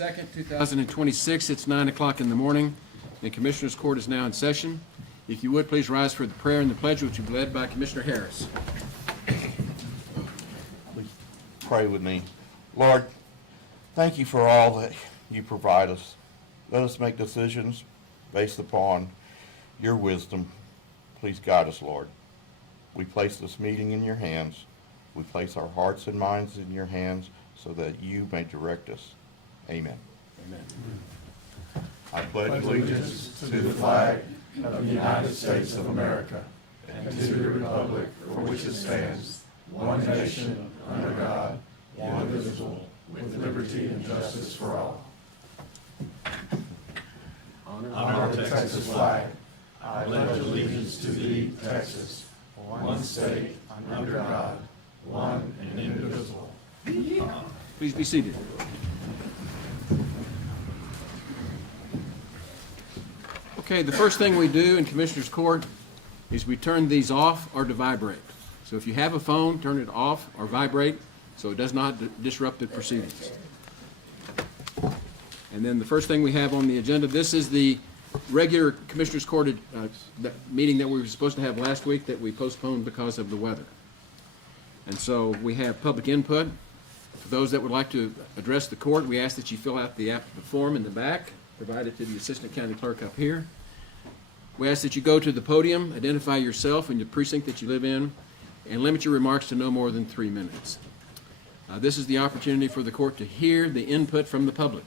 2nd, 2026. It's 9 o'clock in the morning, and Commissioners Court is now in session. If you would, please rise for the prayer and the pledge, which will be led by Commissioner Harris. Please pray with me. Lord, thank you for all that you provide us. Let us make decisions based upon your wisdom. Please guide us, Lord. We place this meeting in your hands. We place our hearts and minds in your hands so that you may direct us. Amen. Amen. I pledge allegiance to the flag of the United States of America and to the republic for which it stands, one nation, under God, indivisible, with liberty and justice for all. Honor the Texas flag. I pledge allegiance to thee, Texas, one state, under God, one and indivisible. Please be seated. Okay, the first thing we do in Commissioners Court is we turn these off or to vibrate. So if you have a phone, turn it off or vibrate so it does not disrupt the proceedings. And then the first thing we have on the agenda, this is the regular Commissioners Court meeting that we were supposed to have last week that we postponed because of the weather. And so we have public input. For those that would like to address the court, we ask that you fill out the form in the back, provided to the Assistant County Clerk up here. We ask that you go to the podium, identify yourself and the precinct that you live in, and limit your remarks to no more than 3 minutes. This is the opportunity for the court to hear the input from the public.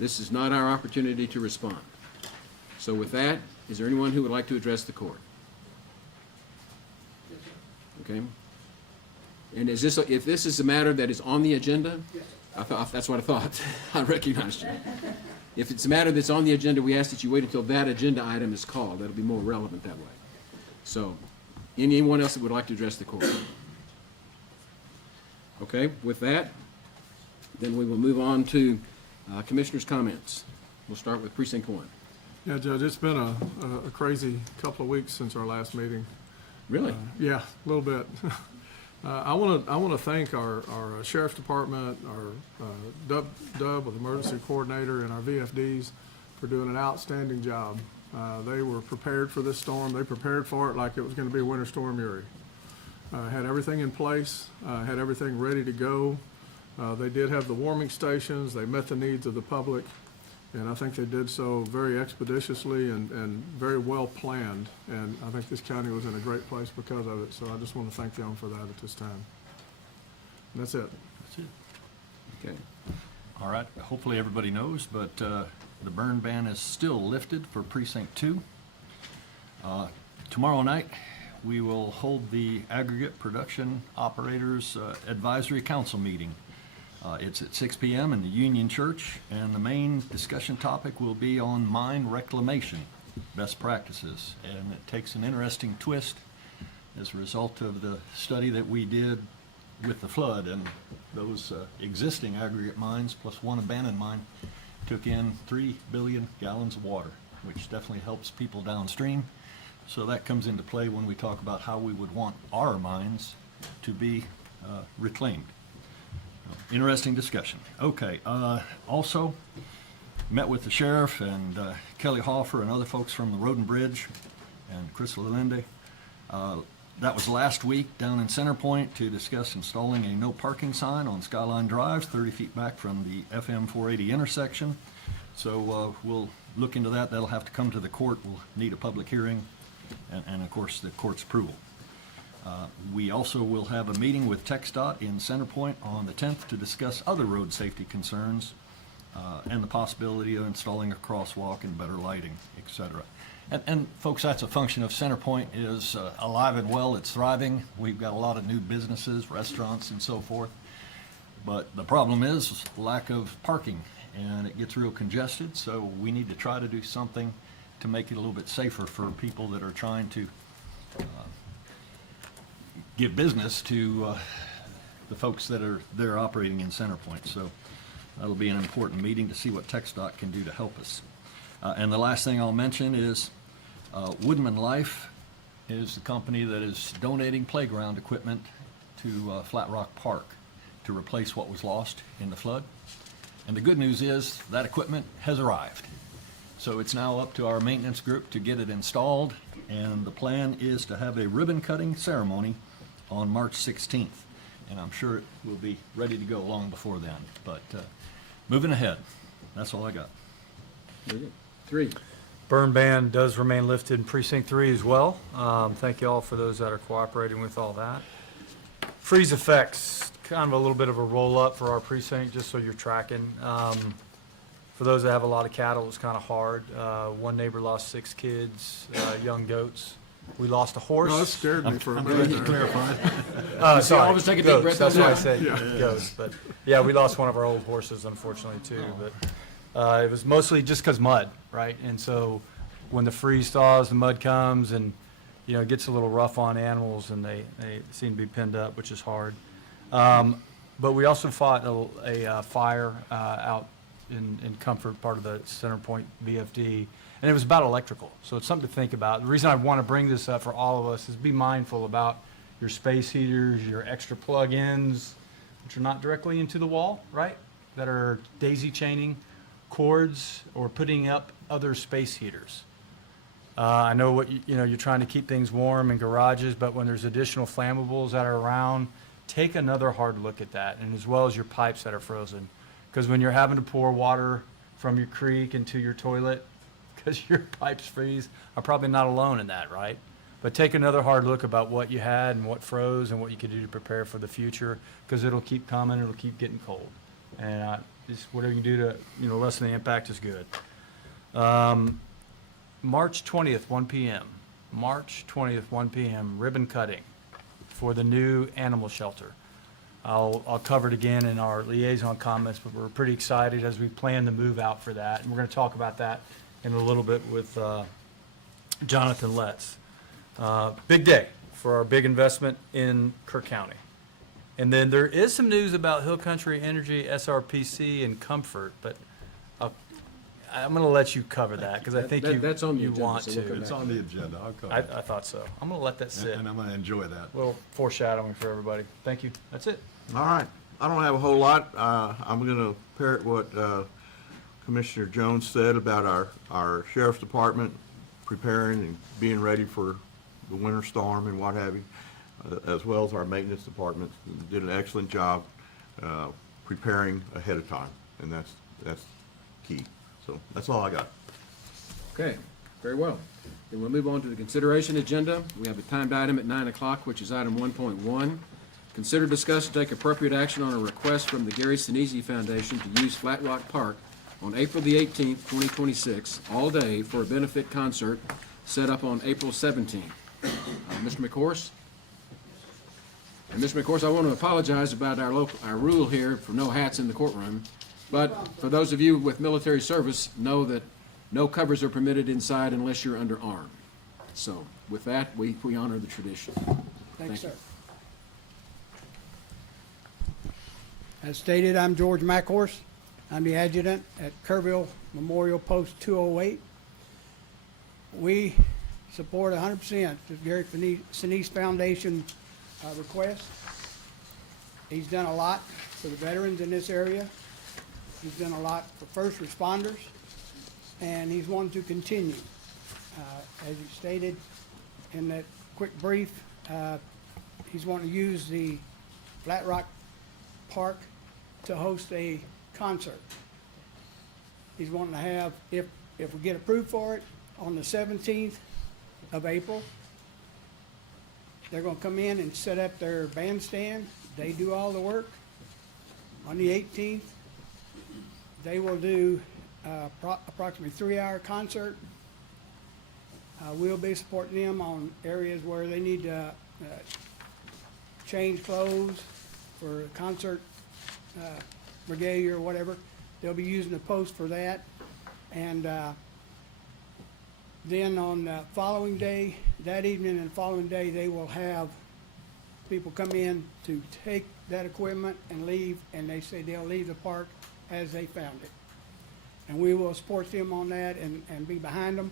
This is not our opportunity to respond. So with that, is there anyone who would like to address the court? Okay. And is this, if this is a matter that is on the agenda? I thought, that's what I thought. I recognized you. If it's a matter that's on the agenda, we ask that you wait until that agenda item is called. That'll be more relevant that way. So, anyone else that would like to address the court? Okay, with that, then we will move on to Commissioners' comments. We'll start with Precinct 1. Yeah, Judge, it's been a crazy couple of weeks since our last meeting. Really? Yeah, a little bit. I want to thank our Sheriff's Department, our Dub with Emergency Coordinator, and our VFDs for doing an outstanding job. They were prepared for this storm. They prepared for it like it was going to be Winter Storm Uri. Had everything in place, had everything ready to go. They did have the warming stations. They met the needs of the public, and I think they did so very expeditiously and very well planned. And I think this county was in a great place because of it. So I just want to thank them for that at this time. And that's it. That's it. Okay. All right. Hopefully everybody knows, but the burn ban is still lifted for Precinct 2. Tomorrow night, we will hold the Aggregate Production Operators Advisory Council meeting. It's at 6 p.m. in the Union Church, and the main discussion topic will be on mine reclamation best practices. And it takes an interesting twist as a result of the study that we did with the flood, and those existing aggregate mines plus one abandoned mine took in 3 billion gallons of water, which definitely helps people downstream. So that comes into play when we talk about how we would want our mines to be reclaimed. Interesting discussion. Okay, also met with the sheriff and Kelly Hoffer and other folks from the Road and Bridge and Chris Lalinde. That was last week down in Center Point to discuss installing a no parking sign on Skyline Drive 30 feet back from the FM 480 intersection. So we'll look into that. That'll have to come to the court. We'll need a public hearing and of course the court's approval. We also will have a meeting with TxDOT in Center Point on the 10th to discuss other road safety concerns and the possibility of installing a crosswalk and better lighting, etc. And folks, that's a function of Center Point is alive and well. It's thriving. We've got a lot of new businesses, restaurants, and so forth. But the problem is lack of parking, and it gets real congested. So we need to try to do something to make it a little bit safer for people that are trying to give business to the folks that are there operating in Center Point. So that'll be an important meeting to see what TxDOT can do to help us. And the last thing I'll mention is Woodman Life is the company that is donating playground equipment to Flat Rock Park to replace what was lost in the flood. And the good news is that equipment has arrived. So it's now up to our maintenance group to get it installed, and the plan is to have a ribbon cutting ceremony on March 16th. And I'm sure it will be ready to go long before then. But moving ahead, that's all I got. Very good. 3. Burn ban does remain lifted in precinct 3 as well. Thank you all for those that are cooperating with all that. Freeze effects, kind of a little bit of a roll-up for our precinct, just so you're tracking. For those that have a lot of cattle, it's kind of hard. One neighbor lost 6 kids, young goats. We lost a horse. No, that scared me for a I'm minute glad you there. clarified. Sorry, all of us take a deep goats, breath that's on why I that? say goats. But yeah, we lost one of our old horses, unfortunately, too. But it was mostly just because mud, right? And so when the freeze thaws, the mud comes, and it gets a little rough on animals, and they seem to be pinned up, which is hard. But we also fought a fire out in Comfort, part of the Center Point VFD, and it was about electrical. So it's something to think about. The reason I want to bring this up for all of us is be mindful about your space heaters, your extra plug-ins, which are not directly into the wall, right? That are daisy chaining cords or putting up other space heaters. I know what you're trying to keep things warm in garages, but when there's additional flammables that are around, take another hard look at that, and as well as your pipes that are frozen. Because when you're having to pour water from your creek into your toilet because your pipes freeze, are probably not alone in that, right? But take another hard look about what you had and what froze and what you could do to prepare for the future, because it'll keep coming, it'll keep getting cold. And just whatever you can do to lessen the impact is good. March 20th, 1 p.m. March 20th, 1 p.m. ribbon cutting for the new animal shelter. I'll cover it again in our liaison comments, but we're pretty excited as we plan to move out for that. And we're going to talk about that in a little bit with Jonathan Letts. Big day for our big investment in Kerr County. And then there is some news about Hill Country Energy, SRPC, and Comfort, but I'm going to let you cover that because I think That's on the you agenda, want so we'll come to. It's on the agenda. I'll cover I it. thought so. I'm going to let that sit. And I'm going to enjoy that. A little foreshadowing for everybody. Thank you. That's it. All right. I don't have a whole lot. I'm going to parrot what Commissioner Jones said about our sheriff's department preparing and being ready for the winter storm and what have you, as well as our maintenance department. Did an excellent job preparing ahead of time, and that's key. So that's all I got. Okay, very well. Then we'll move on to the consideration agenda. We have a timed item at 9 o'clock, which is item 1.1. Consider, discuss, and take appropriate action on a request from the Gary Sinise Foundation to use Flat Rock Park on April the 18th, 2026, all day for a benefit concert set up on April 17th. Mr. McHorse? And Mr. McHorse, I want to apologize about our rule here for no hats in the courtroom. But for those of you with military service, know that no covers are permitted inside unless you're under arm. So with that, we honor the tradition. Thanks, Thank sir. As stated, I'm George McHorse. I'm the adjutant at Kerrville Memorial Post 208. We support 100% the Gary Sinise Foundation request. He's done a lot for the veterans in this area. He's done a lot for first responders, and he's wanting to continue. As he stated in that quick brief, he's wanting to use the Flat Rock Park to host a concert. He's wanting to have, if we get approved for it, on the 17th of April, they're going to come in and set up their bandstand. They do all the work. On the 18th, they will do approximately 3-hour concert. We'll be supporting them on areas where they need to change clothes for concert regalia or whatever. They'll be using the post for that. And then on the following day, that evening and the following day, they will have people come in to take that equipment and leave, and they say they'll leave the park as they found it. And we will support them on that and be behind them.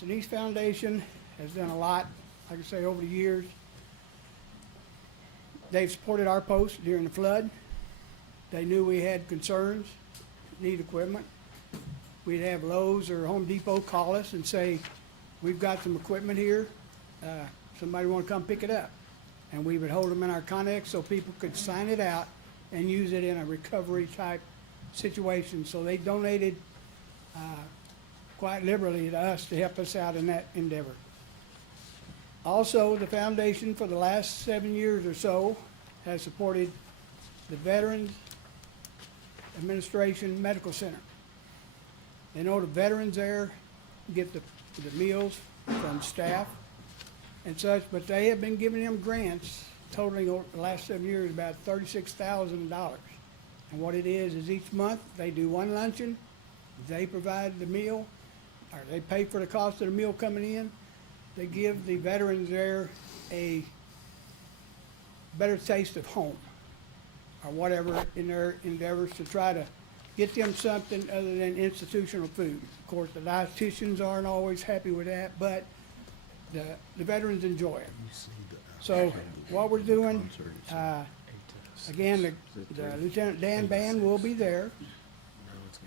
Sinise Foundation has done a lot, like I say, over the years. They've supported our post during the flood. they knew we had concerns, need equipment, we'd have Lowe's or Home Depot call us and say, we've got some equipment here, somebody want to come pick it up? And we would hold them in our Connex so people could sign it out and use it in a recovery type situation. So they donated quite liberally to us to help us out in that endeavor. Also, the foundation for the last 7 years or so has supported the Veterans Administration Medical Center. They know the veterans there get the meals from staff and such, but they have been giving them grants totaling over the last 7 years about $36,000. And what it is each month, they do one luncheon, they provide the meal, or they pay for the cost of the meal coming in. They give the veterans there a better taste of home, or whatever, in their endeavors to try to get them something other than institutional food. Of course, the dietitians aren't always happy with that, but the veterans enjoy it. So what we're doing, again, the Lieutenant Dan Band will be there,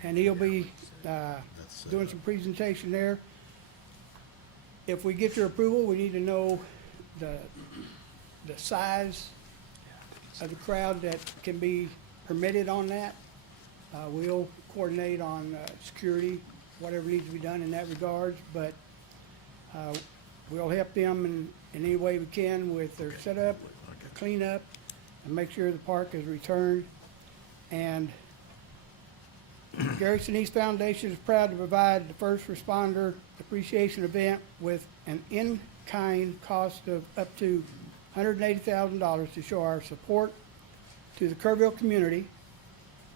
and he'll be doing some presentation there. If we get your approval, we need to know the size of the crowd that can be permitted on that. We'll coordinate on security, whatever needs to be done in that regard, but we'll help them in any way we can with their setup, their cleanup, and make sure the park is returned. And Garrison East Foundation is proud to provide the first responder appreciation event with an in-kind cost of up to $180,000 to show our support to the Kerrville community.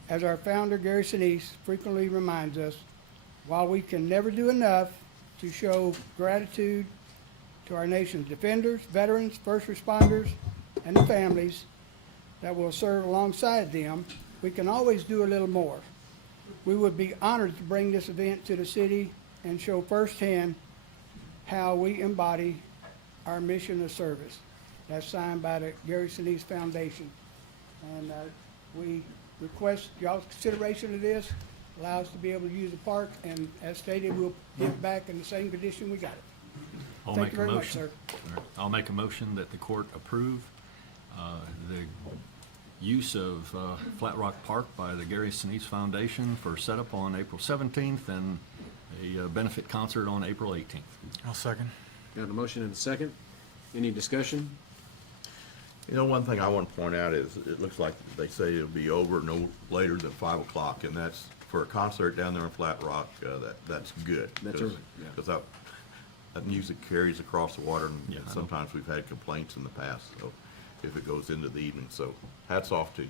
As our founder, Garrison East, frequently reminds us, while we can never do enough to show gratitude to our nation's defenders, veterans, first responders, and the families that will serve alongside them, we can always do a little more. We would be honored to bring this event to the city and show firsthand how we embody our mission of service. That's signed by the Garrison East Foundation. And we request y'all's consideration of this, allow us to be able to use the park, and as stated, we'll give it back in the same condition we got it. I'll Thank make you a very much, motion. sir. I'll make a motion that the court approve the use of Flat Rock Park by the Garrison East Foundation for setup on April 17th and a benefit concert on April 18th. I'll second. Got a motion and a second. Any discussion? You know, one thing I want to point out is, it looks like they say it'll be over no later than 5 o'clock, and that's, for a concert down there in Flat Rock, that's good. That's early, yeah. Because that music carries across the water, and Yeah, I know. sometimes we've had complaints in the past, so, if it goes into the evening, so hats off to you.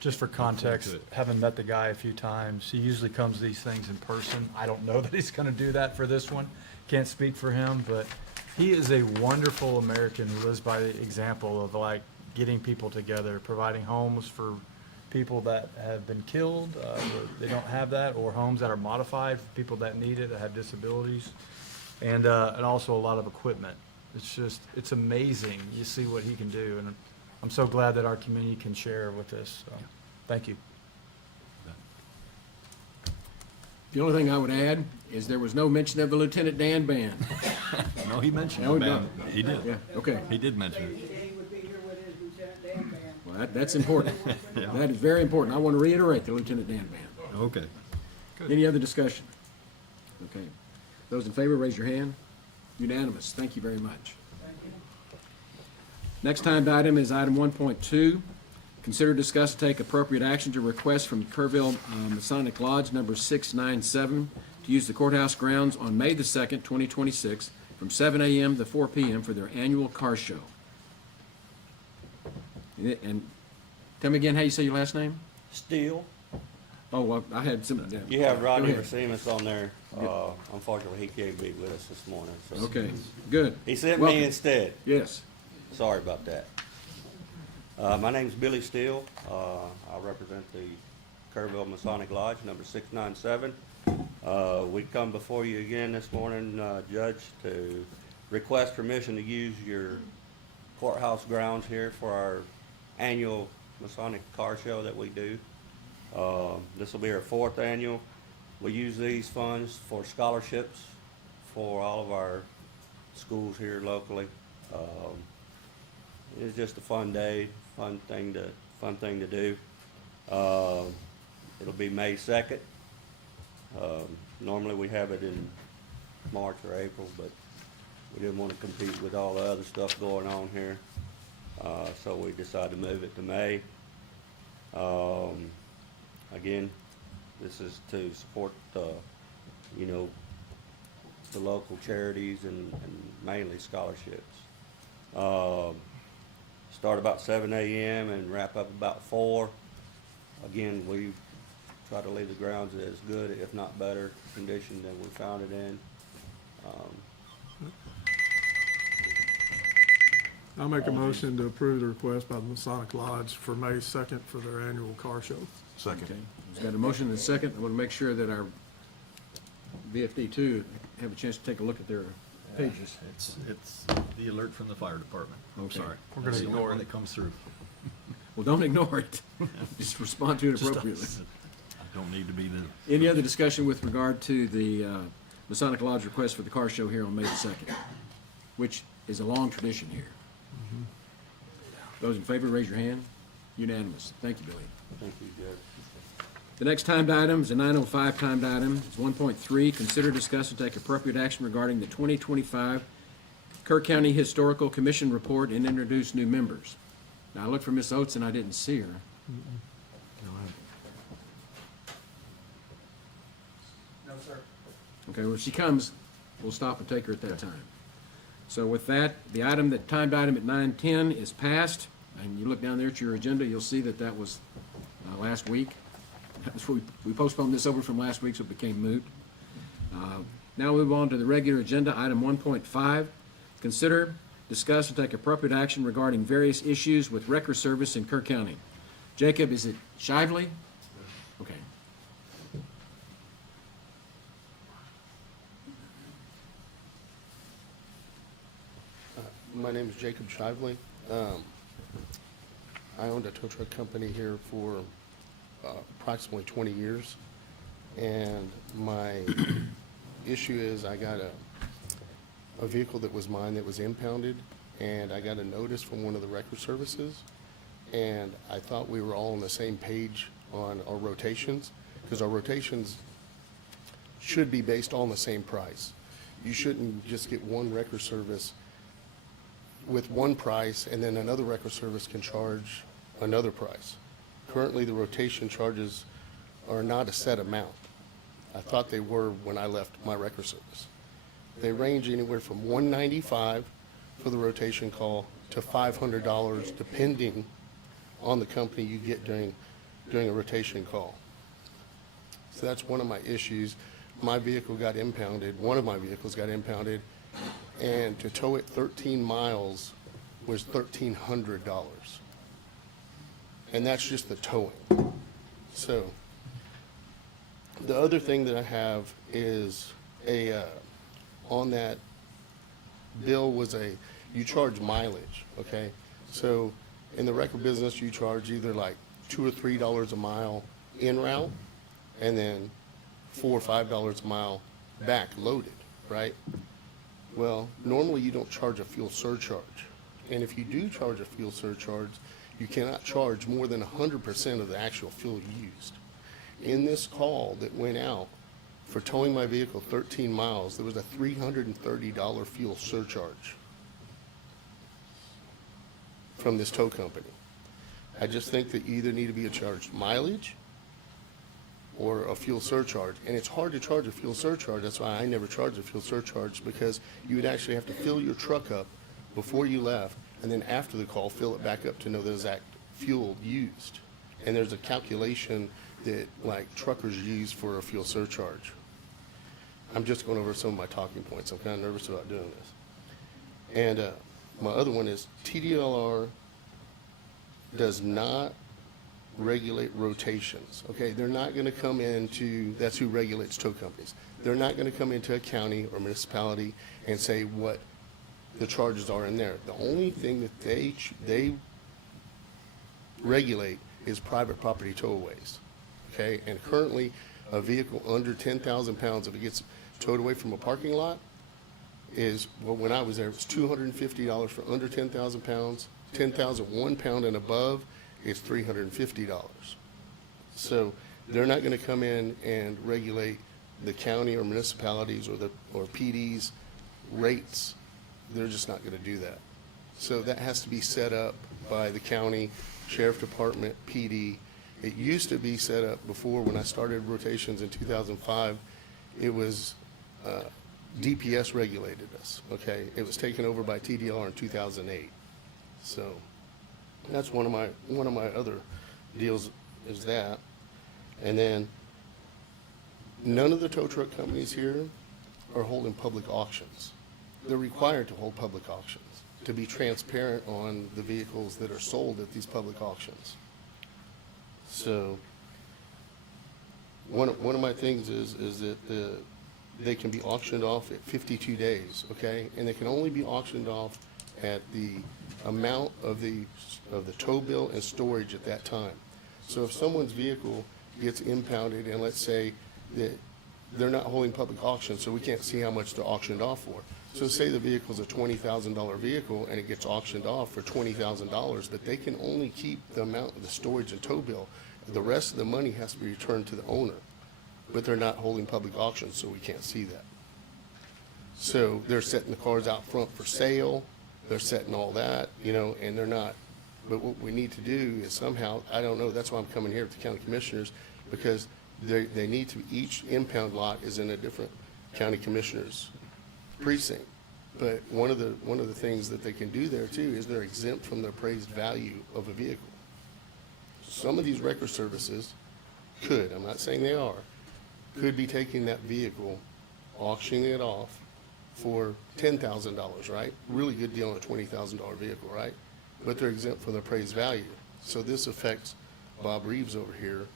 Just for context, having met the guy a few times, he usually comes to these things in person. I don't know that he's gonna do that for this one. Can't speak for him, but he is a wonderful American who lives by the example of like getting people together, providing homes for people that have been killed, they don't have that, or homes that are modified for people that need it, that have disabilities, and also a lot of equipment. It's amazing. You see what he can do, and I'm so glad that our community can share with this. So, thank you. The only thing I would add is there was no mention of the Lieutenant Dan Band. No, he mentioned No, it, he man. He did. Yeah, okay. He did mention it. He would be here with his Lieutenant Dan Band. Well, that's important. That is very important. I want to reiterate the Lieutenant Dan Band. Okay. Any other discussion? Okay. Those in favor, raise your hand. Unanimous. Thank you very much. Next timed item is item 1.2. Consider, discuss, and take appropriate action to request from Kerrville Masonic Lodge number 697 to use the courthouse grounds on May the 2nd, 2026, from 7 a.m. to 4 p.m. for their annual car show. And tell me again how you say your last name? Steele. Oh, well, I had some. Yeah. You have Rodney Go ahead. Racimus on there. Unfortunately, he can't be with us this morning. So. Okay, good. He sent Welcome. me instead. Yes. Sorry about that. My name's Billy Steele. I represent the Kerrville Masonic Lodge, number 697. We come before you again this morning, Judge, to request permission to use your courthouse grounds here for our annual Masonic car show that we do. This will be our 4th annual. We use these funds for scholarships for all of our schools here locally. It's just a fun day, fun thing to do. It'll be May 2nd. Normally we have it in March or April, but we didn't want to compete with all the other stuff going on here. So we decided to move it to May. Again, this is to support, you know, the local charities and mainly scholarships. Start about 7 a.m. and wrap up about 4. Again, we try to leave the grounds as good, if not better, condition than we found it in. I'll make a motion to approve the request by the Masonic Lodge for May 2nd for their annual car show. Okay. We've got a motion and a second. I want to make sure that our VFD two have a chance to take a look at their pages. It's the alert from the fire department. I'm Okay. sorry. We're gonna That's the only ignore one it. that comes through. Well, don't ignore it. Just respond to it Just appropriately. I don't need to be the, Any other discussion with regard to the Masonic Lodge request for the car show here on May the 2nd, which is a long tradition here? Those in favor, raise your hand. Unanimous. Thank you, Billy. Thank you, Judge. The next timed item is a 9:05 timed item. It's 1.3, consider, discuss, and take appropriate action regarding the 2025 Kerr County Historical Commission report and introduce new members. Now, I looked for Miss Oates and I didn't see her. No, sir. Okay, when she comes, we'll stop and take her at that time. So with that, the item, that timed item at 9:10 is passed, and you look down there at your agenda, you'll see that that was last week. That's what we postponed this over from last week, so it became moot. Now we move on to the regular agenda, item 1.5. Consider, discuss, and take appropriate action regarding various issues with record service in Kerr County. Jacob, is it Shively? Okay. My name is Jacob Shively. I owned a tow truck company here for approximately 20 years. And my issue is I got a vehicle that was mine that was impounded, and I got a notice from one of the record services. And I thought we were all on the same page on our rotations, because our rotations should be based on the same price. You shouldn't just get one record service with one price, and then another record service can charge another price. Currently, the rotation charges are not a set amount. I thought they were when I left my record service. They range anywhere from $195 for the rotation call to $500, depending on the company you get during a rotation call. So that's one of my issues. My vehicle got impounded, one of my vehicles got impounded, and to tow it 13 miles was $1,300. And that's just the towing. So, the other thing that I have is on that bill was you charge mileage, okay? So, in the record business, you charge either like $2 or $3 a mile en route, and then $4 or $5 a mile back loaded, right? Well, normally you don't charge a fuel surcharge. And if you do charge a fuel surcharge, you cannot charge more than 100% of the actual fuel used. In this call that went out for towing my vehicle 13 miles, there was a $330 fuel surcharge from this tow company. I just think that you either need to be charged mileage or a fuel surcharge. And it's hard to charge a fuel surcharge. That's why I never charged a fuel surcharge, because you would actually have to fill your truck up before you left, and then after the call, fill it back up to know the exact fuel used. And there's a calculation that like truckers use for a fuel surcharge. I'm just going over some of my talking points. I'm kind of nervous about doing this. And my other one is TDLR does not regulate rotations, okay? They're not going to come into, that's who regulates tow companies. They're not going to come into a county or municipality and say what the charges are in there. The only thing that they regulate is private property towaways, okay? And currently, a vehicle under 10,000 pounds, if it gets towed away from a parking lot, is, well, when I was there, it was $250 for under 10,000 pounds. 10,001 pound and above, it's $350. So they're not gonna come in and regulate the county or municipalities or PD's rates. They're just not gonna do that. So that has to be set up by the county, sheriff department, PD. It used to be set up before, when I started rotations in 2005, it was, DPS regulated us, okay? It was taken over by TDR in 2008. So that's one of my other deals is that. And then none of the tow truck companies here are holding public auctions. They're required to hold public auctions to be transparent on the vehicles that are sold at these public auctions. So one of my things is that they can be auctioned off at 52 days, okay? And they can only be auctioned off at the amount of the tow bill and storage at that time. So if someone's vehicle gets impounded, and let's say that they're not holding public auction, so we can't see how much they're auctioned off for. So say the vehicle's a $20,000 vehicle and it gets auctioned off for $20,000, but they can only keep the amount of the storage and tow bill. The rest of the money has to be returned to the owner, but they're not holding public auctions, so we can't see that. So they're setting the cars out front for sale, they're setting all that, you know, and they're not. But what we need to do is somehow, I don't know, that's why I'm coming here with the county commissioners, because they need to, each impound lot is in a different county commissioner's precinct. But one of the things that they can do there too is they're exempt from the appraised value of a vehicle. Some of these record services could, I'm not saying they are, could be taking that vehicle, auctioning it off for $10,000, right? Really good deal on a $20,000 vehicle, right? But they're exempt from the appraised value. So this affects Bob Reeves over here,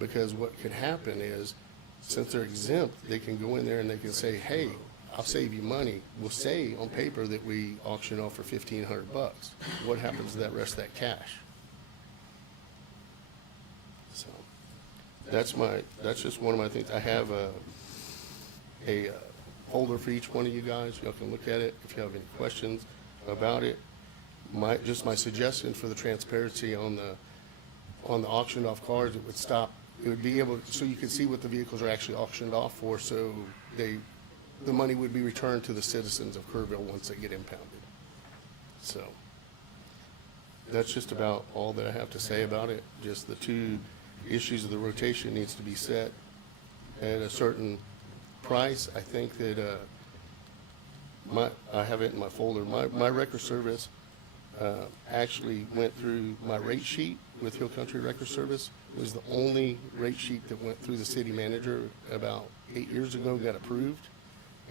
because what could happen is, since they're exempt, they can go in there and they can say, hey, I'll save you money. We'll say on paper that we auction off for $1,500. What happens to that rest of that cash? So that's just one of my things. I have a folder for each one of you guys. Y'all can look at it if you have any questions about it. My suggestion for the transparency on the auctioned off cars, it would stop. It would be able, so you can see what the vehicles are actually auctioned off for, so the money would be returned to the citizens of Kerrville once they get impounded. So that's just about all that I have to say about it. Just the two issues of the rotation needs to be set at a certain price. I think that I have it in my folder. My record service actually went through my rate sheet with Hill Country Record Service. It was the only rate sheet that went through the city manager about 8 years ago, got approved.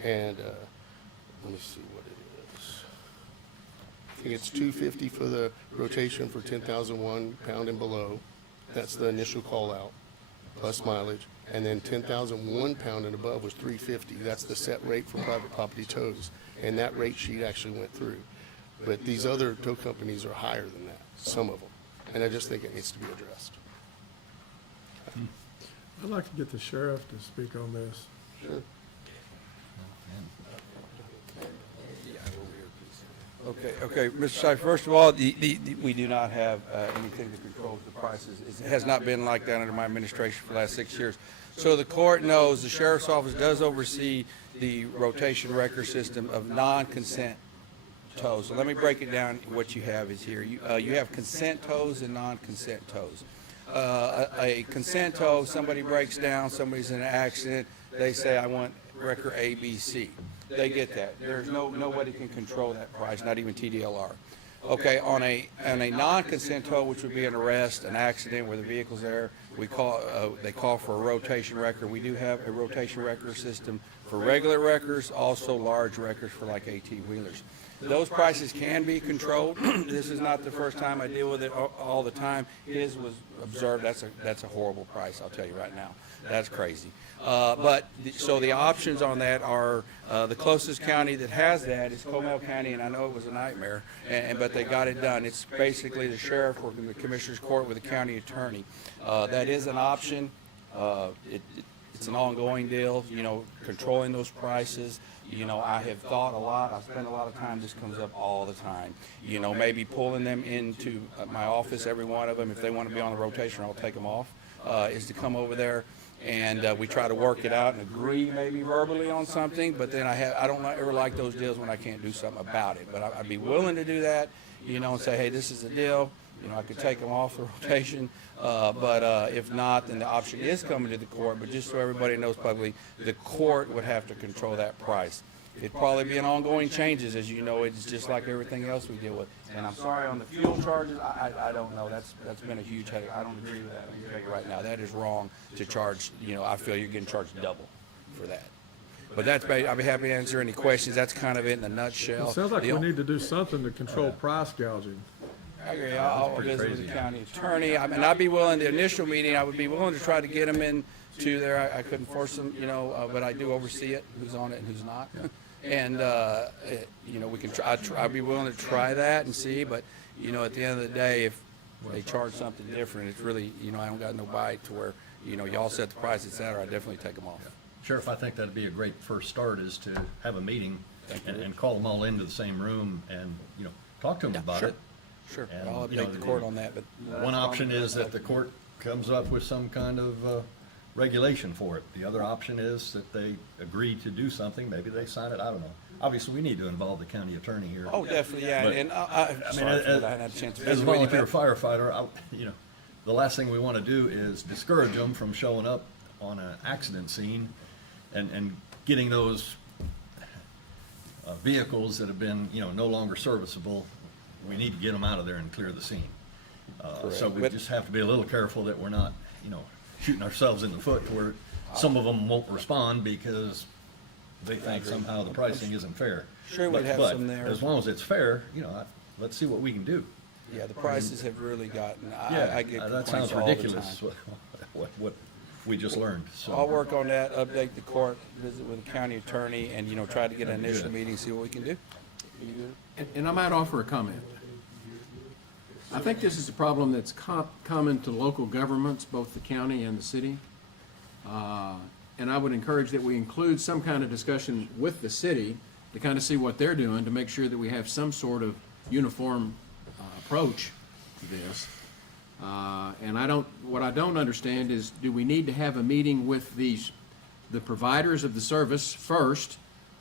And let me see what it is. I think it's $250 for the rotation for 10,001 pound and below. That's the initial call out, plus mileage. And then 10,001 pound and above was $350. That's the set rate for private property tows. And that rate sheet actually went through. But these other tow companies are higher than that, some of them. And I just think it needs to be addressed. I'd like to get the sheriff to speak on this. Sure. Okay, Mr. Shai, first of all, we do not have anything that controls the prices. It has not been like that under my administration for the last 6 years. So the court knows the sheriff's office does oversee the rotation record system of non-consent tows. So let me break it down. What you have is here. You have consent tows and non-consent tows. A consent tow, somebody breaks down, somebody's in an accident, they say, I want record ABC. They get that. There's nobody can control that price, not even TDLR. Okay, on a non-consent tow, which would be an arrest, an accident where the vehicle's there, they call for a rotation record. We do have a rotation record system for regular records, also large records for like 18-wheelers. those prices can be controlled. This is not the first time I deal with it all the time. His was observed, that's a horrible price, I'll tell you right now. That's crazy. So the options on that are, the closest county that has that is Comal County, and I know it was a nightmare, but they got it done. It's basically the sheriff working the commissioner's court with the county attorney. That is an option. It's an ongoing deal, controlling those prices. I have thought a lot, I spend a lot of time, this comes up all the time. Maybe pulling them into my office, every one of them, if they want to be on the rotation, I'll take them off, is to come over there and we try to work it out and agree maybe verbally on something, but then I don't ever like those deals when I can't do something about it. But I'd be willing to do that, and say, hey, this is the deal. I could take them off the rotation, but if not, then the option is coming to the court. But just so everybody knows publicly, the court would have to control that price. It'd probably be an ongoing changes, as you know. It's just like everything else we deal with. And I'm sorry on the fuel charges. I don't know. That's been a huge headache. I don't agree with that. Let me tell you right now, that is wrong to charge. I feel you're getting charged double for that. But I'll be happy to answer any questions. That's kind of it in a nutshell. It sounds like we need to do something to control price gouging. I agree. I'll visit with the county attorney. I'd be willing, the initial meeting, I would be willing to try to get them into there. I couldn't force them, but I do oversee it, who's on it and who's not. And, we can try, I'd be willing to try that and see, but, at the end of the day, if they charge something different, it's really, I don't got no bite to where, y'all set the price, et cetera, I'd definitely take them off. Sheriff, I think that'd be a great first start, is to have a meeting and call them all into the same room and, talk to them about it. Sure, And, I'll update the court on that, but. One option is that the court comes up with some kind of regulation for it. The other option is that they agree to do something, maybe they sign it, I don't know. Obviously, we need to involve the county attorney here. Oh, definitely, yeah, But, and I mean, sorry for that, I hadn't had a chance to as a visit with you, volunteer but- firefighter, the last thing we want to do is discourage them from showing up on an accident scene and getting those vehicles that have been, no longer serviceable. We need to get them out of there and clear the scene. So we But- just have to be a little careful that we're not, shooting ourselves in the foot where some of them won't respond because they think somehow the pricing isn't fair. Sure, we'd have But some there. as long as it's fair, let's see what we can do. Yeah, the prices have really gotten, Yeah, I get that complaints sounds all the ridiculous, time. what we just learned, so. I'll work on that, update the court, visit with the county attorney, and, try to get an That'd be initial good. meeting, see what we can do. And I might offer a comment. I think this is a problem that's common to local governments, both the county and the city. And I would encourage that we include some kind of discussion with the city to kind of see what they're doing, to make sure that we have some sort of uniform approach to this. And what I don't understand is, do we need to have a meeting with the providers of the service first,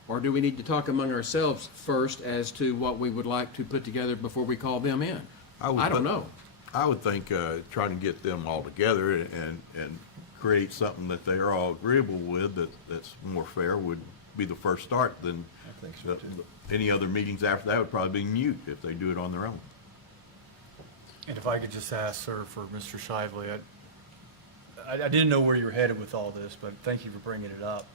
or do we need to talk among ourselves first as to what we would like to put together before we call them in? I don't know. I would think, trying to get them all together and create something that they are all agreeable with, that's more fair, would be the first start. Then I think so, too. any other meetings after that would probably be mute if they do it on their own. And if I could just ask, sir, for Mr. Shively, I didn't know where you were headed with all this, but thank you for bringing it up.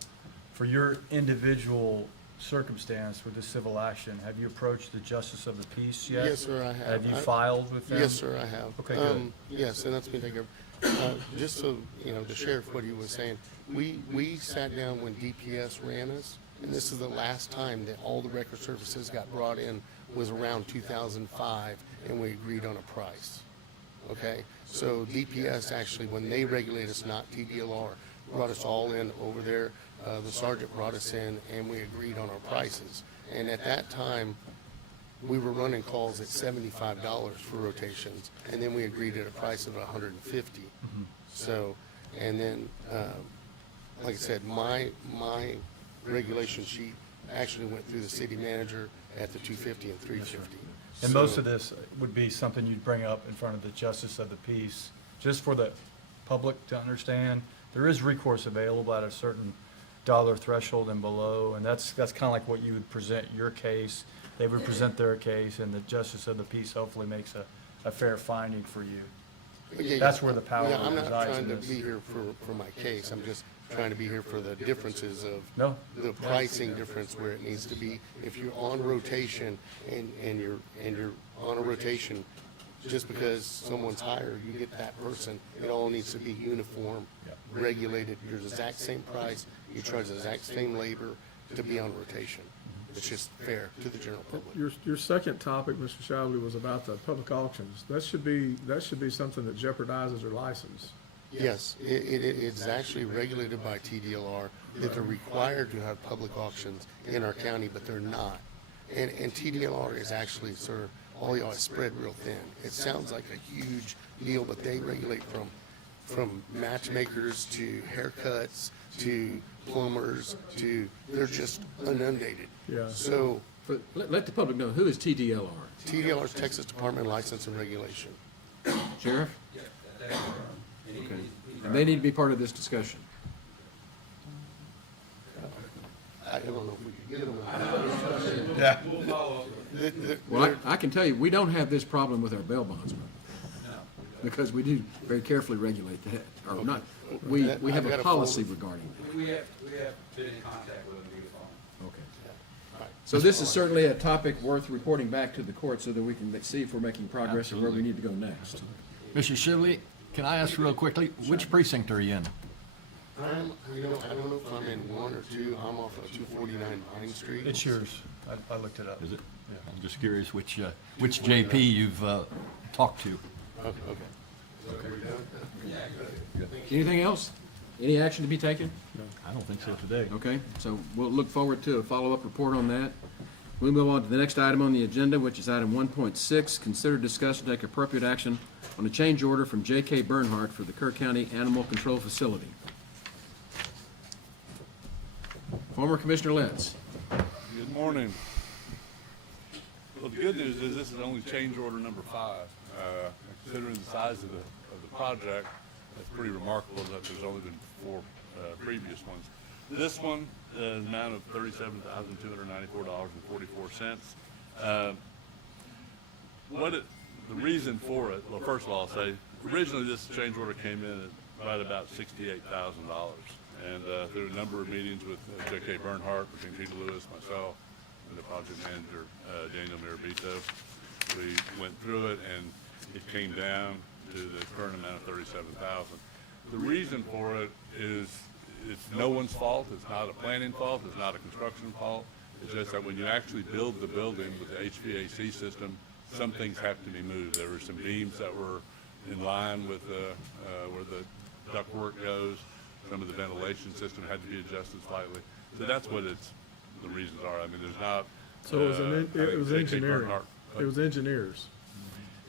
For your individual circumstance with the civil action, have you approached the Justice of the Peace yet? Yes, sir, I have. Have you filed with them? Yes, sir, I have. Okay, good. Yes, and that's been taken care of. Just so, the sheriff, what he was saying, we sat down when DPS ran us, and this is the last time that all the record services got brought in, was around 2005, and we agreed on a price. Okay? So DPS actually, when they regulate us, not TDLR, brought us all in over there. The sergeant brought us in, and we agreed on our prices. And at that time, we were running calls at $75 for rotations, and then we agreed at a price of $150. So, and then, like I said, my regulation sheet actually went through the city manager at the $250 and $350. And most of this would be something you'd bring up in front of the Justice of the Peace, just for the public to understand. There is recourse available at a certain dollar threshold and below, and that's kind of like what you would present your case. They would present their case, and the Justice of the Peace hopefully makes a fair finding for you. Yeah, That's where the power Yeah, I'm not resides trying in to this. be here for my case, I'm just trying to be here for the differences of No. the pricing difference where it needs to be. If you're on rotation and you're on a rotation, just because someone's higher, you get that person. It all needs to be uniform, regulated. You're the exact same price, you charge the exact same labor to be on rotation. It's just fair to the general public. Your second topic, Mr. Shibley, was about the public auctions. That should be something that jeopardizes your license. Yes, it's actually regulated by TDLR that they're required to have public auctions in our county, but they're not. And TDLR is actually, sir, all y'all is spread real thin. It sounds like a huge deal, but they regulate from matchmakers to haircuts to plumbers to, they're just inundated. Yeah. So But let the public know, who is TDLR? TDLR is Texas Department of License and Regulation. Sheriff? Okay. And they need to be part of this discussion. I don't know if we can get them. Yeah. Well, I can tell you, we don't have this problem with our bail bondsmen. Because we do very carefully regulate that, or not, we have I've a got a policy folder. regarding that. We have been in contact with them via phone. Okay. So this is certainly a topic worth reporting back to the court so that we can see if we're making progress and where we need to go next. Mr. Shibley, can I ask real quickly, which precinct are you in? I don't know if I'm in 1 or 2. I'm off of 249 Vine Street. It's yours. I looked it up. Is it? I'm just curious which JP you've talked to. Okay. Anything else? Any action to be taken? I don't think so today. Okay, so we'll look forward to a follow-up report on that. We'll move on to the next item on the agenda, which is item 1.6, consider discuss and take appropriate action on a change order from J.K. Bernhardt for the Kerr County Animal Control Facility. Former Commissioner Letts. Good morning. Well, the good news is this is only change order number 5. Considering the size of the project, it's pretty remarkable that there's only been 4 previous ones. This one is an amount of $37,294.44. The reason for it, well, first of all, I'll say, originally this change order came in at right about $68,000. And through a number of meetings with J.K. Bernhardt, between Peter Lewis, myself, and the project manager, Daniel Mirabito, we went through it and it came down to the current amount of $37,000. The reason for it is it's no one's fault. It's not a planning fault. It's not a construction fault. It's just that when you actually build the building with the HVAC system, some things have to be moved. There were some beams that were in line with where the ductwork goes. Some of the ventilation system had to be adjusted slightly. So that's what the reasons are. I mean, there's not. So it was engineering. It was engineers.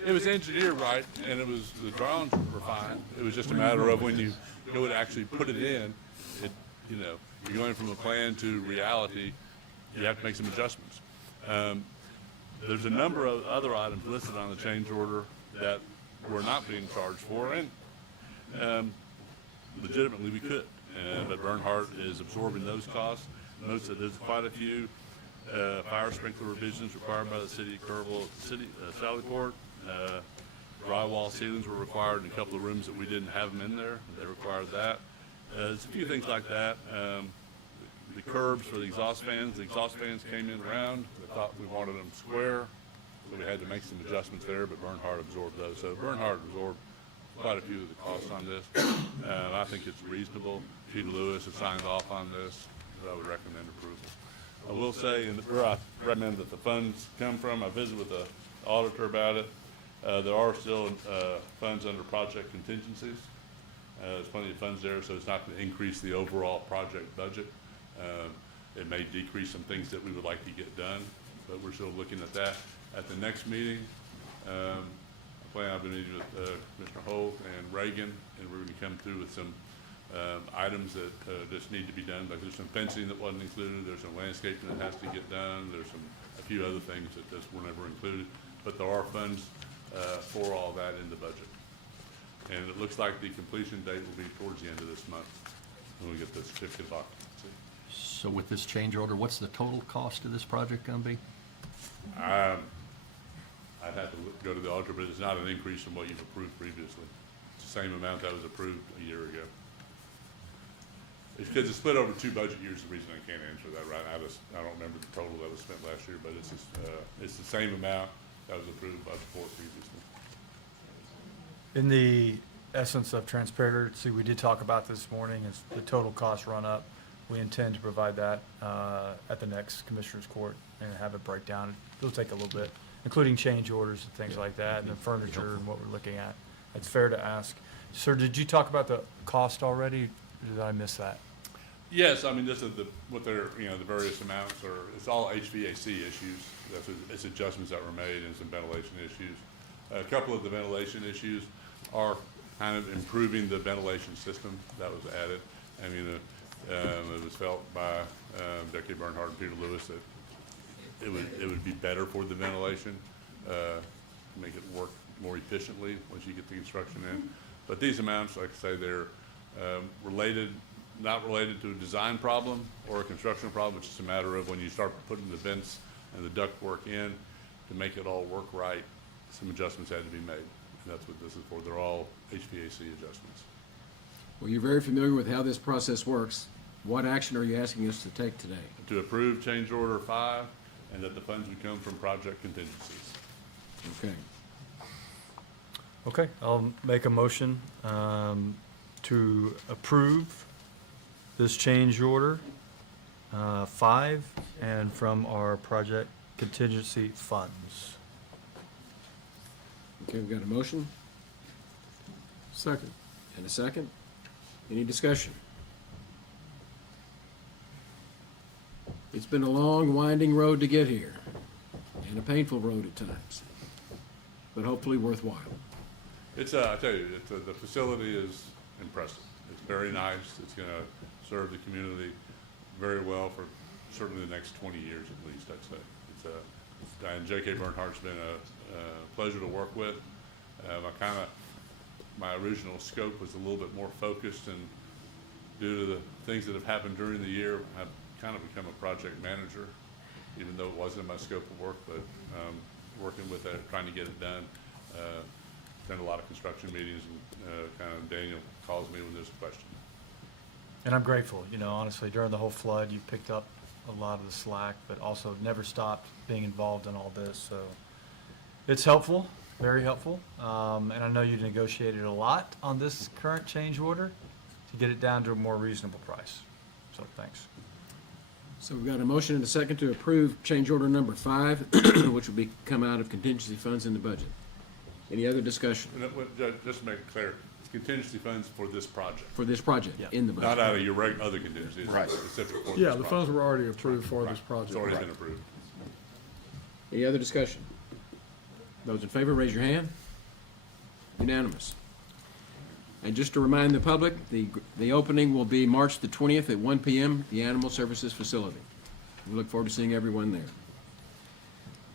It was engineered right, and the drawings were fine. It was just a matter of when you go to actually put it in, you're going from a plan to reality, you have to make some adjustments. There's a number of other items listed on the change order that we're not being charged for, and legitimately we could. But Bernhardt is absorbing those costs. Notice that there's quite a few fire sprinkler revisions required by the city of Kerrville at the city, Sallyport. Drywall ceilings were required in a couple of rooms that we didn't have them in there. They required that. There's a few things like that. The curbs for the exhaust fans came in round. We thought we wanted them square, so we had to make some adjustments there, but Bernhardt absorbed those. So Bernhardt absorbed quite a few of the costs on this. I think it's reasonable. Peter Lewis has signed off on this, so I would recommend approval. I will say, and where I recommend that the funds come from, I visited with the auditor about it. There are still funds under project contingencies. There's plenty of funds there, so it's not going to increase the overall project budget. It may decrease some things that we would like to get done, but we're still looking at that. At the next meeting, I've been meeting with Commissioner Holt and Reagan, and we're going to come through with some items that just need to be done. Like there's some fencing that wasn't included, there's some landscaping that has to get done, there's a few other things that just were never included, but there are funds for all that in the budget. And it looks like the completion date will be towards the end of this month when we get the certificate of occupancy. So with this change order, what's the total cost of this project going to be? I'd have to go to the auditor, but it's not an increase from what you've approved previously. It's the same amount that was approved a year ago. It's because it's split over 2 budget years, the reason I can't answer that right. I don't remember the total that was spent last year, but it's just, it's the same amount that was approved by the board previously. In the essence of transparency, we did talk about this morning, is the total cost run up. We intend to provide that at the next Commissioners Court and have it break down. It'll take a little bit, including change orders and things like that, and the furniture and what we're looking at. It's fair to ask. Sir, did you talk about the cost already? Or did I miss that? Yes, I mean, this is what they're, the various amounts are, it's all HVAC issues. It's adjustments that were made and some ventilation issues. A couple of the ventilation issues are kind of improving the ventilation system that was added. I mean, it was felt by J.K. Bernhardt and Peter Lewis that it would be better for the ventilation, make it work more efficiently once you get the construction in. But these amounts, like I say, they're not related to a design problem or a construction problem. It's just a matter of when you start putting the vents and the duct work in to make it all work right, some adjustments had to be made. And that's what this is for. They're all HVAC adjustments. Well, you're very familiar with how this process works. What action are you asking us to take today? To approve change order 5 and that the funds would come from project contingencies. Okay. Okay, I'll make a motion to approve this change order 5 and from our project contingency funds. Okay, we've got a motion Second. and a second. Any discussion? It's been a long, winding road to get here, and a painful road at times, but hopefully worthwhile. It's, I tell you, the facility is impressive. It's very nice. It's going to serve the community very well for certainly the next 20 years at least, I'd say. And J.K. Bernhardt's been a pleasure to work with. My original scope was a little bit more focused, and due to the things that have happened during the year, I've kind of become a project manager, even though it wasn't in my scope of work, but working with that, trying to get it done. Spend a lot of construction meetings, and Daniel calls me when there's a question. And I'm grateful, honestly, during the whole flood, you picked up a lot of the slack, but also never stopped being involved in all this, so it's helpful, very helpful. And I know you negotiated a lot on this current change order to get it down to a more reasonable price, so thanks. So we've got a motion and a second to approve change order number 5, which will come out of contingency funds in the budget. Any other discussion Just to make it clear, it's contingency funds for this project, for this project Yeah. in the budget? not out of your other contingencies. Right. It's specific for this Yeah, the funds project. were already approved for this It's project. already been approved. Any other discussion? Those in favor, raise your hand. Unanimous. And just to remind the public, the opening will be March the 20th at 1 p.m., the Animal Services Facility. We look forward to seeing everyone there.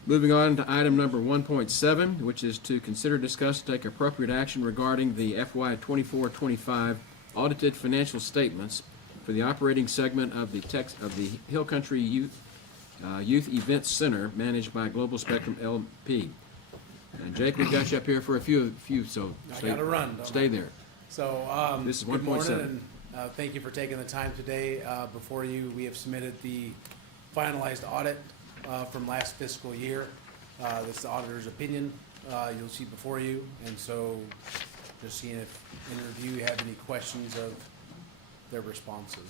Moving on to item number 1.7, which is to consider, discuss, take appropriate action regarding the FY 24-25 audited financial statements for the operating segment of the Hill Country Youth Events Center managed by Global Spectrum LP. And Jake, we've got you up here for a few, so I gotta run, don't stay there. So, This is good 1.7. morning, and thank you for taking the time today. Before you, we have submitted the finalized audit from last fiscal year. This is the auditor's opinion you'll see before you, and so just seeing if in review you have any questions of their responses.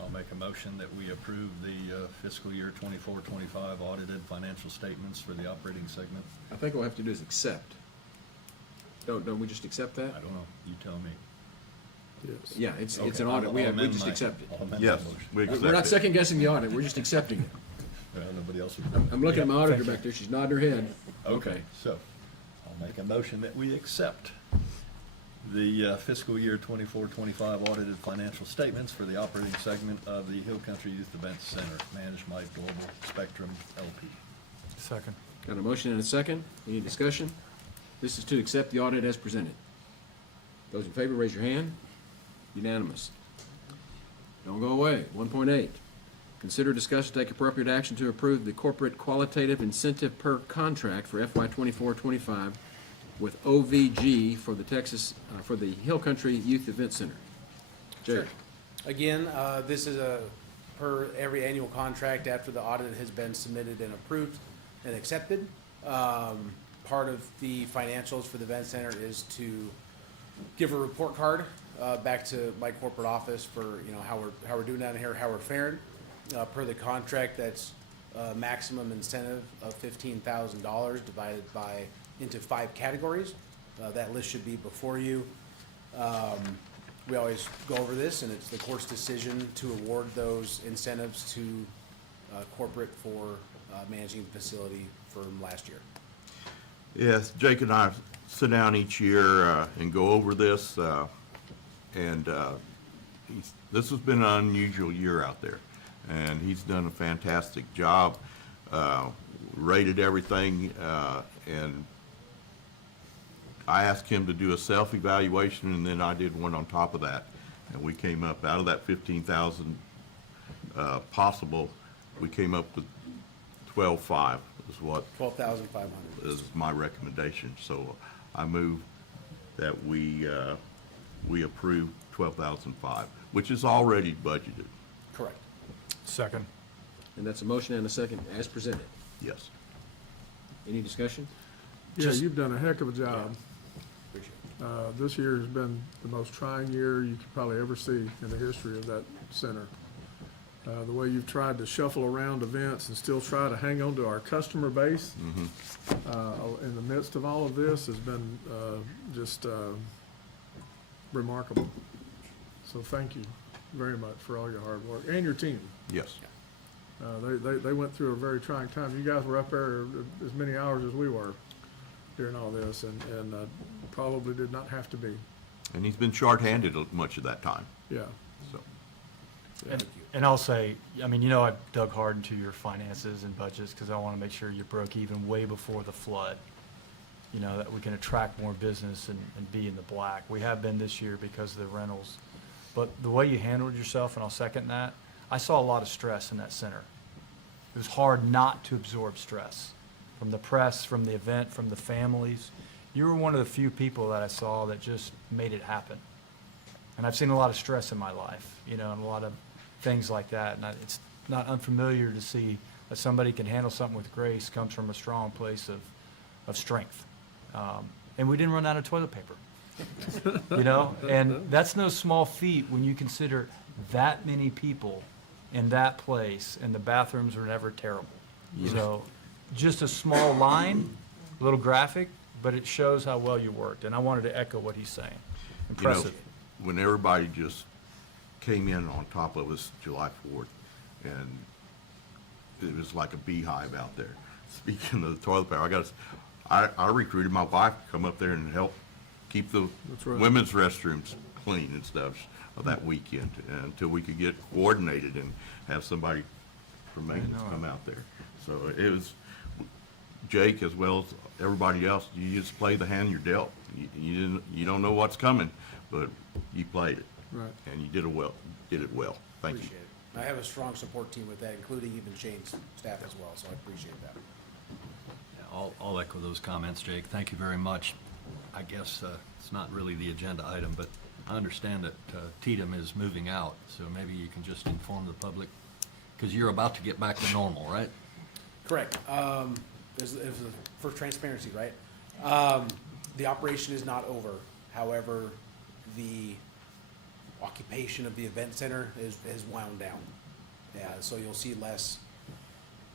I'll make a motion that we approve the fiscal year 24-25 audited financial statements for the operating segment. I think what we'll have to do is accept. Don't we just accept that? I don't know, you tell me. It's Yeah, it's Okay, an audit. I'll We amend just my- accept it. I'll amend my Yes, motion. we accept We're not it. second guessing the audit, we're just accepting it. Well, nobody else. I'm looking at my auditor Thank you. back there, she's nodding her head. Okay, so I'll make a motion that we accept the fiscal year 24-25 audited financial statements for the operating segment of the Hill Country Youth Events Center, managed by Global Spectrum LP. Second. Got a motion and a second, any discussion? This is to accept the audit as presented. Those in favor, raise your hand. Unanimous. Don't go away. 1.8, consider, discuss, take appropriate action to approve the corporate qualitative incentive per contract for FY 24-25 with OVG for the for the Hill Country Youth Event Center. Jake? Again, this is per every annual contract after the audit has been submitted and approved and accepted. Part of the financials for the event center is to give a report card back to my corporate office for, how we're doing down here, how we're faring. Per the contract, that's a maximum incentive of $15,000 divided into 5 categories. That list should be before you. We always go over this, and it's the court's decision to award those incentives to corporate for managing the facility from last year. Yes, Jake and I sit down each year and go over this, and this has been an unusual year out there, and he's done a fantastic job, rated everything, and I asked him to do a self-evaluation, and then I did one on top of that, and we came up, out of that 15,000 possible, we came up with 12.5 is what 12,500. is my recommendation. So I move that we approve 12,005, which is already budgeted. Correct. Second. And that's a motion and a second as presented. Yes. Any discussion? Yeah, you've done a heck of a job. Appreciate it. This year has been the most trying year you could probably ever see in the history of that center. The way you've tried to shuffle around events and still try to hang on to our customer base in the midst of all of this has been just remarkable. So thank you very much for all your hard work and your team. Yes. They went through a very trying time. You guys were up there as many hours as we were during all this, and probably did not have to be. And he's been shorthanded much of that time. Yeah. So And I'll say, I've dug hard into your finances and budgets because I want to make sure you broke even way before the flood. That we can attract more business and be in the black. We have been this year because of the rentals. But the way you handled yourself, and I'll second that, I saw a lot of stress in that center. It was hard not to absorb stress from the press, from the event, from the families. You were one of the few people that I saw that just made it happen. And I've seen a lot of stress in my life, and a lot of things like that. And it's not unfamiliar to see that somebody can handle something with grace comes from a strong place of strength. And we didn't run out of toilet paper, and that's no small feat when you consider that many people in that place and the bathrooms were never terrible. So just a small line, a little graphic, but it shows how well you worked. And I wanted to echo what he's saying. Impressive. When everybody just came in on top of us July 4th, and it was like a beehive out there. Speaking of the toilet paper, I recruited my wife to come up there and help keep the women's restrooms clean and stuff that weekend until we could get coordinated and have somebody from maintenance come out there. So it was, Jake, as well as everybody else, you just play the hand you're dealt. You don't know what's coming, but you played it. Right. And you did it well. Thank you. Appreciate it. I have a strong support team with that, including even Shane's staff as well, so I appreciate that. I'll echo those comments, Jake. Thank you very much. I guess it's not really the agenda item, but I understand that Tatum is moving out, so maybe you can just inform the public, because you're about to get back to normal, right? Correct. For transparency, right? The operation is not over. However, the occupation of the event center is wound down. Yeah, so you'll see less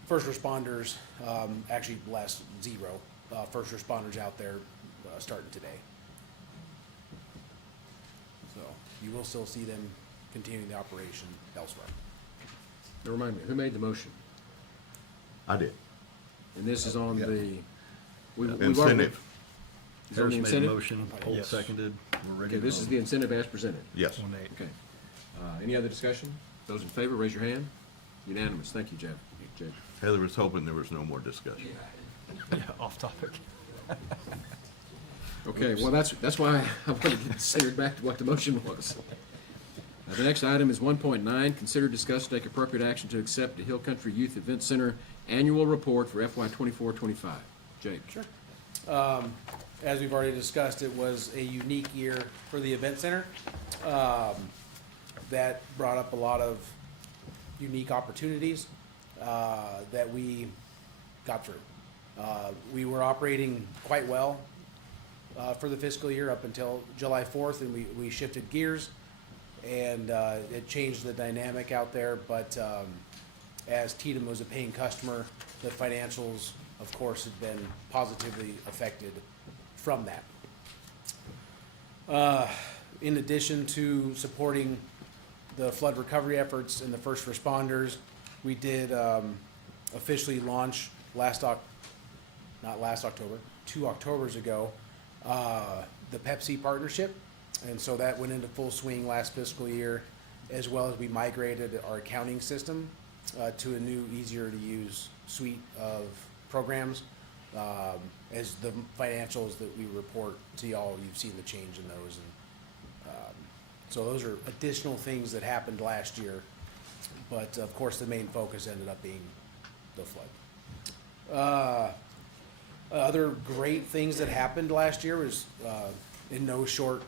first responders, actually less, zero, first responders out there starting today. So you will still see them continuing the operation elsewhere. Now remind me, who made the motion? I did. And this is on the. Incentive. Is there Harris the made a incentive? motion, Holt Yes. seconded. We're ready Okay, to this is vote. the incentive as presented. Yes. 1-8. Okay. Any other discussion? Those in favor, raise your hand. Unanimous. Thank you, Jake. Heather was hoping there was no more discussion. Yeah, off topic. Okay, well, that's why I wanted to get centered back to what the motion was. The next item is 1.9, consider, discuss, take appropriate action to accept the Hill Country Youth Event Center annual report for FY 24-25. Jake? Sure. As we've already discussed, it was a unique year for the event center. That brought up a lot of unique opportunities that we got through. We were operating quite well for the fiscal year up until July 4th, and we shifted gears, and it changed the dynamic out there. But as Tatum was a paying customer, the financials, of course, had been positively affected from that. In addition to supporting the flood recovery efforts and the first responders, we did officially launch not last October, 2 Octobers ago, the Pepsi partnership. And so that went into full swing last fiscal year, as well as we migrated our accounting system to a new, easier to use suite of programs. As the financials that we report to y'all, you've seen the change in those. And so those are additional things that happened last year. But of course, the main focus ended up being the flood. Other great things that happened last year was, in no short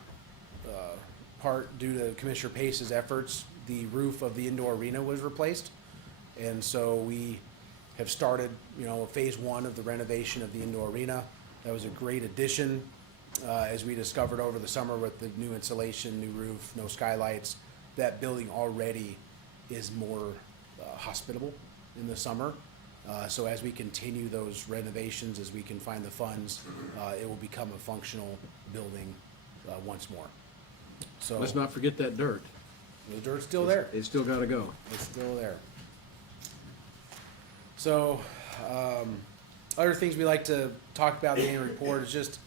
part due to Commissioner Pace's efforts, the roof of the indoor arena was replaced. And so we have started, phase 1 of the renovation of the indoor arena. That was a great addition. As we discovered over the summer with the new insulation, new roof, no skylights, that building already is more hospitable in the summer. So as we continue those renovations, as we can find the funds, it will become a functional building once more. So Let's not forget that dirt. the dirt's still there. It's still got to go. It's still there. So, other things we like to talk about in the annual report is just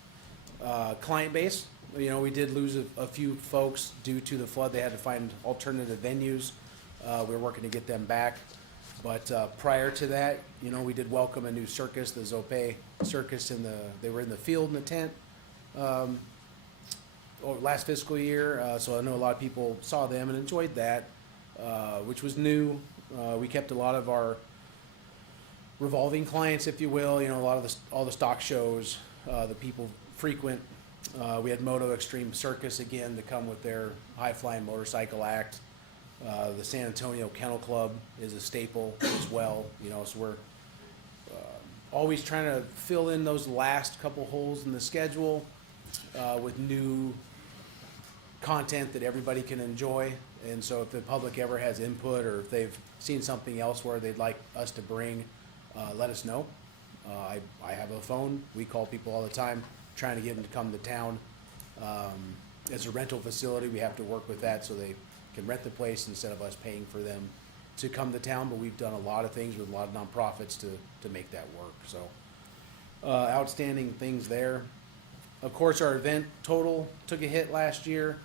client base. We did lose a few folks due to the flood. They had to find alternative venues. We're working to get them back. But prior to that, we did welcome a new circus, the Zope Circus, they were in the field in the tent last fiscal year. So I know a lot of people saw them and enjoyed that, which was new. We kept a lot of our revolving clients, if you will. A lot of all the stock shows, the people frequent. We had Moto Extreme Circus again to come with their high-flying motorcycle act. The San Antonio Kennel Club is a staple as well. So we're always trying to fill in those last couple holes in the schedule with new content that everybody can enjoy. And so if the public ever has input, or if they've seen something else where they'd like us to bring, let us know. I have a phone. We call people all the time, trying to get them to come to town. As a rental facility, we have to work with that so they can rent the place instead of us paying for them to come to town. But we've done a lot of things with a lot of nonprofits to make that work. So outstanding things there. Of course, our event total took a hit last year.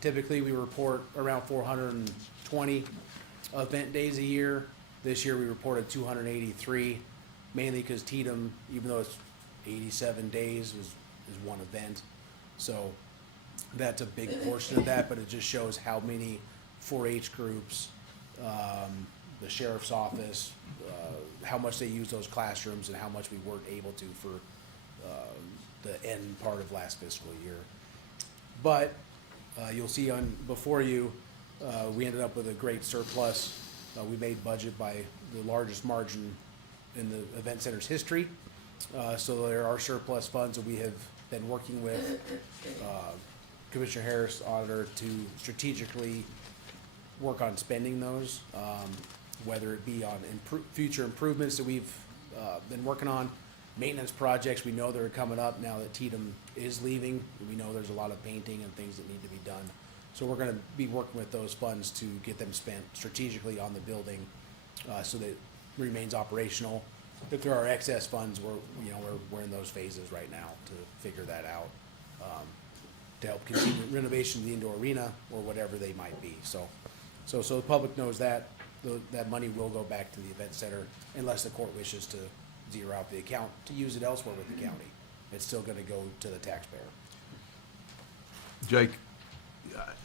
Typically, we report around 420 event days a year. This year, we reported 283, mainly because Tatum, even though it's 87 days, is one event. So that's a big portion of that, but it just shows how many 4-H groups, the sheriff's office, how much they use those classrooms, and how much we weren't able to for the end part of last fiscal year. But you'll see before you, we ended up with a great surplus. We made budget by the largest margin in the event center's history. So there are surplus funds that we have been working with Commissioner Harris, auditor, to strategically work on spending those, whether it be on future improvements that we've been working on, maintenance projects we know that are coming up now that Tatum is leaving. We know there's a lot of painting and things that need to be done. So we're going to be working with those funds to get them spent strategically on the building so that it remains operational. If there are excess funds, we're in those phases right now to figure that out, to help continue renovation of the indoor arena or whatever they might be. So the public knows that that money will go back to the event center unless the court wishes to zero out the account to use it elsewhere with the county. It's still going to go to the taxpayer. Jake,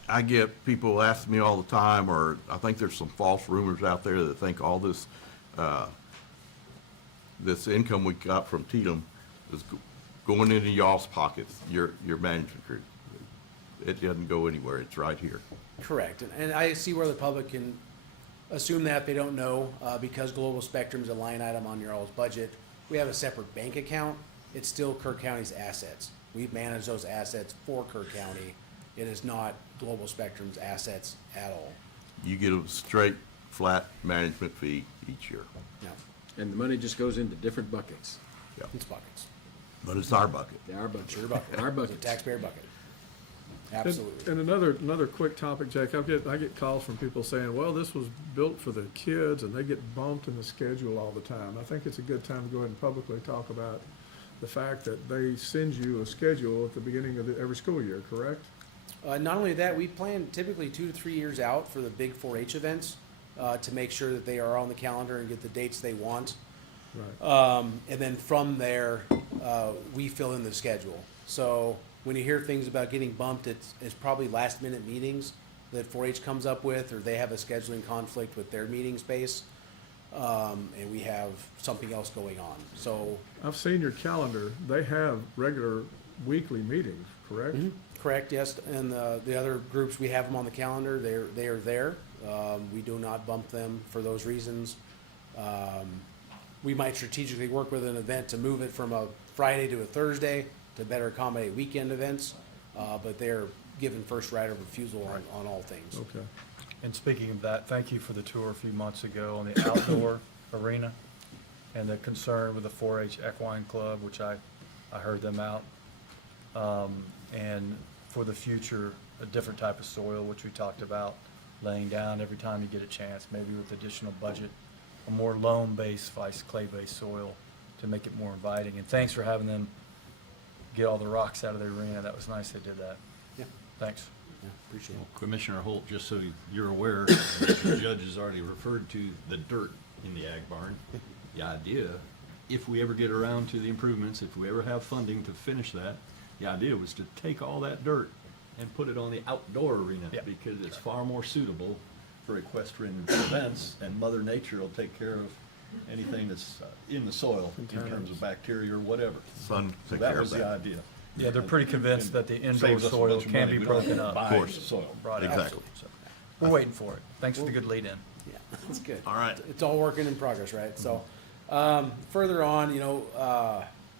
I get people ask me all the time, or I think there's some false rumors out there that think all this, this income we got from Tatum is going into y'all's pockets, your management group. It doesn't go anywhere. It's right here. Correct, and I see where the public can assume that if they don't know, because Global Spectrum is a line item on your all's budget, we have a separate bank account. It's still Kerr County's assets. We manage those assets for Kerr County. It is not Global Spectrum's assets at all. You get a straight, flat management fee each year. No, And the money just goes into different buckets. it's buckets. But it's our bucket. Our bucket. Your bucket. Our It's a bucket. taxpayer bucket. And- Absolutely. And another quick topic, Jake, I get calls from people saying, well, this was built for the kids and they get bumped in the schedule all the time. I think it's a good time to go ahead and publicly talk about the fact that they send you a schedule at the beginning of every school year, correct? Not only that, we plan typically 2 to 3 years out for the big 4-H events, to make sure that they are on the calendar and get the dates they want. Right. And then from there, we fill in the schedule. So when you hear things about getting bumped, it's probably last minute meetings that 4-H comes up with, or they have a scheduling conflict with their meeting space. And we have something else going on. So, I've seen your calendar. They have regular weekly meetings, correct? correct, yes. And the other groups, we have them on the calendar. They are there. We do not bump them for those reasons. We might strategically work with an event to move it from a Friday to a Thursday to better accommodate weekend events, but they're given first right of refusal on all things. Okay. And speaking of that, thank you for the tour a few months ago on the outdoor arena and the concern with the 4-H Equine Club, which I heard them out. And for the future, a different type of soil, which we talked about, laying down every time you get a chance, maybe with additional budget, a more loam-based, clay-based soil to make it more inviting. And thanks for having them get all the rocks out of the arena. That was nice they did that. Yeah, Thanks. yeah, appreciate it. Commissioner Holt, just so you're aware, the judge has already referred to the dirt in the ag barn. The idea, if we ever get around to the improvements, if we ever have funding to finish that, the idea was to take all that dirt and put it on the outdoor arena, Yeah. because it's far more suitable for equestrian events, and Mother Nature will take care of anything that's in the soil in terms of bacteria or whatever. Sun So take that care was of the that. idea. Yeah, they're pretty convinced that the indoor Saves us a soil bunch of can money. be We don't have broken to up. buy course. soil. Brought out. Exactly. So, we're waiting for it. Thanks for the good lead in. Yeah, that's good. All right. It's all working in progress, right? So, further on,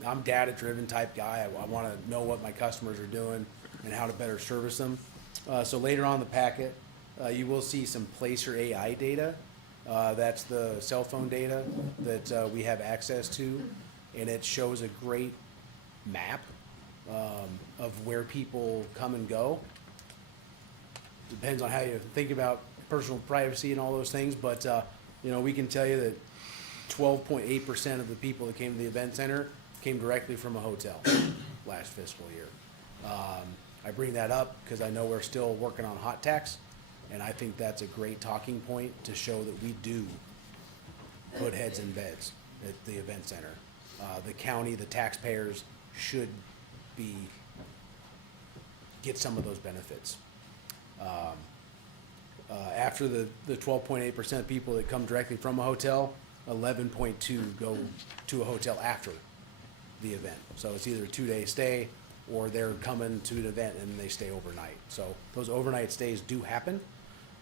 I'm data-driven type guy. I want to know what my customers are doing and how to better service them. So later on in the packet, you will see some Placer AI data. That's the cell phone data that we have access to, and it shows a great map of where people come and go. Depends on how you think about personal privacy and all those things, but, we can tell you that 12.8% of the people that came to the event center came directly from a hotel last fiscal year. I bring that up because I know we're still working on hot tax, and I think that's a great talking point to show that we do put heads in beds at the event center. The county, the taxpayers should get some of those benefits. After the 12.8% people that come directly from a hotel, 11.2 go to a hotel after the event. So it's either a 2-day stay, or they're coming to an event and they stay overnight. So those overnight stays do happen.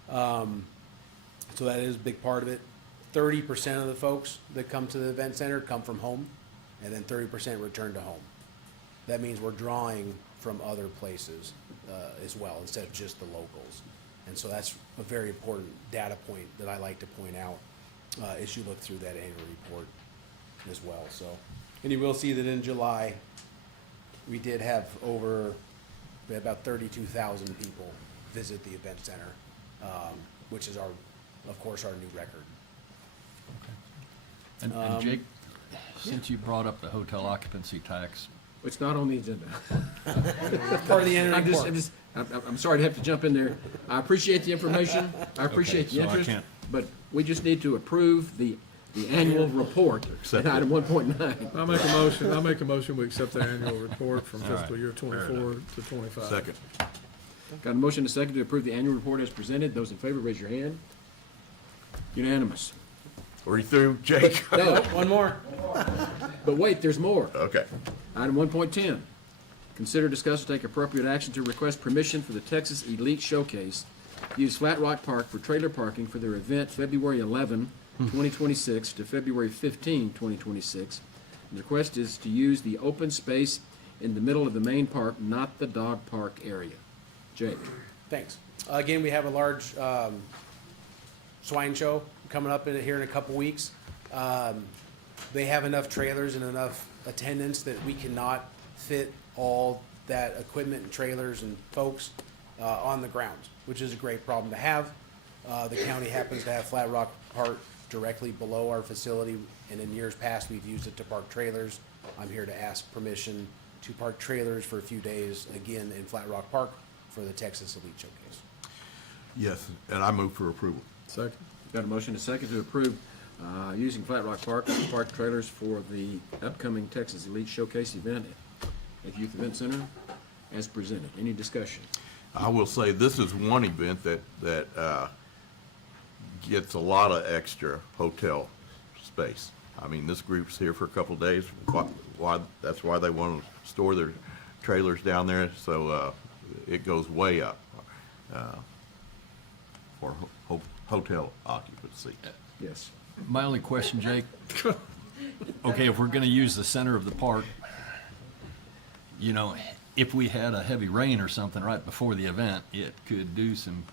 So that is a big part of it. 30% of the folks that come to the event center come from home, and then 30% return to home. That means we're drawing from other places as well, instead of just the locals. And so that's a very important data point that I like to point out as you look through that annual report as well. So, and you will see that in July, we did have we had about 32,000 people visit the event center, which is of course, our new record. And Jake, since you brought up the hotel occupancy tax, It's not on the agenda. Part of the annual report. I'm sorry to have to jump in there. I appreciate the information. I appreciate the so I interest, can't- but we just need to approve the annual report at item 1.9. I'll make a motion, we accept the annual report from All right. fiscal year Fair 24 to 25. Second. Got a motion and a second to approve the annual report as presented. Those in favor, raise your hand. Unanimous. Are you through, Jake? No, One more. but wait, there's more. Okay. Item 1.10, consider, discuss, and take appropriate action to request permission for the Texas Elite Showcase to use Flat Rock Park for trailer parking for their event February 11, 2026 to February 15, 2026. The request is to use the open space in the middle of the main park, not the dog park area. Jake? Thanks. Again, we have a large swine show coming up here in a couple weeks. They have enough trailers and enough attendance that we cannot fit all that equipment and trailers and folks on the grounds, which is a great problem to have. The county happens to have Flat Rock Park directly below our facility, and in years past, we've used it to park trailers. I'm here to ask permission to park trailers for a few days, again, in Flat Rock Park for the Texas Elite Showcase. Yes, and I move for approval. Second. Got a motion and a second to approve using Flat Rock Park to park trailers for the upcoming Texas Elite Showcase event at Youth Event Center as presented. Any discussion? I will say this is one event that gets a lot of extra hotel space. I mean, this group's here for a couple of days. That's why they want to store their trailers down there, so it goes way up for hotel occupancy. Yes. My only question, Jake, okay, if we're gonna use the center of the park, you know, if we had a heavy rain or something right before the event, it could do some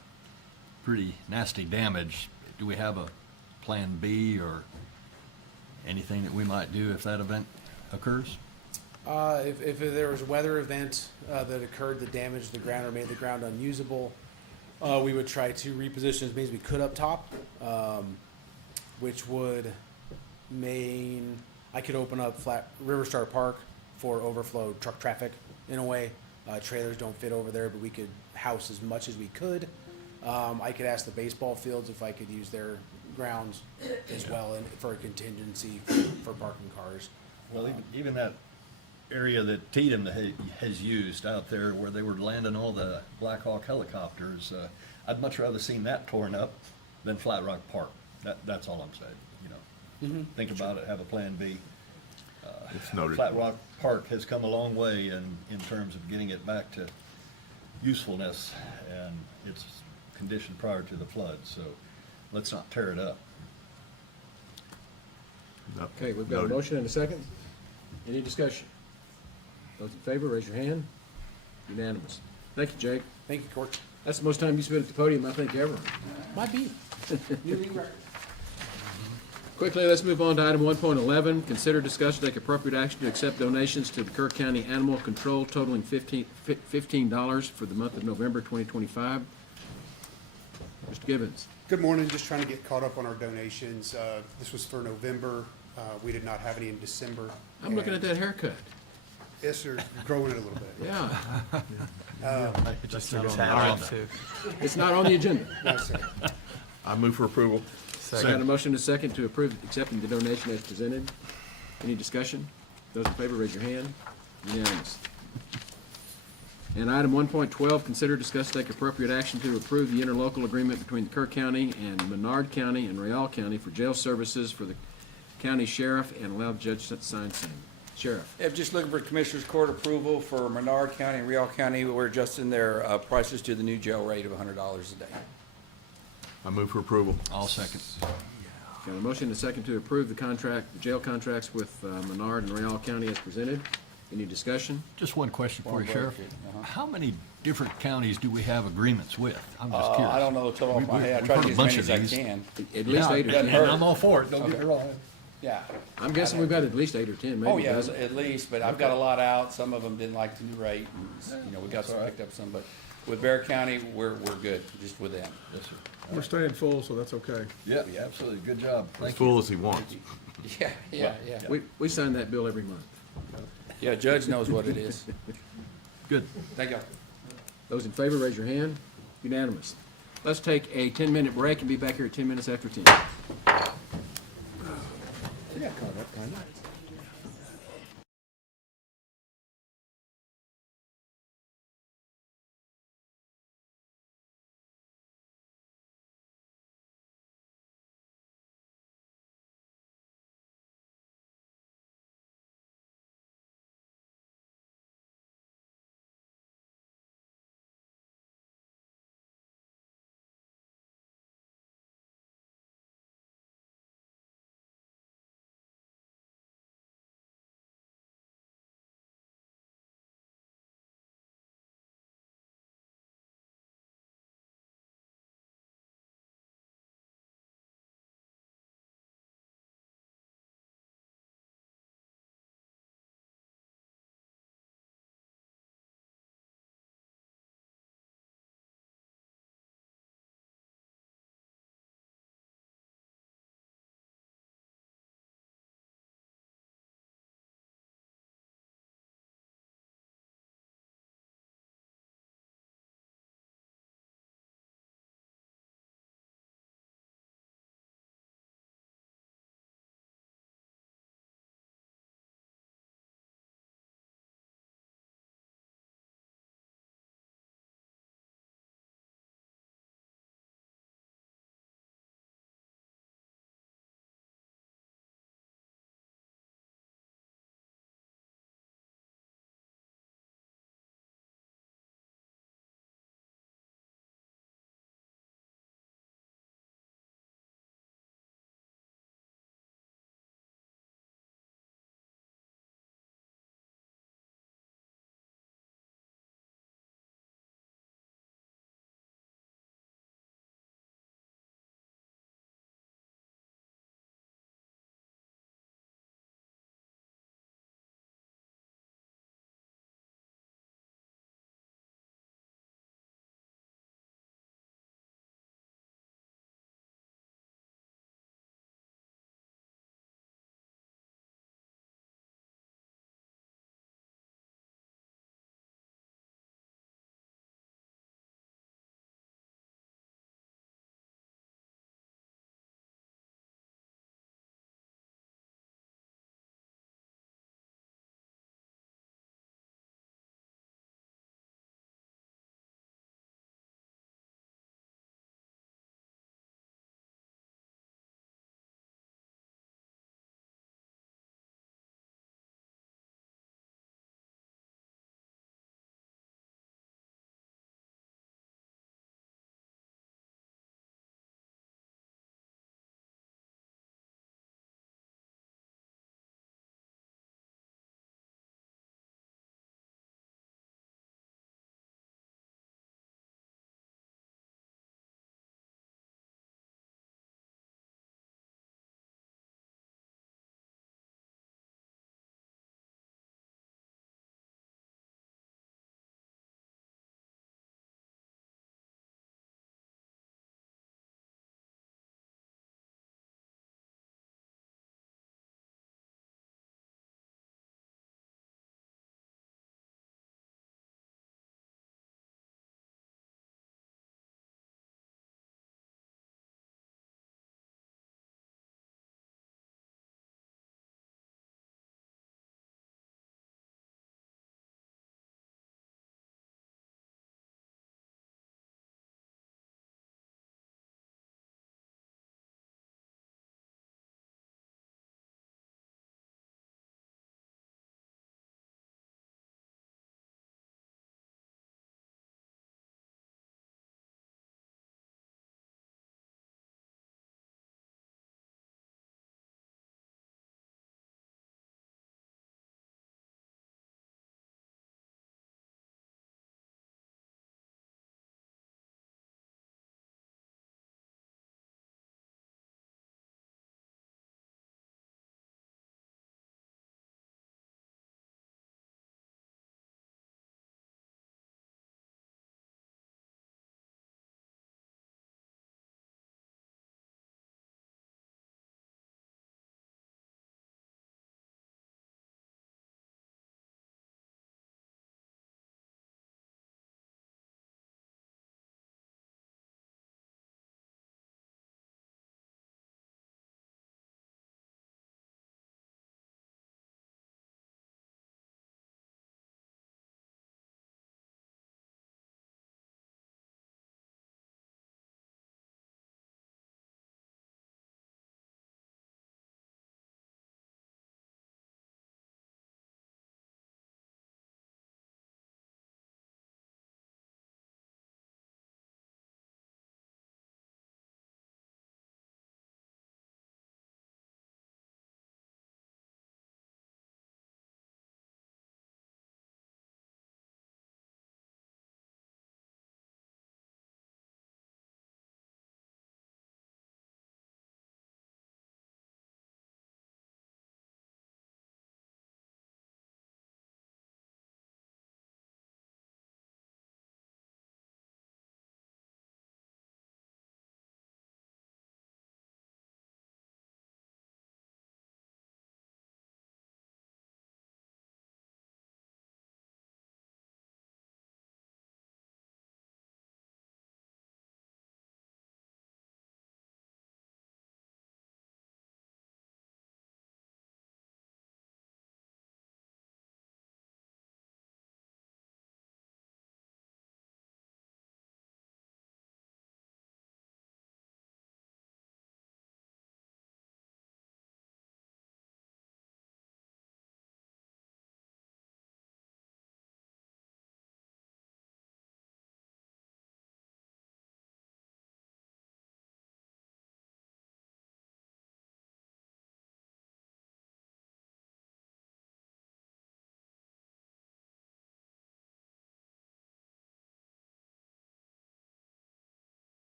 pretty nasty damage. Do we have a plan B or anything that we might do if that event occurs? If there was a weather event that occurred that damaged the ground or made the ground unusable, we would try to reposition as many as we could up top, which would mean I could open up Riverstar Park for overflow truck traffic in a way. Trailers don't fit over there, but we could house as much as we could. I could ask the baseball fields if I could use their grounds as well and for a contingency for parking cars. Well, even that area that Tatum has used out there where they were landing all the Black Hawk helicopters, I'd much rather seen that torn up than Flat Rock Park. That's all I'm saying, you know. Think about it, have a plan B. It's noted. Flat Rock Park has come a long way in terms of getting it back to usefulness and its condition prior to the flood, so let's not tear it up. Okay, we've got a Noted. motion and a second. Any discussion? Those in favor, raise your hand. Unanimous. Thank you, Jake. Thank you, Court. That's the most time you spent at the podium, I think, ever. Might be. New league record. Quickly, let's move on to item 1.11. Consider, discuss, and take appropriate action to accept donations to the Kerr County Animal Control totaling $15 for the month of November 2025. Mr. Gibbons. Good morning. Just trying to get caught up on our donations. This was for November. We did not have any in December. I'm looking at And- that haircut. Yes, sir. Growing it a little bit. Yeah, It just took his hat off too. it's not on the agenda. No, sir. I move for approval. Got a motion and a second to approve accepting the donation as presented. Any discussion? Those in favor, raise your hand. Unanimous. And item 1.12, consider, discuss, take appropriate action to approve the interlocal agreement between the Kerr County and Menard County and Real County for jail services for the county sheriff and allow the judge to sign same. Sheriff. Yeah, just looking for Commissioners Court approval for Menard County and Real County. We're adjusting their prices to the new jail rate of $100 a day. I move for approval. I'll second. Got a motion and a second to approve the contract, the jail contracts with Menard and Real County as presented. Any discussion? Just one question for you, Sheriff. Uh-huh. How many different counties do we have agreements with? I'm just curious. I don't know the total off my We- head. I we've try to heard get a as bunch many of as I these. can. At least 8 or doesn't 10. hurt. And I'm all for it, don't get me wrong. Yeah. I'm guessing we've got at least 8 or 10, maybe. Oh, yeah, dozen. at least, but I've got a lot out. Some of them didn't like the new rate. And, you know, we got some, picked up some, but with Bear County, we're good, just with them. Yes, sir. We're staying full, so that's okay. Yeah, absolutely. Good job. As Thank you. full as he wants. Yeah. We sign that bill every month. Yeah, Judge knows what it is. Good. Thank you. Those in favor, raise your hand. Unanimous. Let's take a 10-minute break and be back here at 10 minutes after 10.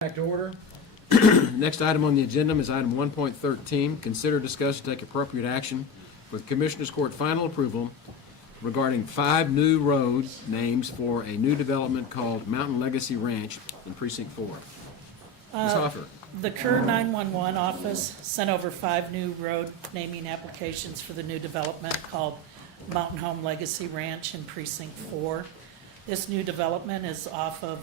Back to order. Next item on the agenda is item 1.13, consider, discuss, and take appropriate action for the Commissioners Court final approval regarding 5 new road names for a new development called Mountain Legacy Ranch in Precinct 4. Ms. Hoffer. The Kerr 911 office sent over 5 new road naming applications for the new development called Mountain Home Legacy Ranch in Precinct 4. This new development is off of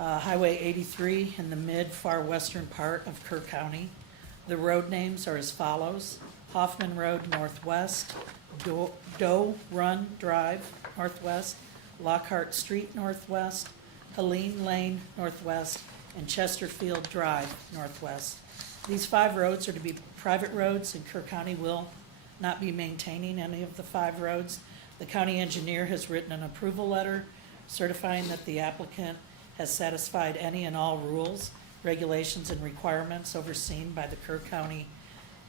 Highway 83 in the mid-far western part of Kerr County. The road names are as follows: Hoffman Road Northwest, Doe Run Drive Northwest, Lockhart Street Northwest, Helene Lane Northwest, and Chesterfield Drive Northwest. These 5 roads are to be private roads, and Kerr County will not be maintaining any of the 5 roads. The county engineer has written an approval letter certifying that the applicant has satisfied any and all rules, regulations, and requirements overseen by the Kerr County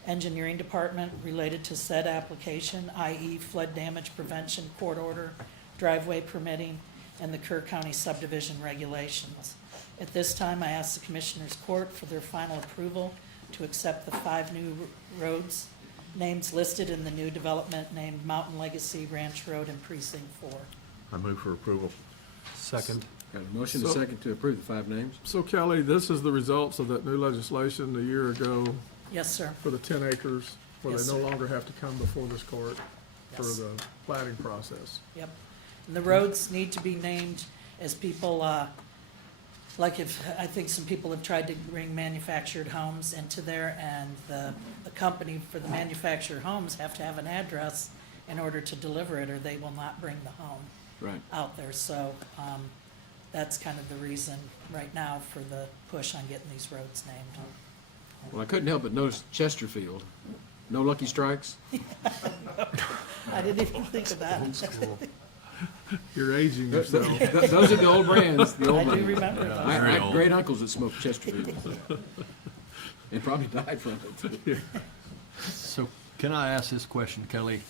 Engineering Department related to said application, i.e. flood damage prevention, court order, driveway permitting, and the Kerr County subdivision regulations. At this time, I ask the Commissioners Court for their final approval to accept the 5 new roads names listed in the new development named Mountain Legacy Ranch Road in Precinct 4. I move for approval. Second. Got a motion and a second to approve the 5 names. So Kelly, this is the results of that new legislation a year ago Yes, sir. for the 10 acres, where Yes, they no sir. longer have to come before this court for Yes. the plating process. Yep. And the roads need to be named as people, like if, I think some people have tried to bring manufactured homes into there, and the company for the manufactured homes have to have an address in order to deliver it, or they will not bring the home Right. out there. So, that's kind of the reason right now for the push on getting these roads named. Well, I couldn't help but notice Chesterfield. No Lucky Strikes? I didn't even think of that. You're aging Th- yourself. th- Those are the old brands, the old I do brands. remember Yeah. those. I Very had old. great uncles that smoked Chesterfield. And probably died from it. So can I ask this question, Kelly?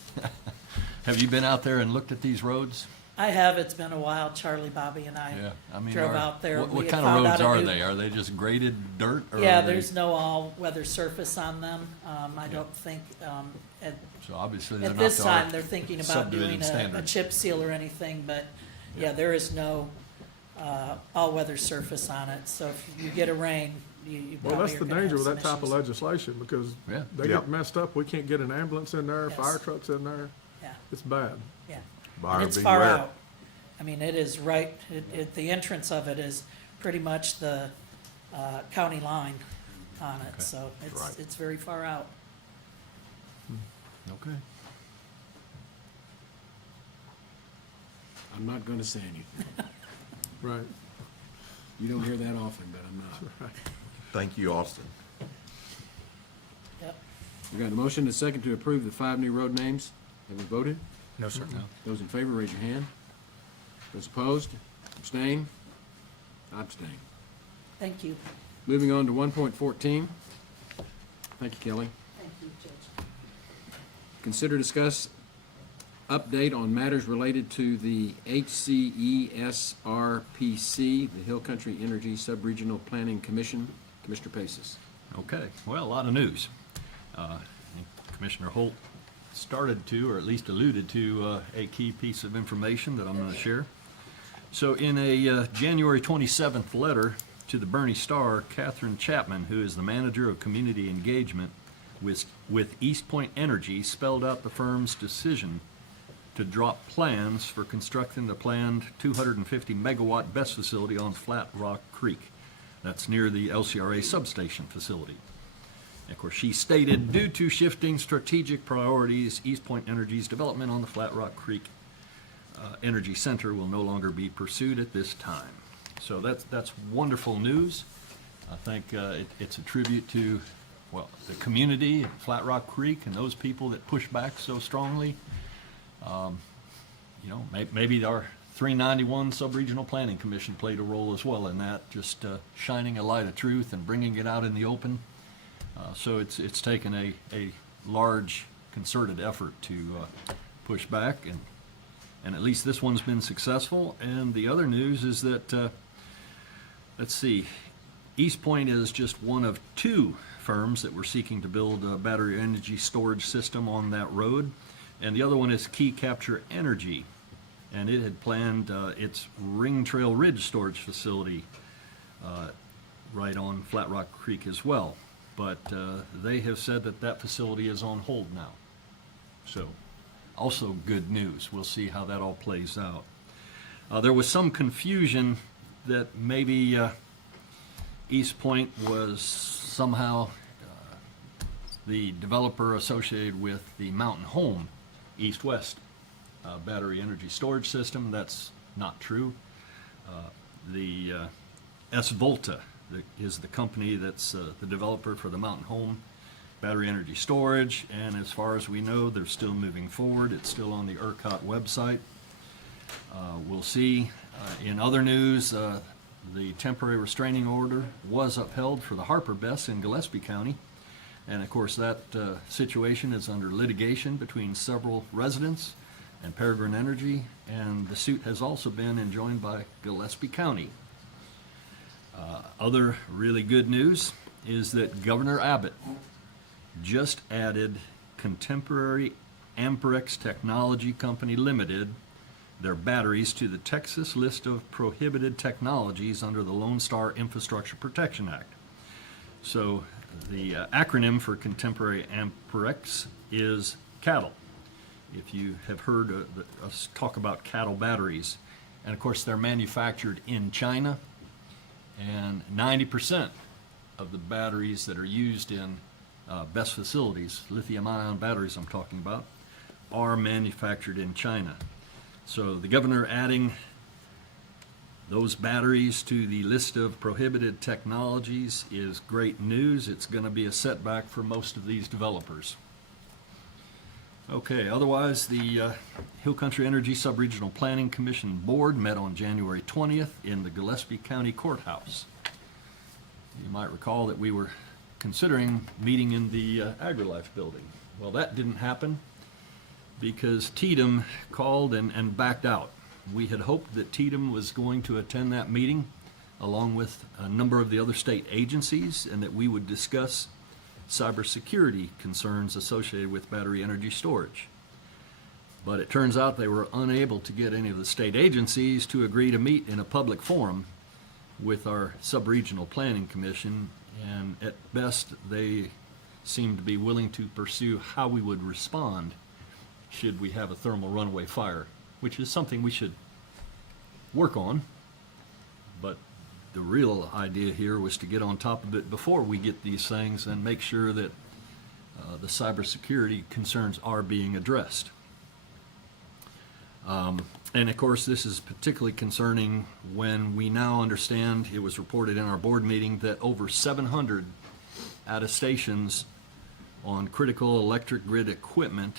Have you been out there and looked at these roads? I have, it's been a while. Charlie, Bobby, and I I mean, drove out there. What We had kind of found roads out a are new- they? Are they just graded dirt? Or Yeah, are they- there's no all-weather surface on them. I don't think, So obviously they're at not this to time, our they're thinking about subdivision doing a standards. chip seal or anything, but yeah, there is no all-weather surface on it. So if you get a rain, you Well, probably that's are the gonna danger have with that some type of issues. legislation, because Yeah. they Yeah. get messed up. We can't get an ambulance in there, Yes. fire trucks in there. Yeah, It's bad. yeah. Buyer And it's far beware. out. I mean, it is right, the entrance of it is pretty much the county line on it, so Right. it's very far out. Okay. I'm not gonna say anything. Right. You don't hear that often, but I'm not. Thank you, Austin. Yep. We got a motion and a second to approve the 5 new road names. Have we voted? No, sir. Those in favor, raise your hand. Those opposed, abstain. I abstain. Thank you. Moving on to 1.14. Thank you, Kelly. Thank you, Judge. Consider, discuss, update on matters related to the HCESRPC, the Hill Country Energy Subregional Planning Commission. Commissioner Paces. Okay, well, a lot of news. I think Commissioner Holt started to, or at least alluded to, a key piece of information that I'm going to share. So in a January 27th letter to the Bernie Star, Catherine Chapman, who is the manager of community engagement with East Point Energy, spelled out the firm's decision to drop plans for constructing the planned 250 megawatt BESS facility on Flat Rock Creek. That's near the LCRA substation facility. Of course, she stated, due to shifting strategic priorities, East Point Energy's development on the Flat Rock Creek Energy Center will no longer be pursued at this time. So that's wonderful news. I think it's a tribute to, well, the community at Flat Rock Creek and those people that push back so strongly. You know, maybe our 391 Sub-Regional Planning Commission played a role as well in that, just shining a light of truth and bringing it out in the open. So it's taken a large concerted effort to push back, and at least this one's been successful. And the other news is that, let's see, East Point is just one of two firms that were seeking to build a battery energy storage system on that road, and the other one is Key Capture Energy, and it had planned its Ring Trail Ridge storage facility right on Flat Rock Creek as well. But they have said that that facility is on hold now. So, also good news. We'll see how that all plays out. There was some confusion that maybe East Point was somehow the developer associated with the Mountain Home East-West battery energy storage system. That's not true. The S-Volta is the company that's the developer for the Mountain Home battery energy storage, and as far as we know, they're still moving forward. It's still on the ERCOT website. We'll see. In other news, the temporary restraining order was upheld for the Harper Bess in Gillespie County, and of course that situation is under litigation between several residents and Peregrine Energy, and the suit has also been enjoined by Gillespie County. Other really good news is that Governor Abbott just added Contemporary Amperex Technology Company Limited, their batteries, to the Texas list of prohibited technologies under the Lone Star Infrastructure Protection Act. So the acronym for Contemporary Amperex is CATTLE. If you have heard us talk about cattle batteries, and of course they're manufactured in China, and 90% of the batteries that are used in BESS facilities, lithium-ion batteries I'm talking about, are manufactured in China. So the governor adding those batteries to the list of prohibited technologies is great news. It's going to be a setback for most of these developers. Okay, otherwise, the Hill Country Energy Subregional Planning Commission Board met on January 20th in the Gillespie County Courthouse. You might recall that we were considering meeting in the AgriLife building. Well, that didn't happen because Tatum called and backed out. We had hoped that Tatum was going to attend that meeting along with a number of the other state agencies, and that we would discuss cybersecurity concerns associated with battery energy storage. But it turns out they were unable to get any of the state agencies to agree to meet in a public forum with our subregional planning commission, and at best they seem to be willing to pursue how we would respond should we have a thermal runaway fire, which is something we should work on. But the real idea here was to get on top of it before we get these things and make sure that the cybersecurity concerns are being addressed. And of course, this is particularly concerning when we now understand, it was reported in our board meeting, that over 700 attestations on critical electric grid equipment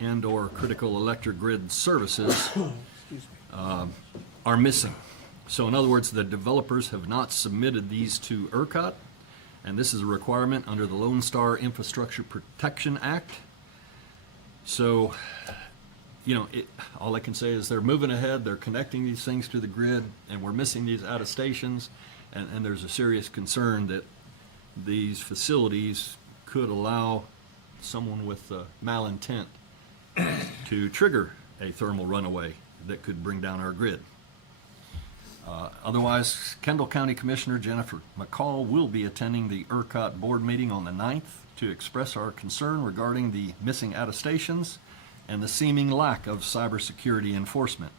and or critical electric grid services are missing. So in other words, the developers have not submitted these to ERCOT, and this is a requirement under the Lone Star Infrastructure Protection Act. So, you know, all I can say is they're moving ahead, they're connecting these things to the grid, and we're missing these attestations, and there's a serious concern that these facilities could allow someone with malintent to trigger a thermal runaway that could bring down our grid. Otherwise, Kendall County Commissioner Jennifer McCall will be attending the ERCOT board meeting on the 9th to express our concern regarding the missing attestations and the seeming lack of cybersecurity enforcement.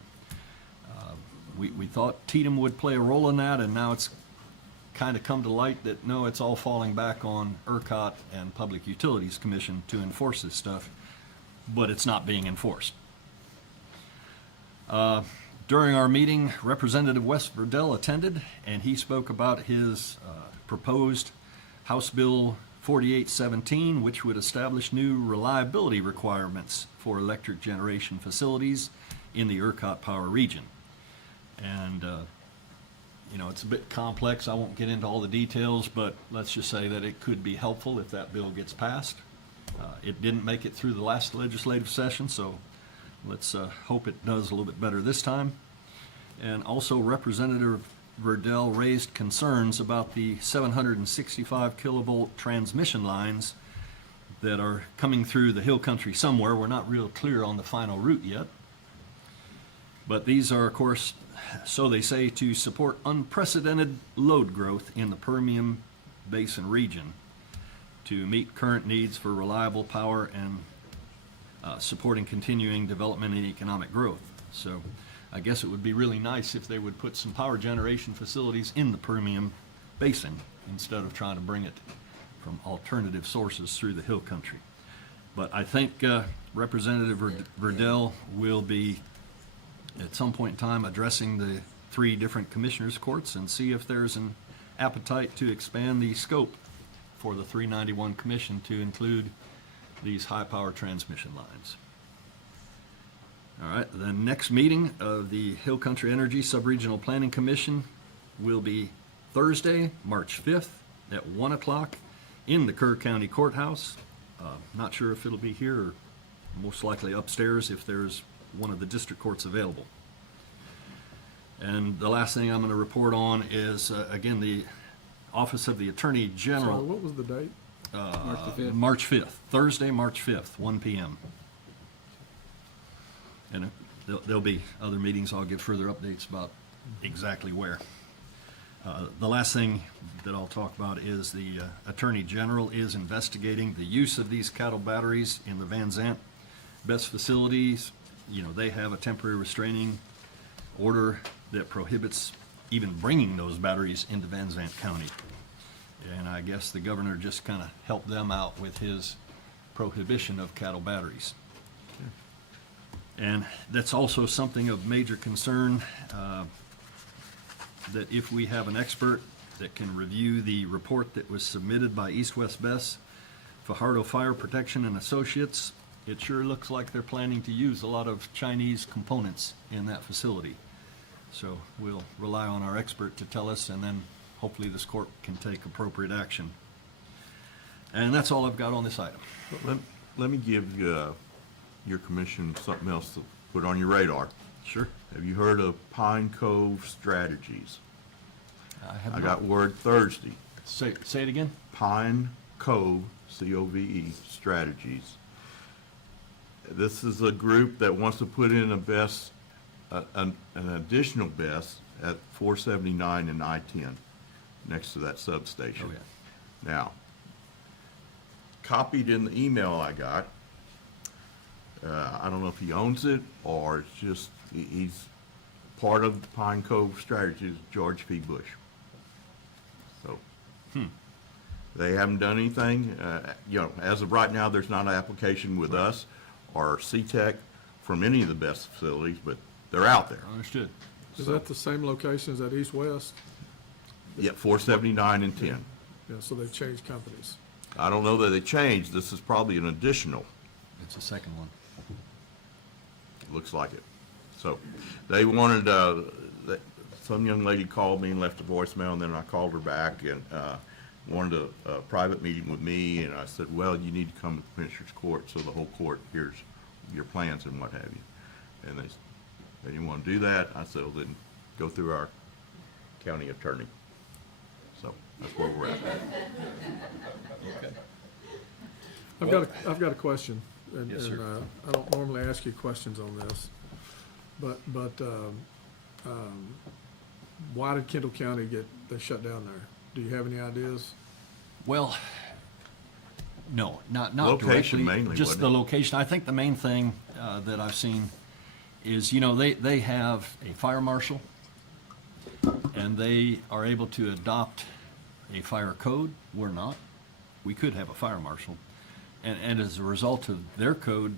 We thought Tatum would play a role in that, and now it's kind of come to light that no, it's all falling back on ERCOT and Public Utilities Commission to enforce this stuff, but it's not being enforced. During our meeting, Representative Wes Verdell attended, and he spoke about his proposed House Bill 4817, which would establish new reliability requirements for electric generation facilities in the ERCOT power region. And, you know, it's a bit complex. I won't get into all the details, but let's just say that it could be helpful if that bill gets passed. It didn't make it through the last legislative session, so let's hope it does a little bit better this time. And also Representative Verdell raised concerns about the 765 kilovolt transmission lines that are coming through the hill country somewhere. We're not real clear on the final route yet. But these are, of course, so they say, to support unprecedented load growth in the Permian Basin region, to meet current needs for reliable power and supporting continuing development and economic growth. So I guess it would be really nice if they would put some power generation facilities in the Permian Basin instead of trying to bring it from alternative sources through the hill country. But I think Representative Verdell will be at some point in time addressing the 3 different commissioners' courts and see if there's an appetite to expand the scope for the 391 Commission to include these high-power transmission lines. All right, the next meeting of the Hill Country Energy Subregional Planning Commission will be Thursday, March 5th at 1 o'clock in the Kerr County Courthouse. Not sure if it'll be here or most likely upstairs if there's one of the district courts available. And the last thing I'm going to report on is, again, the Office of the Attorney General. Sorry, what was the date? March the 5th. March 5th, Thursday, March 5th, 1 p.m. And there'll be other meetings. I'll give further updates about exactly where. The last thing that I'll talk about is the Attorney General is investigating the use of these cattle batteries in the Van Zant Best facilities. You know, they have a temporary restraining order that prohibits even bringing those batteries into Van Zant County. And I guess the governor just kind of helped them out with his prohibition of cattle batteries. And that's also something of major concern, that if we have an expert that can review the report that was submitted by East West Best, Fajardo Fire Protection and Associates, it sure looks like they're planning to use a lot of Chinese components in that facility. So we'll rely on our expert to tell us, and then hopefully this court can take appropriate action. And that's all I've got on this item. Let me give your commission something else to put on your radar. Sure. Have you heard of Pine Cove Strategies? I got word Thursday. Say it again? Pine Cove, C-O-V-E, Strategies. This is a group that wants to put in an additional BESS at 479 and I-10, next to that substation. Oh, yeah. Now, copied in the email I got, I don't know if he owns it or it's just, he's part of the Pine Cove Strategies, George P. Bush. So, they haven't done anything. As of right now, there's not an application with us or CTEC from any of the BESS facilities, but they're out there. Understood. Is that the same location as that east-west? Yeah, 479 and 10. Yeah, so they've changed companies. I don't know that they changed. This is probably an additional. It's the second one. Looks like it. So they wanted, some young lady called me and left a voicemail, and then I called her back and wanted a private meeting with me, and I said, well, you need to come to the Commissioner's Court so the whole court hears your plans and what have you. And they didn't want to do that. I said, well, then go through our county attorney. So that's where we're at. Okay. I've got a question, and, Yes, sir. I don't normally ask you questions on this, but why did Kendall County they shut down there? Do you have any ideas? Well, no, not Location directly. mainly, Just wasn't the it? location. I think the main thing that I've seen is, they have a fire marshal, and they are able to adopt a fire code. We're not. We could have a fire marshal. And as a result of their code,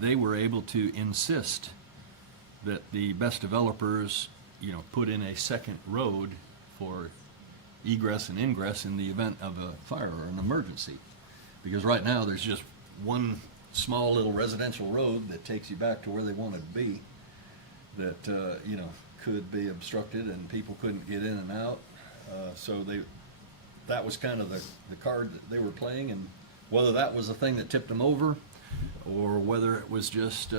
they were able to insist that the best developers, put in a second road for egress and ingress in the event of a fire or an emergency. Because right now, there's just one small little residential road that takes you back to where they wanted to be that, could be obstructed and people couldn't get in and out. So that was kind of the card that they were playing, and whether that was the thing that tipped them over or whether it was just,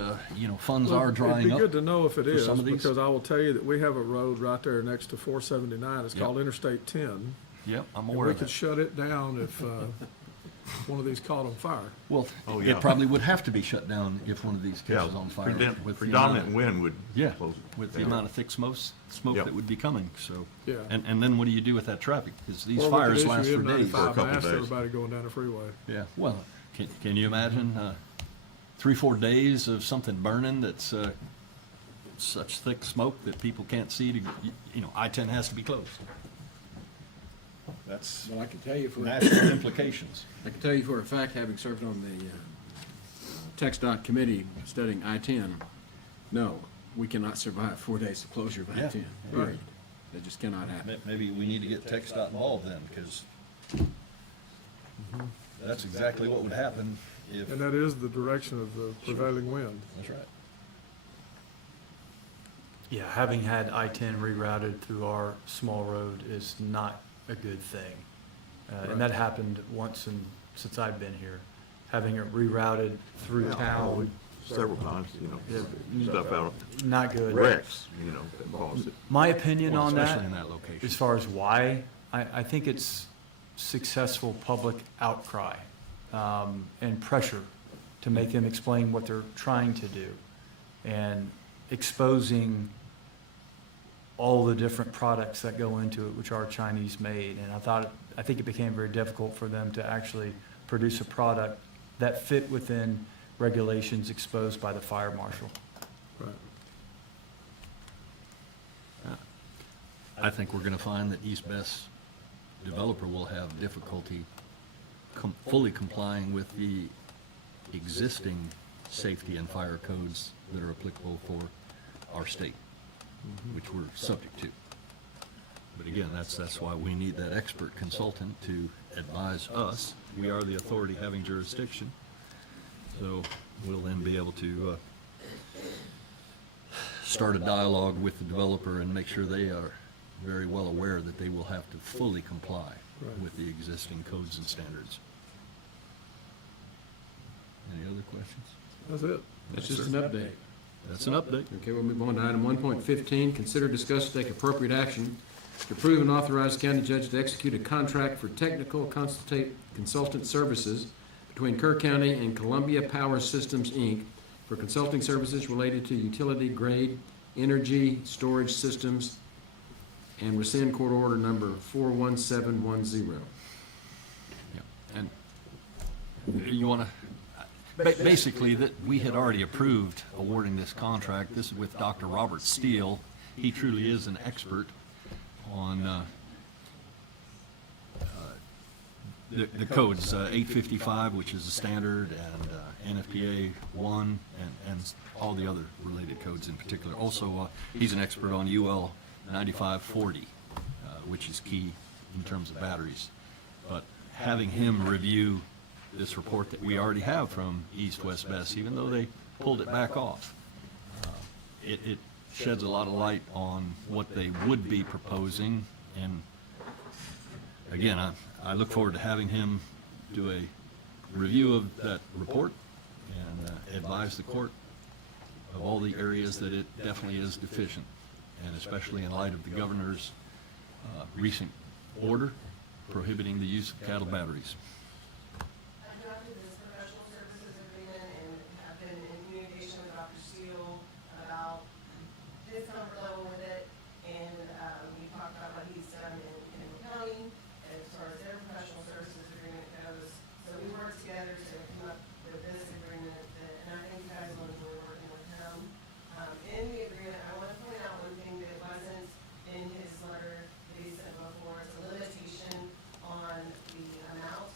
funds Well, are drying It'd up. be good to know if it for is, some of these. because I will tell you that we have a road right there next to 479. It's Yep. called Interstate 10. Yep, I'm And aware we of could that. shut it down if one of these caught on fire. Well, Oh, yeah. it probably would have to be shut down if one of these catches on fire. with the Predominant amount of- wind would Yeah, close it. with the Yeah. amount of thick smoke Yep. that would be coming, so. Yeah. And then what do you do with that traffic? Because these Or we could fires issue last for days. M95 and couple ask days. everybody going down the freeway. Yeah, well, can you imagine 3-4 days of something burning that's such thick smoke that people can't see to, I-10 has to be closed. That's Well, I can tell you for, national implications. I can tell you for a fact, having served on the TxDOT committee studying I-10, no, we cannot survive 4 days of closure of Yeah. I-10, period. That just cannot happen. Maybe we need to get TxDOT involved then, because that's exactly what would happen if. And that is the direction of the prevailing wind. That's right. Yeah, having had I-10 rerouted through our small road is not a good thing. And that happened once since I've been here. Having it rerouted through town would, Several times, Yeah. stuff out, not good. wrecks, that caused it. My opinion Well, on especially in that location. as far as why, I think it's successful public outcry and pressure to make them explain what they're trying to do, and exposing all the different products that go into it, which are Chinese made. And I think it became very difficult for them to actually produce a product that fit within regulations exposed by the fire marshal. Right. I think we're gonna find that East Best developer will have difficulty fully complying with the existing safety and fire codes that are applicable for our state, which we're subject to. But again, that's why we need that expert consultant to advise us. We are the authority having jurisdiction. So we'll then be able to start a dialogue with the developer and make sure they are very well aware that they will have to fully comply with the existing codes and standards. Any other questions? That's it. That's just an update. That's an update. Okay, we'll move on to item 1.15, consider, discuss, take appropriate action to approve and authorize county judge to execute a contract for technical consultant services between Kerr County and Columbia Power Systems, Inc. for consulting services related to utility-grade energy storage systems, and rescind court order number 41710. And you want to, basically, that we had already approved awarding this contract. This is with Dr. Robert Steele. He truly is an expert on the codes, 855, which is the standard, and NFPA 1, and all the other related codes in particular. Also, he's an expert on UL 9540, which is key in terms of batteries. But having him review this report that we already have from East West Best, even though they pulled it back off, it sheds a lot of light on what they would be proposing. And again, I look forward to having him do a review of that report and advise the court of all the areas that it definitely is deficient, and especially in light of the governor's recent order prohibiting the use of cattle batteries. I drafted this professional services agreement and have been in communication with Dr. Steele about his comfort level with it. And we talked about what he's done in the county as far as their professional services agreement goes. So we worked together to come up with this agreement and I think you guys will enjoy working with him. In the agreement, I want to point out one thing that wasn't in his letter that he sent before. It's a limitation on the amount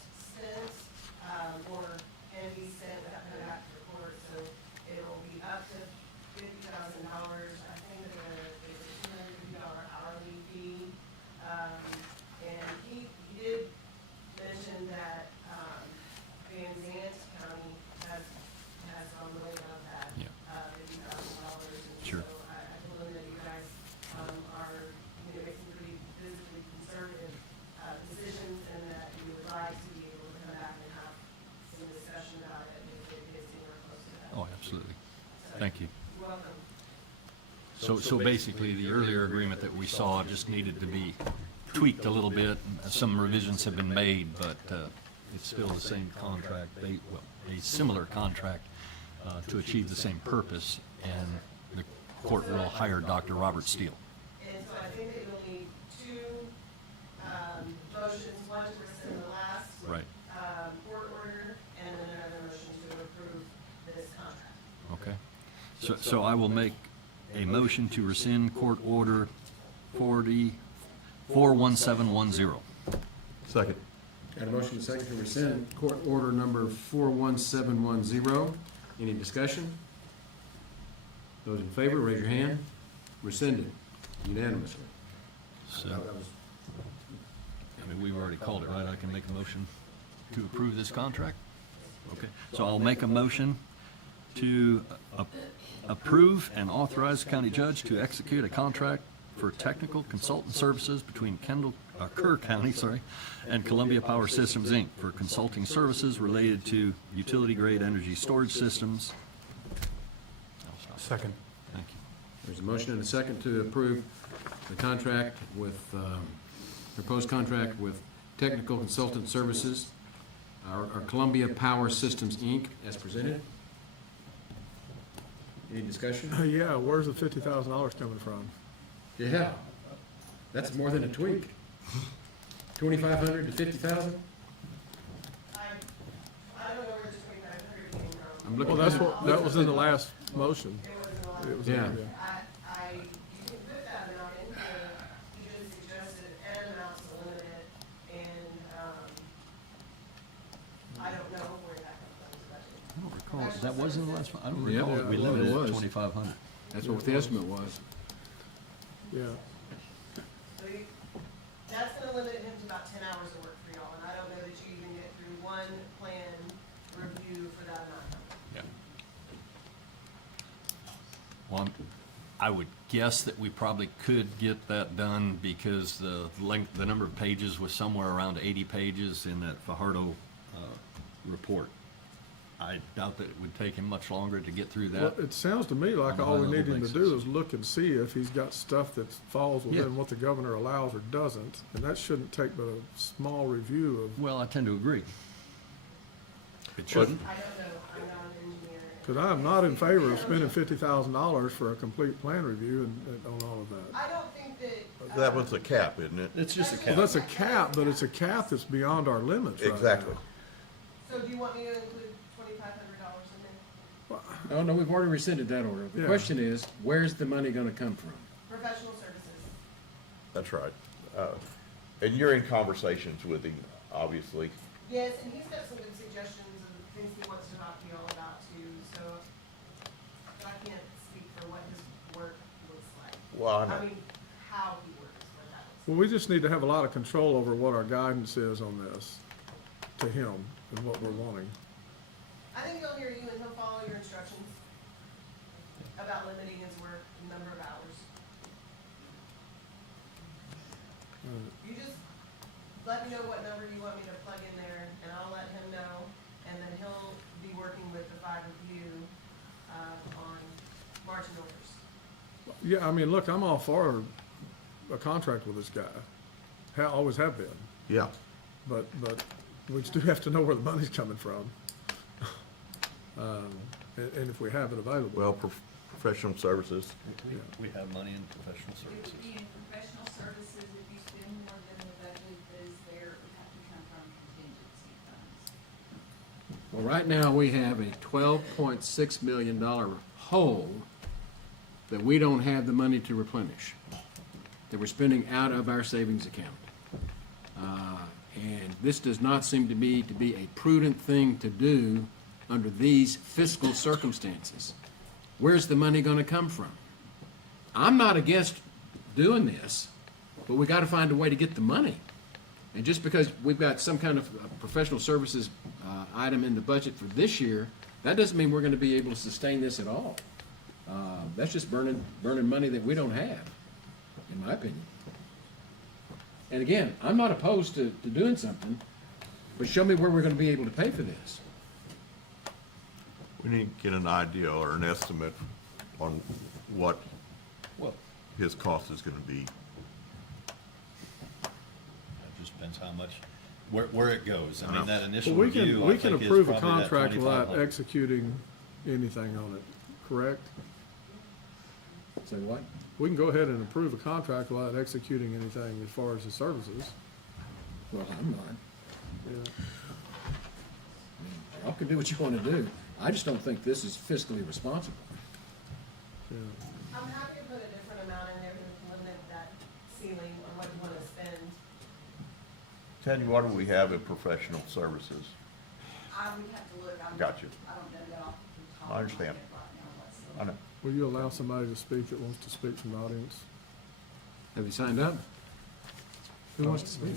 So basically, the earlier agreement that we saw just needed to be tweaked a little bit. Some revisions have been made, but it's still the same contract, a similar contract to achieve the same purpose, and the court will hire Dr. Robert Steele. And so I think that you'll need two motions, one to rescind the last Right. court order, and then another motion to approve this contract. Okay. So I will make a motion to rescind court order 41710. Second. Got a motion and a second to rescind court order number 41710. Any discussion? Those in favor, raise your hand. Rescinded unanimously. So, I mean, we've already called it, right? I can make a motion to approve this contract? Okay. So I'll make a motion to approve and authorize the county judge to execute a contract for technical consultant services between Kerr County, and Columbia Power Systems, Inc. for consulting services related to utility-grade energy storage systems. Second. Thank you. There's a motion and a second to approve the contract with, proposed contract with Technical Consultant Services, our Columbia Power Systems, Inc., as presented. Any discussion? Yeah, where's the $50,000 coming from? Yeah, that's more than a tweak. 2,500 to 50,000? I don't know where the 2,500 came from. I'm looking. Well, that's what, that was in the last motion. It was a lot. It was in- Yeah. You can put that amount in here, you just suggested an amount to limit it, and, I don't know where that comes from, I don't recall, that was in the last one? I don't Yeah, recall it. We it limited it was. to 2,500. That's what the estimate was. Yeah. So that's gonna limit him to about 10 hours of work for y'all, and I don't know that you even get through one plan review for that amount. Yeah. Well, I would guess that we probably could get that done because the length, the number of pages was somewhere around 80 pages in that Fajardo report. I doubt that it would take him much longer to get through Well, that. it sounds to me like on a all we high-level need him to basis. do is look and see if he's got stuff that falls Yeah. within what the governor allows or doesn't. And that shouldn't take but a small review of, Well, I tend to agree. It shouldn't. I don't know, I'm not an engineer. because I'm not in favor of spending $50,000 for a complete plan review and on all of that. I don't think that. That was the cap, isn't it? It's just a Well, cap. that's a cap, but it's a cap that's beyond our limits right now. Exactly. So do you want me to include $2,500 in there? Oh, no, we've already rescinded that order. The Yeah. question is, where's the money gonna come from? Professional services. That's right. And you're in conversations with him, obviously. Yes, and he's got some good suggestions and things he wants to talk to y'all about too, so I can't speak for what his work looks like. Well, I know. I mean, how he works, what that looks Well, we just need to have a lot of control over what our guidance is on this to him and what we're wanting. I think he'll hear you and he'll follow your instructions about limiting his work, number of hours. You just let me know what number you want me to plug in there, and I'll let him know, and then he'll be working with the five of you, on marching orders. Yeah, I mean, look, I'm all for a contract with this guy. Always have been. Yeah. But we do have to know where the money's coming from. And if we have it available. Well, professional services. We have money in professional It would services. be in professional services, if you spend more than the budget that is there, it would have to come from contingency funds. Well, right now, we have a $12.6 million hole that we don't have the money to replenish, that we're spending out of our savings account. And this does not seem to be a prudent thing to do under these fiscal circumstances. Where's the money gonna come from? I'm not against doing this, but we gotta find a way to get the money. And just because we've got some kind of professional services item in the budget for this year, that doesn't mean we're gonna be able to sustain this at all. That's just burning money that we don't have, in my opinion. And again, I'm not opposed to doing something, but show me where we're gonna be able to pay for this. We need to get an idea or an estimate on what Well, his cost is gonna be. it just depends how much, where it goes. I mean, that Well, initial we can, review, I we can think, is approve a probably that contract without 2,500. executing anything on it, correct? Say what? We can go ahead and approve a contract without executing anything as far as the services. Well, I'm not. Yeah. Y'all can do what you want to do. I just don't think this is fiscally responsible. Yeah. I'm happy to put a different amount in there to limit that ceiling on what you want to spend. Tanya, what do we have in professional services? I would have to look, Gotcha. I don't know that off the top I of my understand. head right now what's I know. Will you allow somebody to speak that wants to speak from the audience? Have you signed up? Who wants to speak?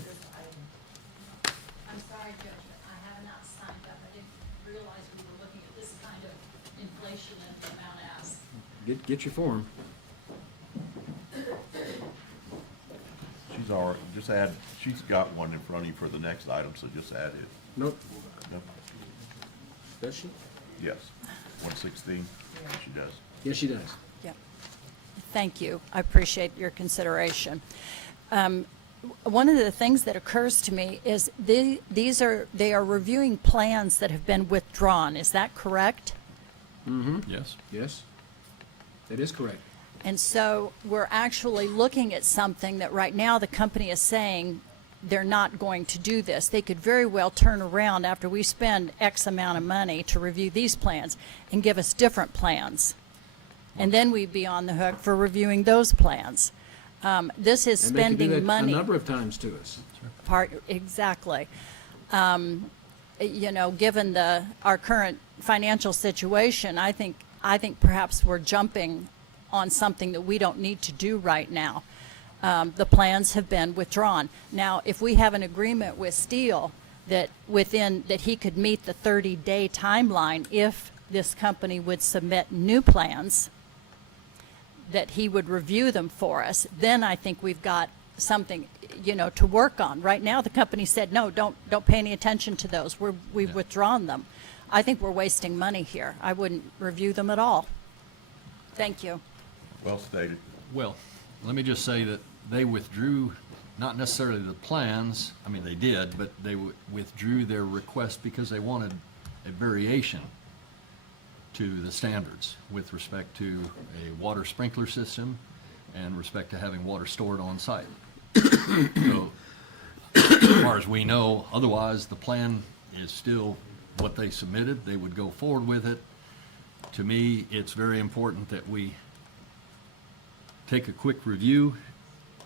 I'm sorry, Judge, I have not signed up. I didn't realize we were looking at this kind of inflation and the amount asked. Get your form. She's already, just add, she's got one in front of you for the next item, so just add it. Nope. Nope. Does she? Yes, 116, she does. Yes, she does. Yep. Thank you. I appreciate your consideration. One of the things that occurs to me is they are reviewing plans that have been withdrawn. Is that correct? Yes. Yes. That is correct. And so we're actually looking at something that right now the company is saying they're not going to do this. They could very well turn around after we spend X amount of money to review these plans and give us different plans. And then we'd be on the hook for reviewing those plans. This is And they can do spending that money. a number of times to us. Exactly. You know, given our current financial situation, I think perhaps we're jumping on something that we don't need to do right now. The plans have been withdrawn. Now, if we have an agreement with Steele that he could meet the 30-day timeline if this company would submit new plans, that he would review them for us, then I think we've got something, you know, to work on. Right now, the company said, no, don't pay any attention to those. We've withdrawn them. I think we're wasting money here. I wouldn't review them at all. Thank you. Well stated. Well, let me just say that they withdrew, not necessarily the plans, I mean, they did, but they withdrew their request because they wanted a variation to the standards with respect to a water sprinkler system and respect to having water stored on site. So, as far as we know, otherwise, the plan is still what they submitted. They would go forward with it. To me, it's very important that we take a quick review.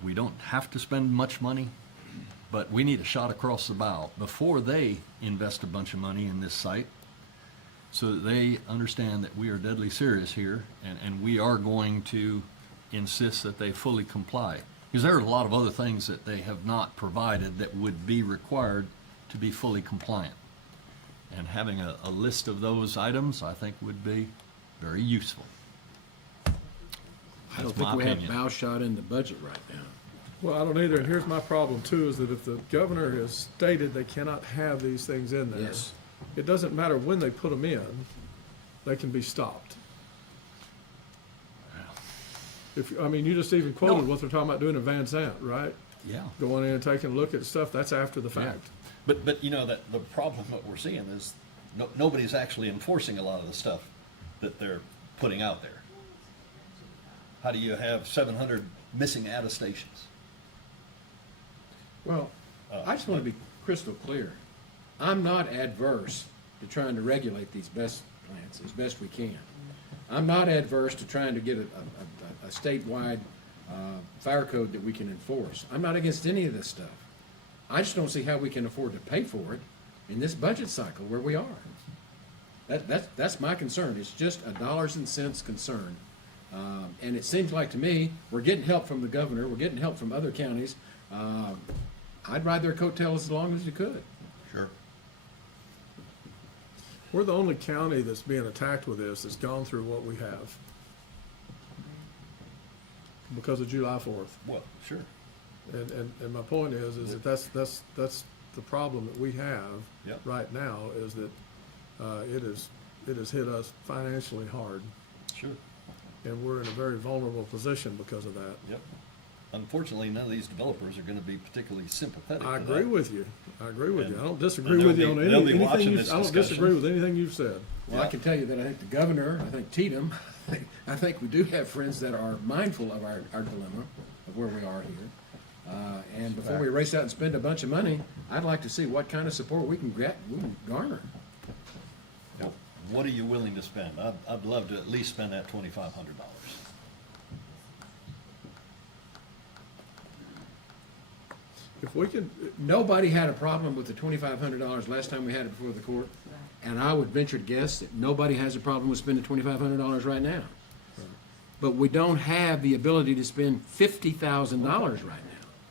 We don't have to spend much money, but we need a shot across the bow before they invest a bunch of money in this site so that they understand that we are deadly serious here and we are going to insist that they fully comply. Because there are a lot of other things that they have not provided that would be required to be fully compliant. And having a list of those items, I think, would be very useful. I don't That's think my we have opinion. bow shot in the budget right now. Well, I don't either, and here's my problem too, is that if the governor has stated they cannot have these things in there, Yes. it doesn't matter when they put them in, they can be stopped. I mean, you just even quoted what they're talking about doing in Van Zant, right? Yeah. Going in and taking a look at stuff, that's after the fact. But you know, that the problem that we're seeing is nobody's actually enforcing a lot of the stuff that they're putting out there. How do you have 700 missing attestations? Well, I just want to be crystal clear. I'm not adverse to trying to regulate these best plants as best we can. I'm not adverse to trying to get a statewide fire code that we can enforce. I'm not against any of this stuff. I just don't see how we can afford to pay for it in this budget cycle where we are. That's my concern. It's just a dollars and cents concern. And it seems like to me, we're getting help from the governor, we're getting help from other counties. I'd ride their coattails as long as you could. Sure. We're the only county that's being attacked with this that's gone through what we have because of July 4th. Well, sure. And my point is that that's the problem that we have Yep. right now is that it has hit us financially hard. Sure. and we're in a very vulnerable position because of that. Yep. Unfortunately, none of these developers are gonna be particularly sympathetic to I that. agree with you. I agree with you. I don't And disagree they'll with you be- on they'll be anything watching you, this I don't discussion. disagree with anything you've said. Well, I can tell you that I think the governor, I think Tatum, I think we do have friends that are mindful of our dilemma of where we are here. And before we race out and spend a bunch of money, I'd like to see what kind of support we can garner. Now, what are you willing to spend? I'd love to at least spend that $2,500. If we could, Nobody had a problem with the $2,500 last time we had it before the court, and I would venture to guess that nobody has a problem with spending $2,500 right now. But we don't have the ability to spend $50,000 right now.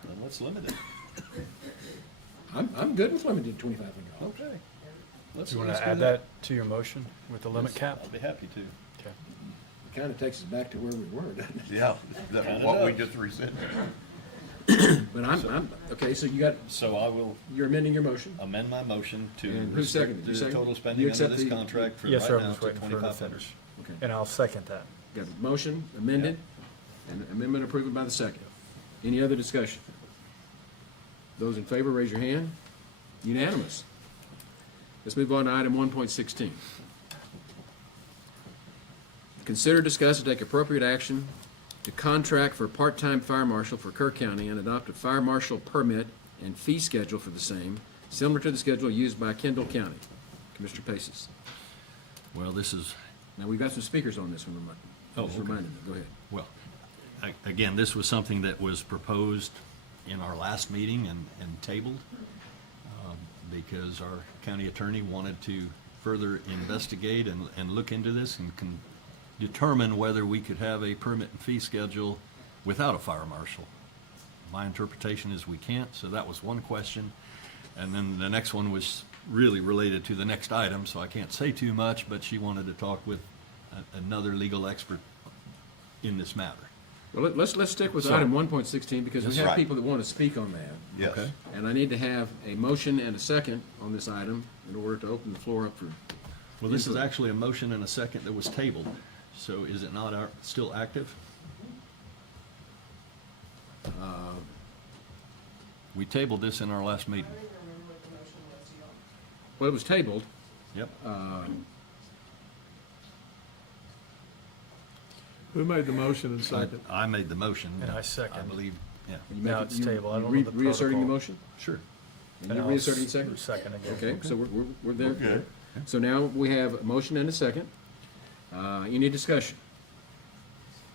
Then let's limit it. I'm good with limited $2,500. Okay. Let's Do you want let's to do add that to your motion with the limit Yes, cap? I'd be happy to. Okay. It kind of takes us back to where we were, doesn't it? Yeah, that's Kinda what we does. just rescinded. But okay, so you got, So I will you're amending your motion? amend my motion to And who restrict seconded? You the seconded? total You spending under accept this the- contract for Yes, right sir, I'm now just to waiting for her to 2,500. finish. Okay. And I'll second that. Got a motion amended, and amendment approved by the second. Any other discussion? Those in favor, raise your hand. Unanimous. Let's move on to item 1.16. Consider, discuss, and take appropriate action to contract for part-time fire marshal for Kerr County and adopt a fire marshal permit and fee schedule for the same, similar to the schedule used by Kendall County. Commissioner Paces. Well, this is, Now, we've got some speakers on this one. Oh, Just okay. reminded me. Go ahead. well, again, this was something that was proposed in our last meeting and tabled because our county attorney wanted to further investigate and look into this and can determine whether we could have a permit and fee schedule without a fire marshal. My interpretation is we can't, so that was one question. And then the next one was really related to the next item, so I can't say too much, but she wanted to talk with another legal expert in this matter. Well, let's stick with So- item 1.16 because we That's have right. people that want to speak on that. Yes. Okay. And I need to have a motion and a second on this item in order to open the floor up for. Well, this is input. actually a motion and a second that was tabled, so is it not still active? We tabled this in our last meeting. Well, it was tabled. Yep. who made the motion and second? I made the motion. And I second. I believe, yeah, You Now make it- it's you- tabled. I you don't know the Reasserting the protocol. motion? sure. And And you're I'll reasserting second? Second again. Okay, so we're there. Good. So now we have a motion and a second. Any discussion?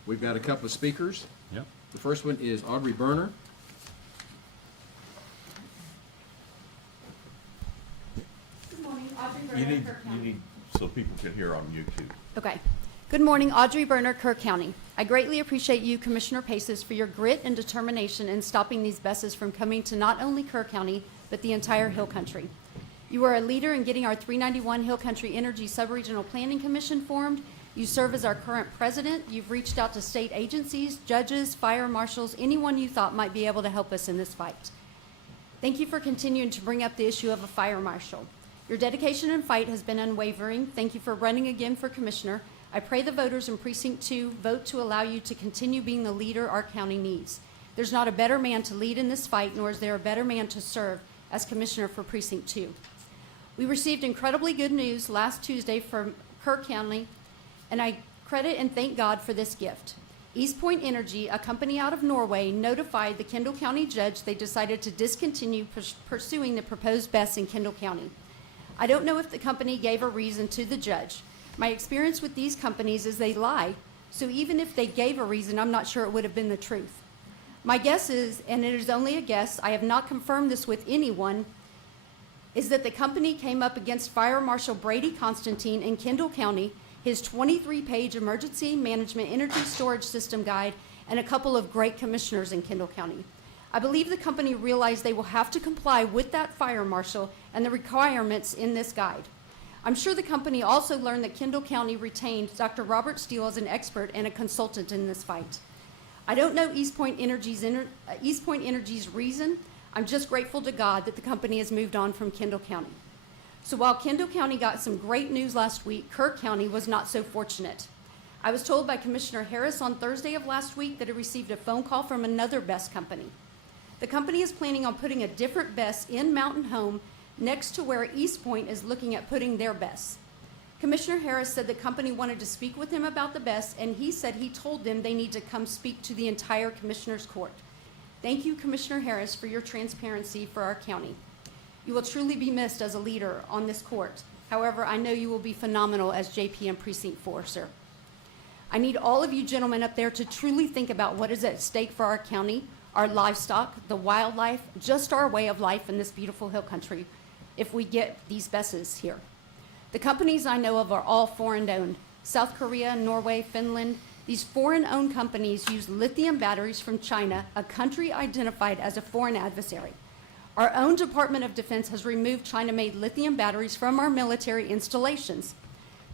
We've got a couple of speakers. Yep. The first one is Audrey Berner. Good morning, Audrey You Berner, need, Kerr you County. need, so people can hear on YouTube. Okay. Good morning, Audrey Berner, Kerr County. I greatly appreciate you, Commissioner Paces, for your grit and determination in stopping these buses from coming to not only Kerr County, but the entire Hill Country. You are a leader in getting our 391 Hill Country Energy Subregional Planning Commission formed. You serve as our current president. You've reached out to state agencies, judges, fire marshals, anyone you thought might be able to help us in this fight. Thank you for continuing to bring up the issue of a fire marshal. Your dedication and fight has been unwavering. Thank you for running again for commissioner. I pray the voters in Precinct 2 vote to allow you to continue being the leader our county needs. There's not a better man to lead in this fight, nor is there a better man to serve as commissioner for Precinct 2. We received incredibly good news last Tuesday from Kerr County, and I credit and thank God for this gift. East Point Energy, a company out of Norway, notified the Kendall County judge they decided to discontinue pursuing the proposed BESS in Kendall County. I don't know if the company gave a reason to the judge. My experience with these companies is they lie, so even if they gave a reason, I'm not sure it would have been the truth. My guess is, and it is only a guess, I have not confirmed this with anyone, is that the company came up against Fire Marshal Brady Constantine in Kendall County, his 23-page emergency management energy storage system guide, and a couple of great commissioners in Kendall County. I believe the company realized they will have to comply with that fire marshal and the requirements in this guide. I'm sure the company also learned that Kendall County retained Dr. Robert Steele as an expert and a consultant in this fight. I don't know East Point Energy's reason. I'm just grateful to God that the company has moved on from Kendall County. So while Kendall County got some great news last week, Kerr County was not so fortunate. I was told by Commissioner Harris on Thursday of last week that he received a phone call from another BESS company. The company is planning on putting a different BESS in Mountain Home next to where East Point is looking at putting their BESS. Commissioner Harris said the company wanted to speak with him about the BESS, and he said he told them they need to come speak to the entire Commissioner's Court. Thank you, Commissioner Harris, for your transparency for our county. You will truly be missed as a leader on this court. However, I know you will be phenomenal as JPM Precinct 4, sir. I need all of you gentlemen up there to truly think about what is at stake for our county, our livestock, the wildlife, just our way of life in this beautiful hill country if we get these BESSes here. The companies I know of are all foreign-owned. South Korea, Norway, Finland. These foreign-owned companies use lithium batteries from China, a country identified as a foreign adversary. Our own Department of Defense has removed China-made lithium batteries from our military installations.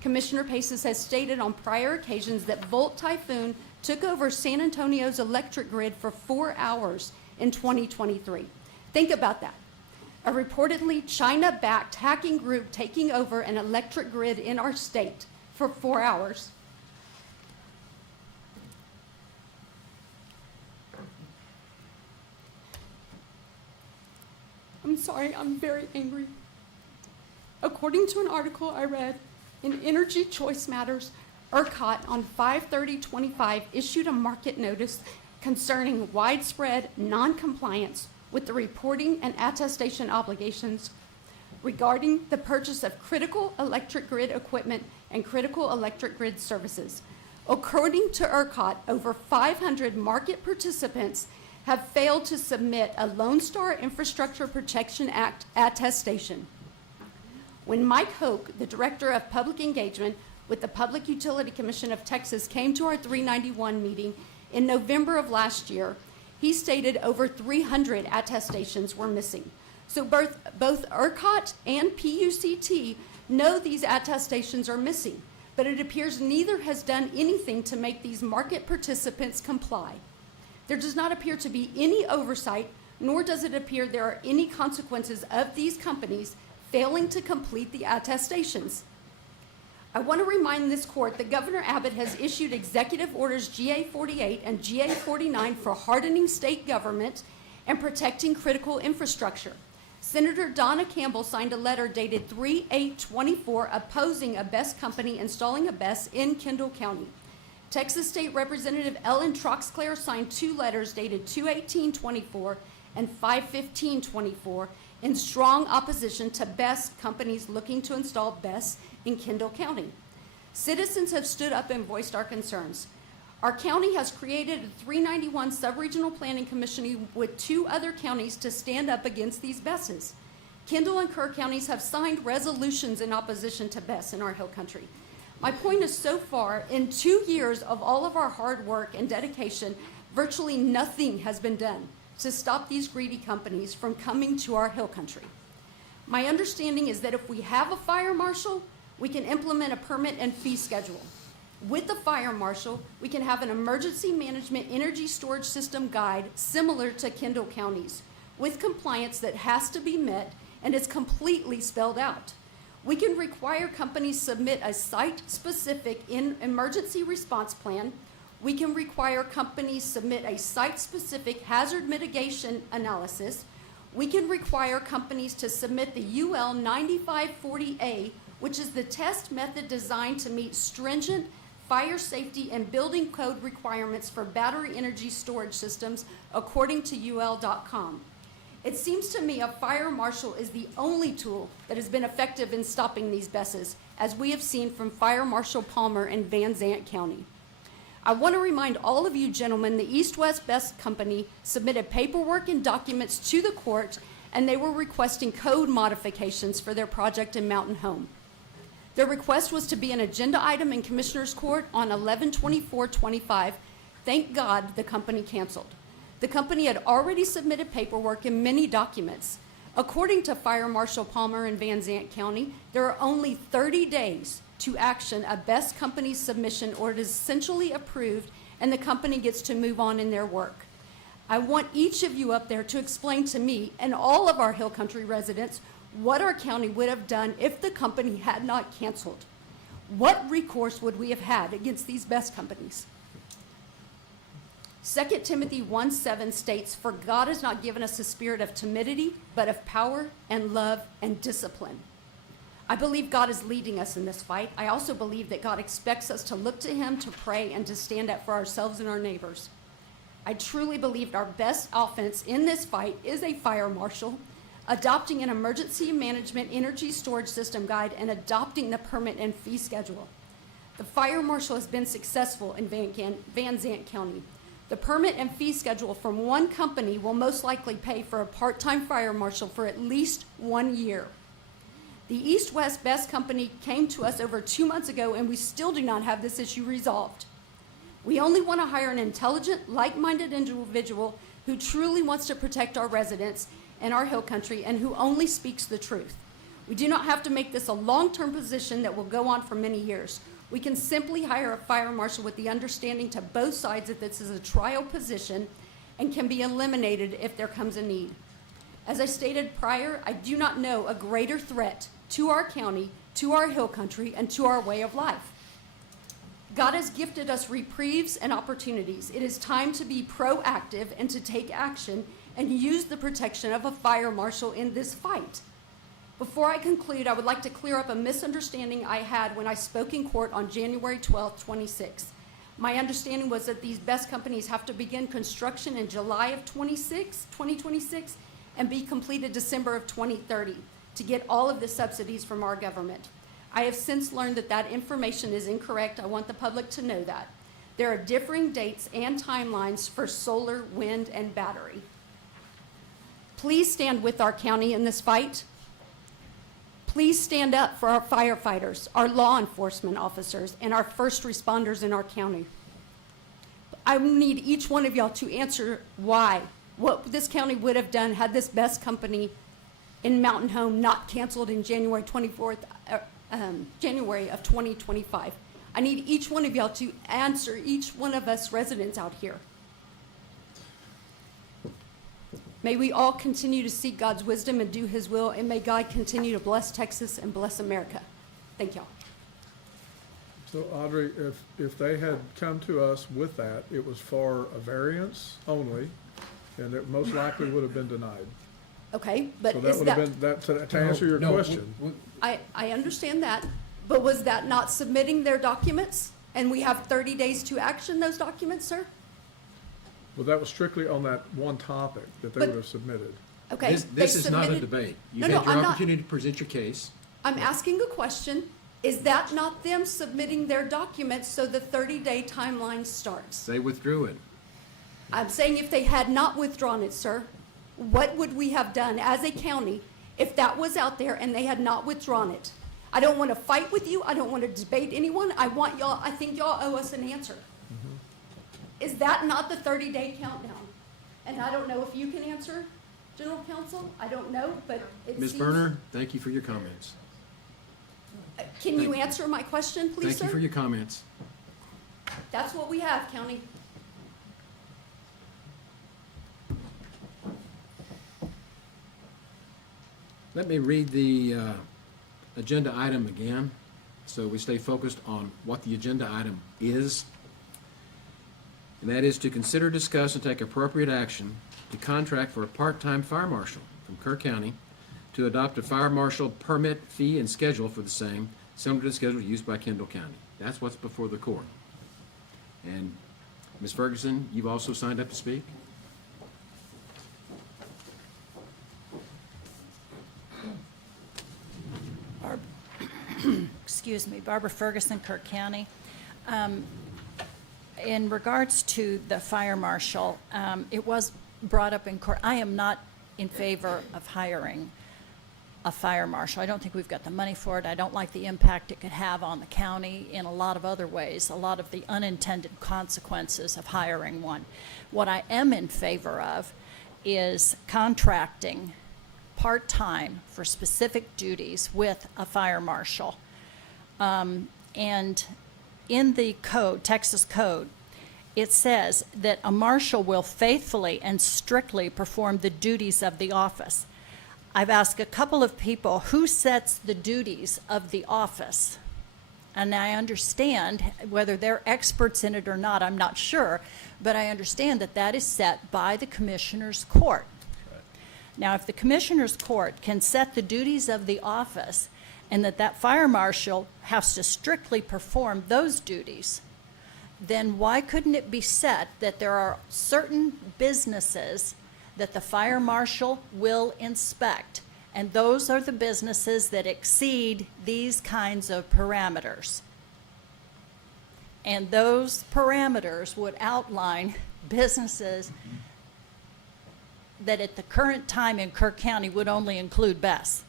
Commissioner Paces has stated on prior occasions that Volt Typhoon took over San Antonio's electric grid for 4 hours in 2023. Think about that. A reportedly China-backed hacking group taking over an electric grid in our state for 4 hours. I'm sorry, I'm very angry. According to an article I read in Energy Choice Matters, ERCOT on 5/30/25 issued a market notice concerning widespread non-compliance with the reporting and attestation obligations regarding the purchase of critical electric grid equipment and critical electric grid services. According to ERCOT, over 500 market participants have failed to submit a Lone Star Infrastructure Protection Act attestation. When Mike Hoke, the Director of Public Engagement with the Public Utility Commission of Texas, came to our 391 meeting in November of last year, he stated over 300 attestations were missing. So both ERCOT and PUCT know these attestations are missing, but it appears neither has done anything to make these market participants comply. There does not appear to be any oversight, nor does it appear there are any consequences of these companies failing to complete the attestations. I want to remind this court that Governor Abbott has issued executive orders GA-48 and GA-49 for hardening state government and protecting critical infrastructure. Senator Donna Campbell signed a letter dated 3/8/24 opposing a BESS company installing a BESS in Kendall County. Texas State Representative Ellen Troxclair signed 2 letters dated 2/18/24 and 5/15/24 in strong opposition to BESS companies looking to install BESS in Kendall County. Citizens have stood up and voiced our concerns. Our county has created a 391 Sub-Regional Planning Commission with 2 other counties to stand up against these BESSes. Kendall and Kerr counties have signed resolutions in opposition to BESS in our hill country. My point is, so far, in 2 years of all of our hard work and dedication, virtually nothing has been done to stop these greedy companies from coming to our hill country. My understanding is that if we have a fire marshal, we can implement a permit and fee schedule. With the fire marshal, we can have an emergency management energy storage system guide similar to Kendall County's, with compliance that has to be met and is completely spelled out. We can require companies submit a site-specific emergency response plan. We can require companies submit a site-specific hazard mitigation analysis. We can require companies to submit the UL 9540A, which is the test method designed to meet stringent fire safety and building code requirements for battery energy storage systems, according to UL.com. It seems to me a fire marshal is the only tool that has been effective in stopping these BESSes, as we have seen from Fire Marshal Palmer in Van Zant County. I want to remind all of you gentlemen, the East-West BESS Company submitted paperwork and documents to the court, and they were requesting code modifications for their project in Mountain Home. Their request was to be an agenda item in Commissioner's Court on 11/24/25. Thank God the company canceled. The company had already submitted paperwork and many documents. According to Fire Marshal Palmer in Van Zant County, there are only 30 days to action a BESS company's submission, or it is essentially approved and the company gets to move on in their work. I want each of you up there to explain to me and all of our Hill Country residents what our county would have done if the company had not canceled. what recourse would we have had against these best companies? 2 Timothy 1:7 states, "For God has not given us a spirit of timidity, but of power and love and discipline." I believe God is leading us in this fight. I also believe that God expects us to look to him, to pray, and to stand up for ourselves and our neighbors. I truly believe our best offense in this fight is a fire marshal, adopting an emergency management energy storage system guide, and adopting the permit and fee schedule. The fire marshal has been successful in Van Zant County. The permit and fee schedule from one company will most likely pay for a part-time fire marshal for at least 1 year. The East West Best Company came to us over 2 months ago, and we still do not have this issue resolved. We only want to hire an intelligent, like-minded individual who truly wants to protect our residents and our hill country and who only speaks the truth. We do not have to make this a long-term position that will go on for many years. We can simply hire a fire marshal with the understanding to both sides that this is a trial position and can be eliminated if there comes a need. As I stated prior, I do not know a greater threat to our county, to our hill country, and to our way of life. God has gifted us reprieves and opportunities. It is time to be proactive and to take action and use the protection of a fire marshal in this fight. Before I conclude, I would like to clear up a misunderstanding I had when I spoke in court on January 12, 26. My understanding was that these best companies have to begin construction in July of 2026 and be completed December of 2030 to get all of the subsidies from our government. I have since learned that that information is incorrect. I want the public to know that. There are differing dates and timelines for solar, wind, and battery. Please stand with our county in this fight. Please stand up for our firefighters, our law enforcement officers, and our first responders in our county. I need each one of y'all to answer why, what this county would have done had this best company in Mountain Home not canceled in January of 2025. I need each one of y'all to answer each one of us residents out here. May we all continue to seek God's wisdom and do his will, and may God continue to bless Texas and bless America. Thank y'all. So Audrey, if they had come to us with that, it was for a variance only, and it most likely would have been denied. Okay, but So that is would have that, been, to answer your question. I understand that, but was that not submitting their documents? And we have 30 days to action those documents, sir? Well, that was strictly on that one topic that they But- would have submitted. Okay. This they is not a submitted- debate. You've No, had no, your I'm not- opportunity to present your case. I'm asking a question. Is that not them submitting their documents so the 30-day timeline starts? They withdrew it. I'm saying if they had not withdrawn it, sir, what would we have done as a county if that was out there and they had not withdrawn it? I don't want to fight with you. I don't want to debate anyone. I think y'all owe us an answer. Is that not the 30-day countdown? And I don't know if you can answer, General Counsel. I don't know, but it Ms. seems. Berner, thank you for your comments. Can you answer my question, please, Thank sir? you for your comments. That's what we have, county. Let me read the agenda item again, so we stay focused on what the agenda item is. And that is to consider, discuss, and take appropriate action to contract for a part-time fire marshal from Kerr County to adopt a fire marshal permit fee and schedule for the same, similar to the schedule used by Kendall County. That's what's before the court. And Ms. Ferguson, you've also signed up to speak? Excuse me, Barbara Ferguson, Kirk County. In regards to the fire marshal, it was brought up in court. I am not in favor of hiring a fire marshal. I don't think we've got the money for it. I don't like the impact it could have on the county in a lot of other ways, a lot of the unintended consequences of hiring one. What I am in favor of is contracting part-time for specific duties with a fire marshal. And in the code, Texas code, it says that a marshal will faithfully and strictly perform the duties of the office. I've asked a couple of people, who sets the duties of the office? And I understand, whether they're experts in it or not, I'm not sure, but I understand that that is set by the Commissioner's Court. Now, if the Commissioner's Court can set the duties of the office and that fire marshal has to strictly perform those duties, then why couldn't it be set that there are certain businesses that the fire marshal will inspect? And those are the businesses that exceed these kinds of parameters. And those parameters would outline businesses that at the current time in Kerr County would only include Best.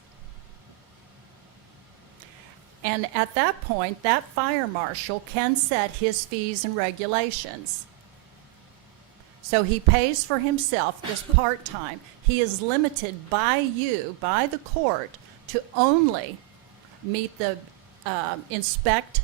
And at that point, that fire marshal can set his fees and regulations. So he pays for himself this part-time. He is limited by you, by the court, to only meet the, inspect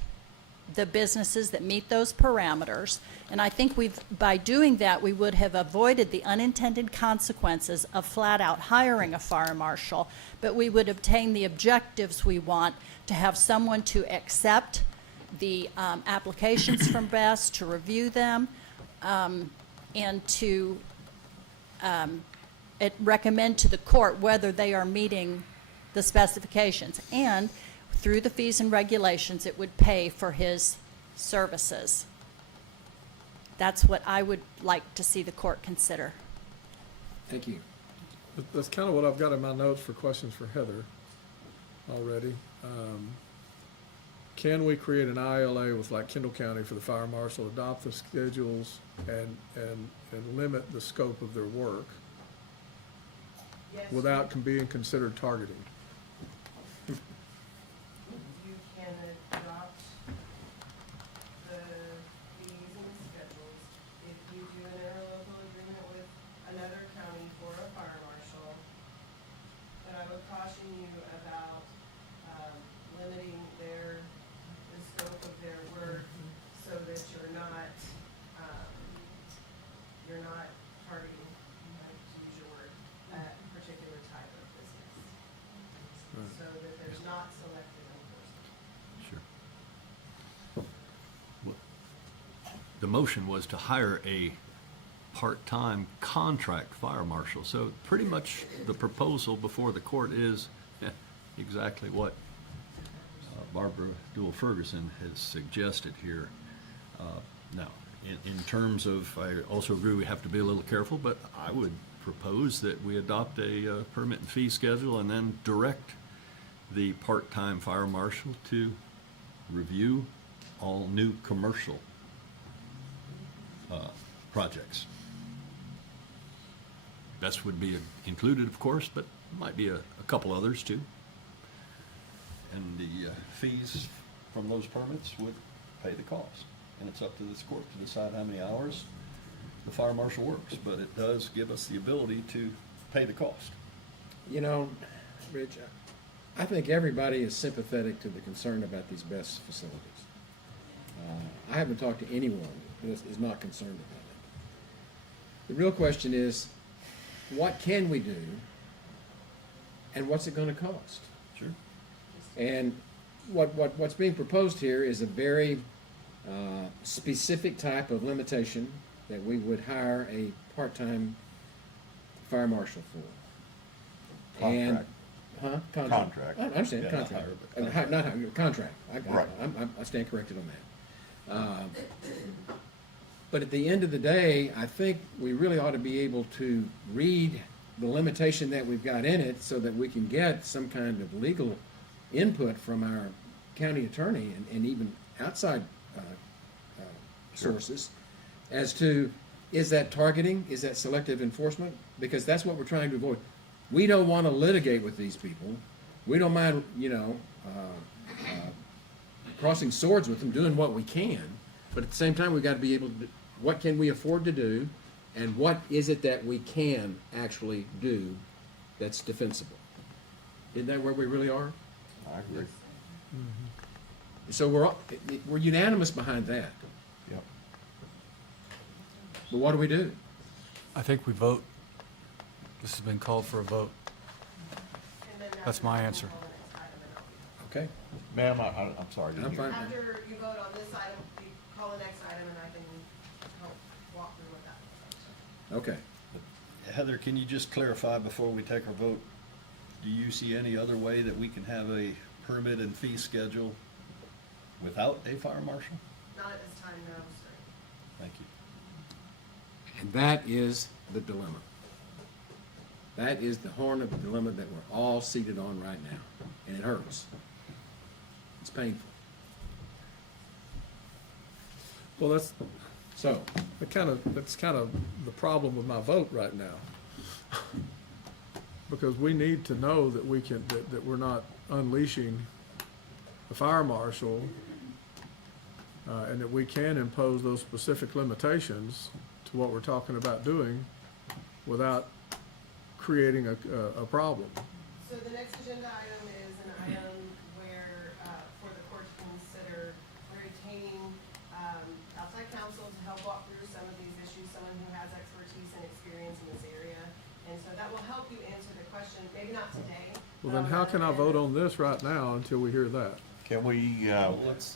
the businesses that meet those parameters. And I think by doing that, we would have avoided the unintended consequences of flat-out hiring a fire marshal, but we would obtain the objectives we want, to have someone to accept the applications from Best, to review them, and to recommend to the court whether they are meeting the specifications. And through the fees and regulations, it would pay for his services. That's what I would like to see the court consider. Thank you. That's kind of what I've got in my notes for questions for Heather already. Can we create an ILA with like Kendall County for the fire marshal, adopt the schedules and limit the scope of their work Yes. without being considered targeting? You can adopt the fees and schedules if you do an interlocal agreement with another county for a fire marshal. But I would caution you about limiting the scope of their work so that you're not targeting, to use your word, that particular type of business. So that there's not selective enforcement. Sure. Well, the motion was to hire a part-time contract fire marshal, so pretty much the proposal before the court is exactly what Barbara Dool-Ferguson has suggested here. Now, in terms of, I also agree we have to be a little careful, but I would propose that we adopt a permit and fee schedule and then direct the part-time fire marshal to review all new commercial projects. Best would be included, of course, but might be a couple others too. And the fees from those permits would pay the cost. And it's up to this court to decide how many hours the fire marshal works, but it does give us the ability to pay the cost. You know, Rich, I think everybody is sympathetic to the concern about these Best facilities. I haven't talked to anyone who is not concerned about it. The real question is, what can we do, and what's it going to cost? Sure. And what's being proposed here is a very specific type of limitation that we would hire a part-time fire marshal for. Contract. And, Contract. Contract. I understand, Yeah, contract. not hire, but Not hire, contract. Right. I stand corrected on that. But at the end of the day, I think we really ought to be able to read the limitation that we've got in it so that we can get some kind of legal input from our county attorney and even outside sources as to, is that targeting, is that selective enforcement? Because that's what we're trying to avoid. We don't want to litigate with these people. We don't mind, crossing swords with them, doing what we can, but at the same time, we've got to be able to do, what can we afford to do, and what is it that we can actually do that's defensible? Isn't that where we really are? I agree. So we're unanimous behind that. Yep. But what do we do? I think we vote. This has been called for a vote. That's my answer. Okay. Ma'am, I'm sorry. didn't I'm hear. fine. After you vote on this item, you call the next item and I can help walk through what that looks like. Okay. Heather, can you just clarify before we take our vote? Do you see any other way that we can have a permit and fee schedule without a fire marshal? Not at this time, no, sir. Thank you. And that is the dilemma. That is the horn of the dilemma that we're all seated on right now. And it hurts. It's painful. Well, that's So, kind of the problem with my vote right now. Because we need to know that that we're not unleashing the fire marshal, and that we can impose those specific limitations to what we're talking about doing without creating a problem. So the next agenda item is an item where, for the court to consider retaining, outside counsel to help walk through some of these issues, someone who has expertise and experience in this area. And so that will help you answer the question, maybe not today. Well, then how can I vote on this right now until we hear that? Can we, Let's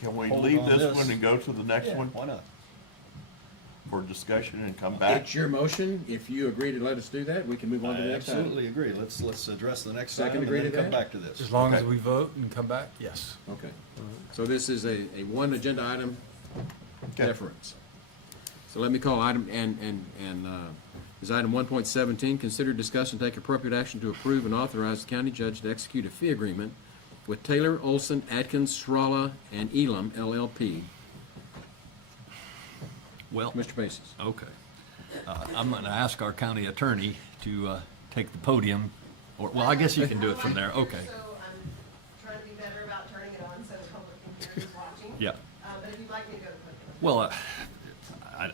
can we hold leave on this this. one and go to the next Yeah, one why not? for discussion and come back? it's your motion. If you agree to let us do that, we can move on to the I next item. absolutely agree. Let's address the next Second item and agree then to come that? back to this. As long as Okay. we vote and come back, yes. Okay. So this is a one agenda item Okay. deference. So let me call item, is item 1.17, consider, discuss, and take appropriate action to approve and authorize the county judge to execute a fee agreement with Taylor, Olson, Atkins, Srala, and Elam LLP. Well, Mr. Paces. okay. I'm going to ask our county attorney to take the podium, or, well, I guess you can do it from there. Okay. So I'm trying to be better about turning it on so the public can hear who's watching. Yeah. But if you'd like me to go to the podium. Well,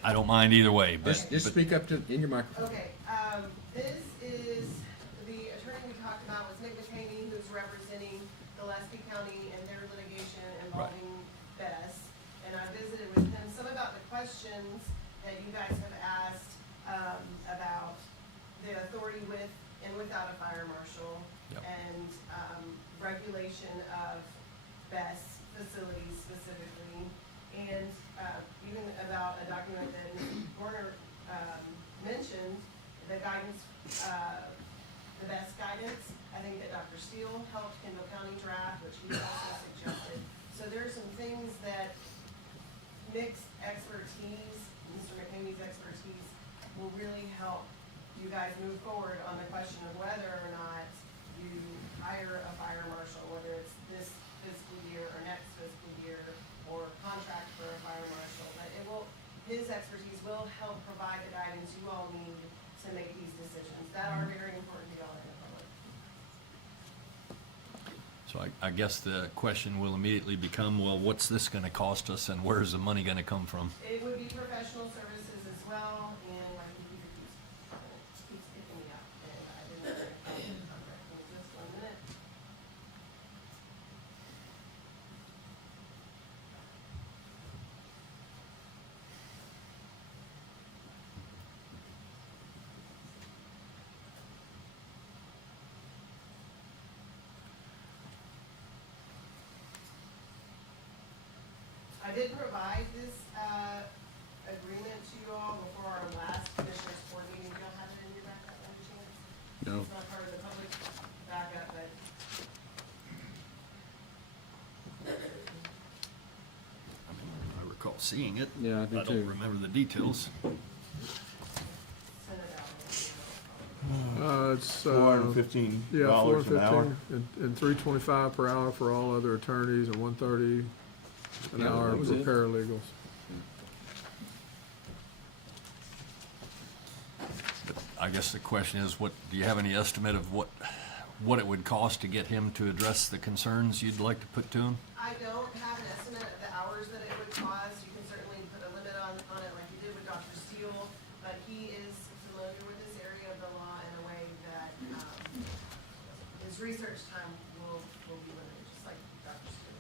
I don't mind either way, but, Just speak up in your microphone. Okay, this is, the attorney we talked about was Nick McCamey, who's representing Gillespie County in their litigation involving Bess. And I visited with him some about the questions that you guys have asked, about the authority with and without a fire marshal. Yep. And, regulation of Bess facilities specifically. And, even about a document that Ms. Warner, mentioned, the guidance, the best guidance. I think that Dr. Steele helped Kendall County draft, which he also suggested. So there are some things that Nick's expertise, Mr. McCamey's expertise, will really help you guys move forward on the question of whether or not you hire a fire marshal, whether it's this fiscal year or next fiscal year, or contract for a fire marshal. But it will, his expertise will help provide the guidance you all need to make these decisions that are very important to y'all in the public. so I guess the question will immediately become, well, what's this going to cost us and where's the money going to come from? It would be professional services as well, and my computer keeps kicking me out, and I didn't know if I had a contract. Give me just 1 minute. I did provide this, agreement to you all before our last commissioners board meeting. You don't have it in your backup, by any chance? No. It's not part of the public backup, but I recall seeing it. Yeah, I do I too. don't remember the details. send it out. It's, $415 yeah, an hour. $415 and $325 per hour for all other attorneys and $130 an Yeah, hour that was for it. paralegals. But I guess the question is, do you have any estimate of what it would cost to get him to address the concerns you'd like to put to him? I don't have an estimate of the hours that it would cost. You can certainly put a limit on it like you did with Dr. Steele, but he is familiar with this area of the law in a way that, his research time will be limited, just like Dr. Steele.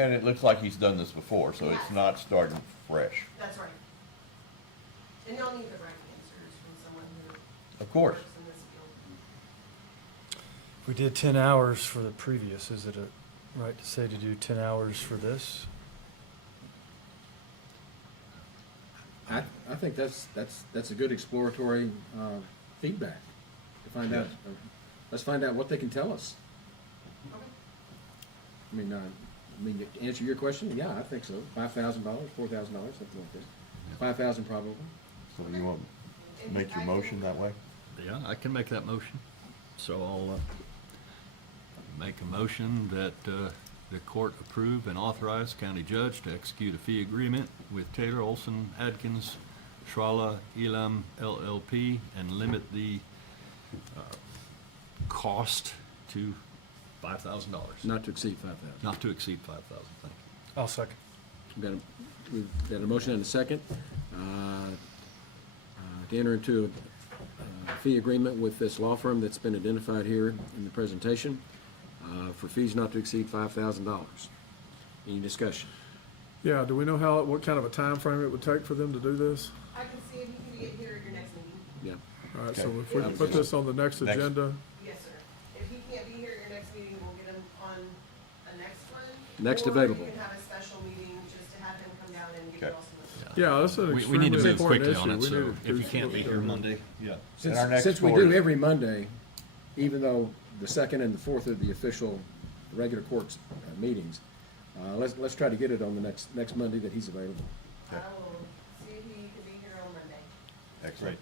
And it looks like he's done this before, so it's Yes. not starting fresh. That's right. And you'll need the right answers from someone who Of course. works in this field. If we did 10 hours for the previous, is it right to say to do 10 hours for this? I think that's a good exploratory feedback to find out. Let's find out what they can tell us. I mean, to answer your question, yeah, I think so. $5,000, $4,000, something like this. 5,000 probably. So you want to make your motion that way? Yeah, I can make that motion. So I'll make a motion that the court approve and authorize county judge to execute a fee agreement with Taylor, Olson, Adkins, Shrala, Elam, LLP, and limit the cost to $5,000. Not to exceed 5,000. Not to exceed 5,000, thank you. I'll second. We've got a motion and a second to enter into a fee agreement with this law firm that's been identified here in the presentation for fees not to exceed $5,000. Any discussion? Yeah, do we know what kind of a time frame it would take for them to do this? I can see if you can get here at your next meeting. Yeah. All right, so Okay. if we can put this on the next agenda, Yes, sir. If he can't be here at your next meeting, we'll get him on a next one. Next Or available. you can have a special meeting just to have him come down and give you Okay. all some. yeah, that's an We need to extremely move important quickly issue. on it, We so need to if do you can't be here something. Monday, yeah. And our next Since we court- do every Monday, even though the second and the fourth are the official regular courts meetings, let's try to get it on the next Monday that he's available. I will see if he can be here on Monday. Excellent.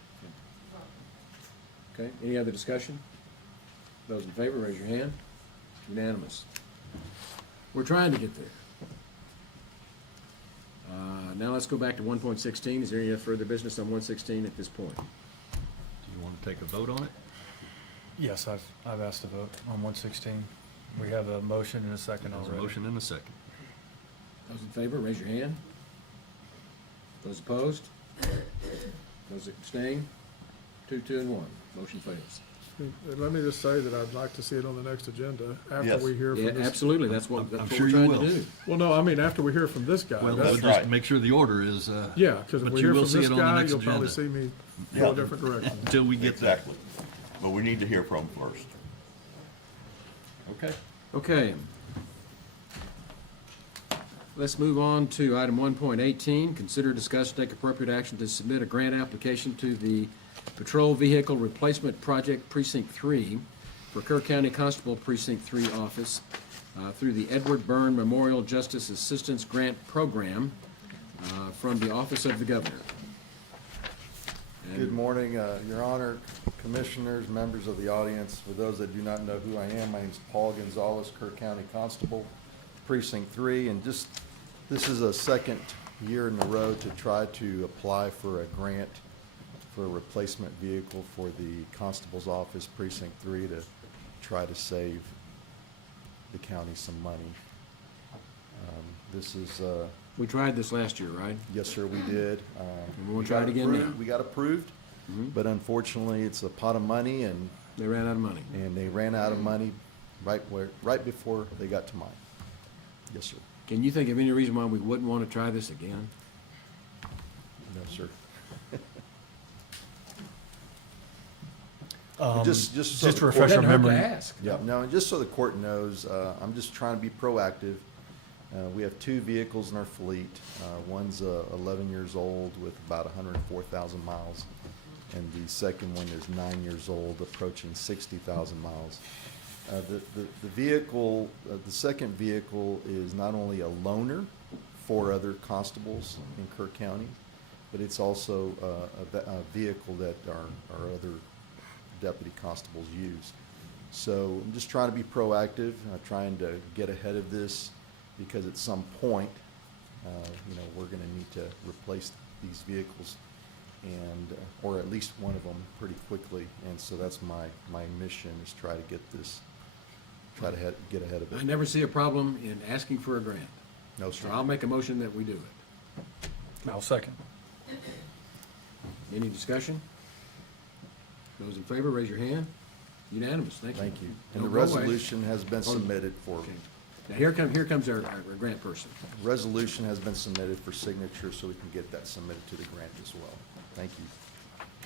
Okay, any other discussion? Those in favor, raise your hand. Unanimous. We're trying to get there. Now let's go back to 1.16. Is there any further business on 116 at this point? Do you want to take a vote on it? Yes, I've asked to vote on 116. We have a motion and a second There's a already. motion and a second. Those in favor, raise your hand. Those opposed? Those abstain? 2, 2, and 1. Motion fails. Let me just say that I'd like to see it on the next agenda after Yes. we hear Yeah, from this. absolutely, that's I'm what we're sure you trying will. to do. Well, no, I mean, after we hear from this guy. Well, That's- just right. to make sure the order is, Yeah, because if but we you hear will from see this it on the guy, next you'll probably agenda. see me go Yeah. a different direction. until we get there. Exactly. But we need to hear from them first. Okay. Okay. Let's move on to item 1.18. Consider, discuss, and take appropriate action to submit a grant application to the Patrol Vehicle Replacement Project Precinct 3 for Kerr County Constable Precinct 3 Office through the Edward Byrne Memorial Justice Assistance Grant Program from the Office of the Governor. And Good morning, Your Honor, Commissioners, members of the audience. For those that do not know who I am, my name is Paul Gonzalez, Kerr County Constable, Precinct 3, and this is a second year in a row to try to apply for a grant for a replacement vehicle for the Constable's Office, Precinct 3, to try to save the county some money. This is, we tried this last year, right? yes, sir, we did. And we'll We try got it again approved- now. We got approved, but unfortunately, it's a pot of money, and They ran out of money. they ran out of money right before they got to mine. Yes, sir. Can you think of any reason why we wouldn't want to try this again? No, sir. Just so to the refresh court- our memory. Doesn't hurt to ask. Yeah, no, and just so the court knows, I'm just trying to be proactive. We have 2 vehicles in our fleet. One's 11 years old with about 104,000 miles, and the second one is 9 years old, approaching 60,000 miles. The vehicle, the second vehicle is not only a loaner for other constables in Kerr County, but it's also a vehicle that our other deputy constables use. So I'm just trying to be proactive, trying to get ahead of this, because at some point, we're gonna need to replace these vehicles, and, or at least one of them pretty quickly. And so that's my mission, is try to get this, get ahead of I it. never see a problem in asking for a grant. No, So sir. I'll make a motion that we do it. I'll second. Any discussion? Those in favor, raise your hand. Unanimous, thank you. Thank you. And the Don't go away. resolution has been submitted for, Okay. Now, here comes our grant person. resolution has been submitted for signature, so we can get that submitted to the grant as well. Thank you.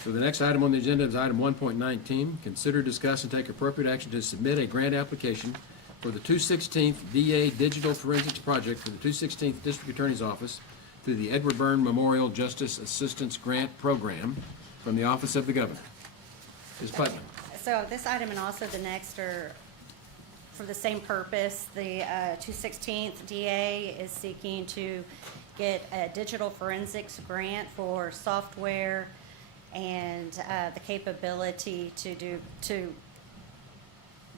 So the next item on the agenda is item 1.19. Consider, discuss, and take appropriate action to submit a grant application for the 216th DA Digital Forensics Project for the 216th District Attorney's Office through the Edward Byrne Memorial Justice Assistance Grant Program from the Office of the Governor. Ms. Putnam. So this item and also the next are for the same purpose. The 216th DA is seeking to get a digital forensics grant for software and the capability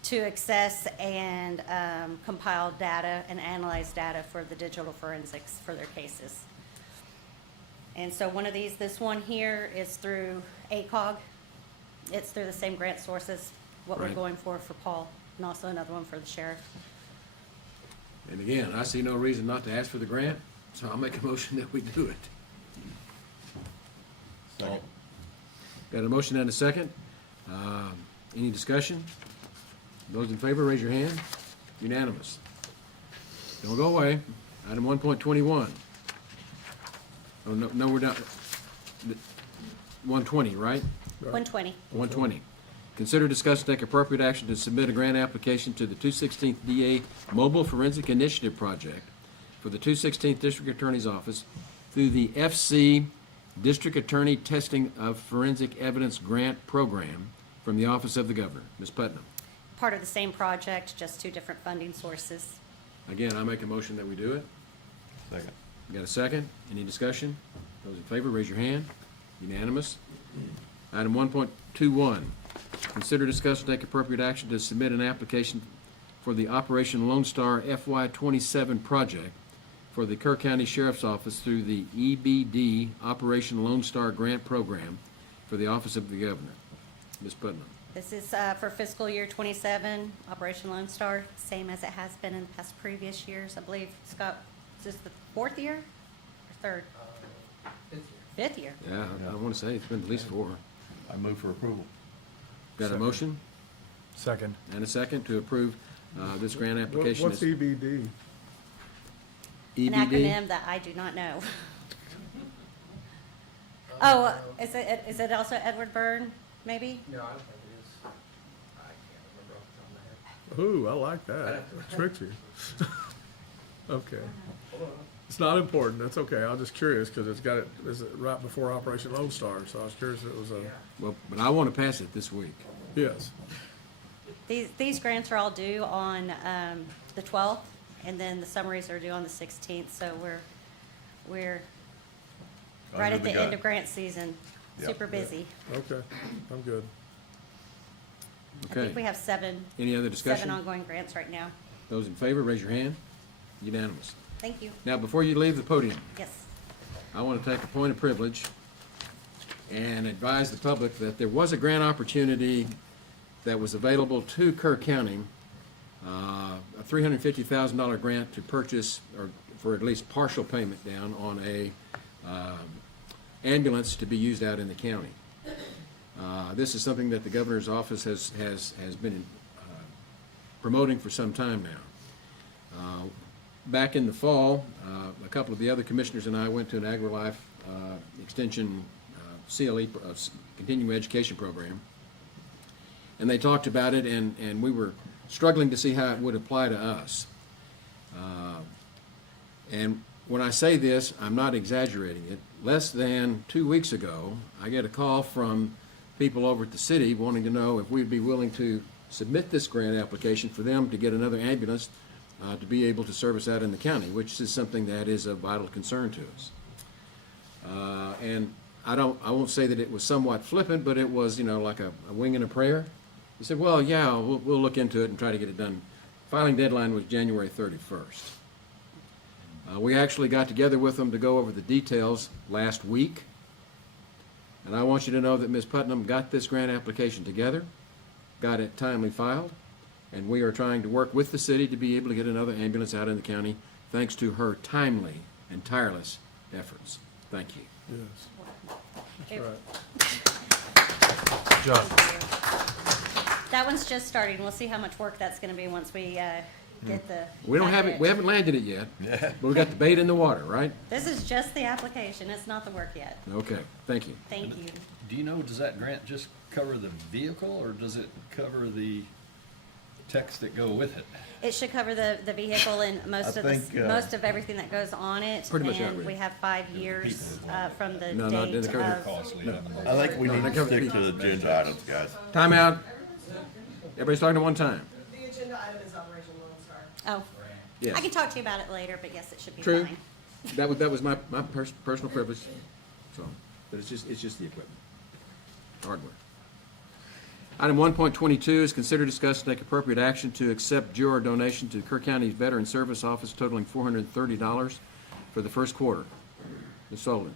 to access and compile data and analyze data for the digital forensics for their cases. And so one of these, this one here is through ACOG. It's through the same grant sources, what we're Right. going for Paul, and also another one for the sheriff. And again, I see no reason not to ask for the grant, so I'll make a motion that we do it. Got a motion and a second. Any discussion? Those in favor, raise your hand. Unanimous. Don't go away. Item 1.21. Oh, no, we're down. 120, right? 120. 120. Consider, discuss, and take appropriate action to submit a grant application to the 216th DA Mobile Forensic Initiative Project for the 216th District Attorney's Office through the FC District Attorney Testing of Forensic Evidence Grant Program from the Office of the Governor. Ms. Putnam. Part of the same project, just two different funding sources. Again, I make a motion that we do it. Second. Got a second? Any discussion? Those in favor, raise your hand. Unanimous. Item 1.21. Consider, discuss, and take appropriate action to submit an application for the Operation Lone Star FY27 project for the Kerr County Sheriff's Office through the EBD Operation Lone Star Grant Program for the Office of the Governor. Ms. Putnam. This is for fiscal year 27, Operation Lone Star, same as it has been in the past previous years. I believe, Scott, is this the fourth year or third? Fifth year. Yeah, I want to say it's been at least 4. I move for approval. Got a Second. motion Second. and a second to approve this grant application. What's EBD? An EBD? acronym that I do not know. Oh, is it also Edward Byrne, maybe? No, I don't think it is. I can't remember off the top of my head. Ooh, I like that. Tricks you. Okay. It's not important. That's okay. I'm just curious because is it right before Operation Lone Star? So I was curious if it was a, Well, but I want to pass it this week. yes. These grants are all due on the 12th, and then the summaries are due on the 16th, so we're right Under at the the end gun. of grant season, Yep. super busy. Okay, I'm good. I think Okay. we have seven Any other discussion? ongoing grants right now. Those in favor, raise your hand. Unanimous. Thank you. Now, before you leave the podium, Yes. I want to take a point of privilege and advise the public that there was a grant opportunity that was available to Kerr County, a $350,000 grant to purchase, or for at least partial payment down on a ambulance to be used out in the county. This is something that the governor's office has been promoting for some time now. Back in the fall, a couple of the other commissioners and I went to an AgriLife extension CLE, continuing education program, and they talked about it, and we were struggling to see how it would apply to us. And when I say this, I'm not exaggerating it. Less than 2 weeks ago, I get a call from people over at the city wanting to know if we'd be willing to submit this grant application for them to get another ambulance to be able to service out in the county, which is something that is of vital concern to us. And I won't say that it was somewhat flippant, but it was, like a wing and a prayer. He said, well, yeah, we'll look into it and try to get it done. Filing deadline was January 31st. We actually got together with them to go over the details last week. And I want you to know that Ms. Putnam got this grant application together, got it timely filed, and we are trying to work with the city to be able to get another ambulance out in the county, thanks to her timely and tireless efforts. Thank you. Yes. It- Right. Good job. That one's just starting. We'll see how much work that's gonna be once we get the. We don't have it, packet. we haven't landed it yet, but we got the bait in the water, right? This is just the application. It's not the work yet. Okay, thank you. Thank you. Do you know, does that grant just cover the vehicle, or does it cover the techs that go with it. It should cover the vehicle and most I of the, think, most of everything that goes on it. Pretty much And everything. we have 5 years, from the No, no, it date doesn't cover- of. Costly, No. having I think we No, need they to cover stick the- to the agenda items, guys. Time out. Everybody's talking at one time. The agenda item is Operation Lone Star. Oh, Yes. I can talk to you about it later, but yes, it should be True. fine. That was my personal privilege, so, but it's just the equipment, hardware. Item 1.22 is consider, discuss, and take appropriate action to accept juror donation to Kerr County's Veteran Service Office totaling $430 for the first quarter. Ms. Sullivan.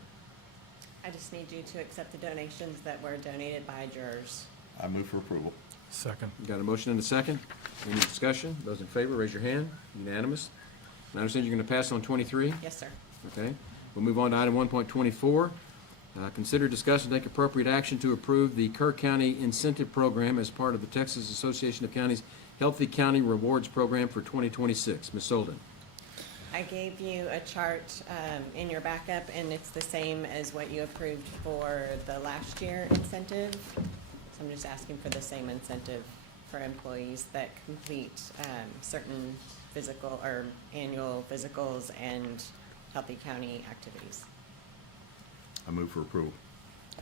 I just need you to accept the donations that were donated by jurors. I move for approval. Second. Got a motion and a second. Any discussion? Those in favor, raise your hand. Unanimous. And I understand you're going to pass on 23? Yes, sir. Okay. We'll move on to item 1.24. Consider, discuss, and take appropriate action to approve the Kerr County Incentive Program as part of the Texas Association of Counties Healthy County Rewards Program for 2026. Ms. Solden. I gave you a chart in your backup, and it's the same as what you approved for the last year incentive. So I'm just asking for the same incentive for employees that complete certain physical or annual physicals and Healthy County activities. I move for approval.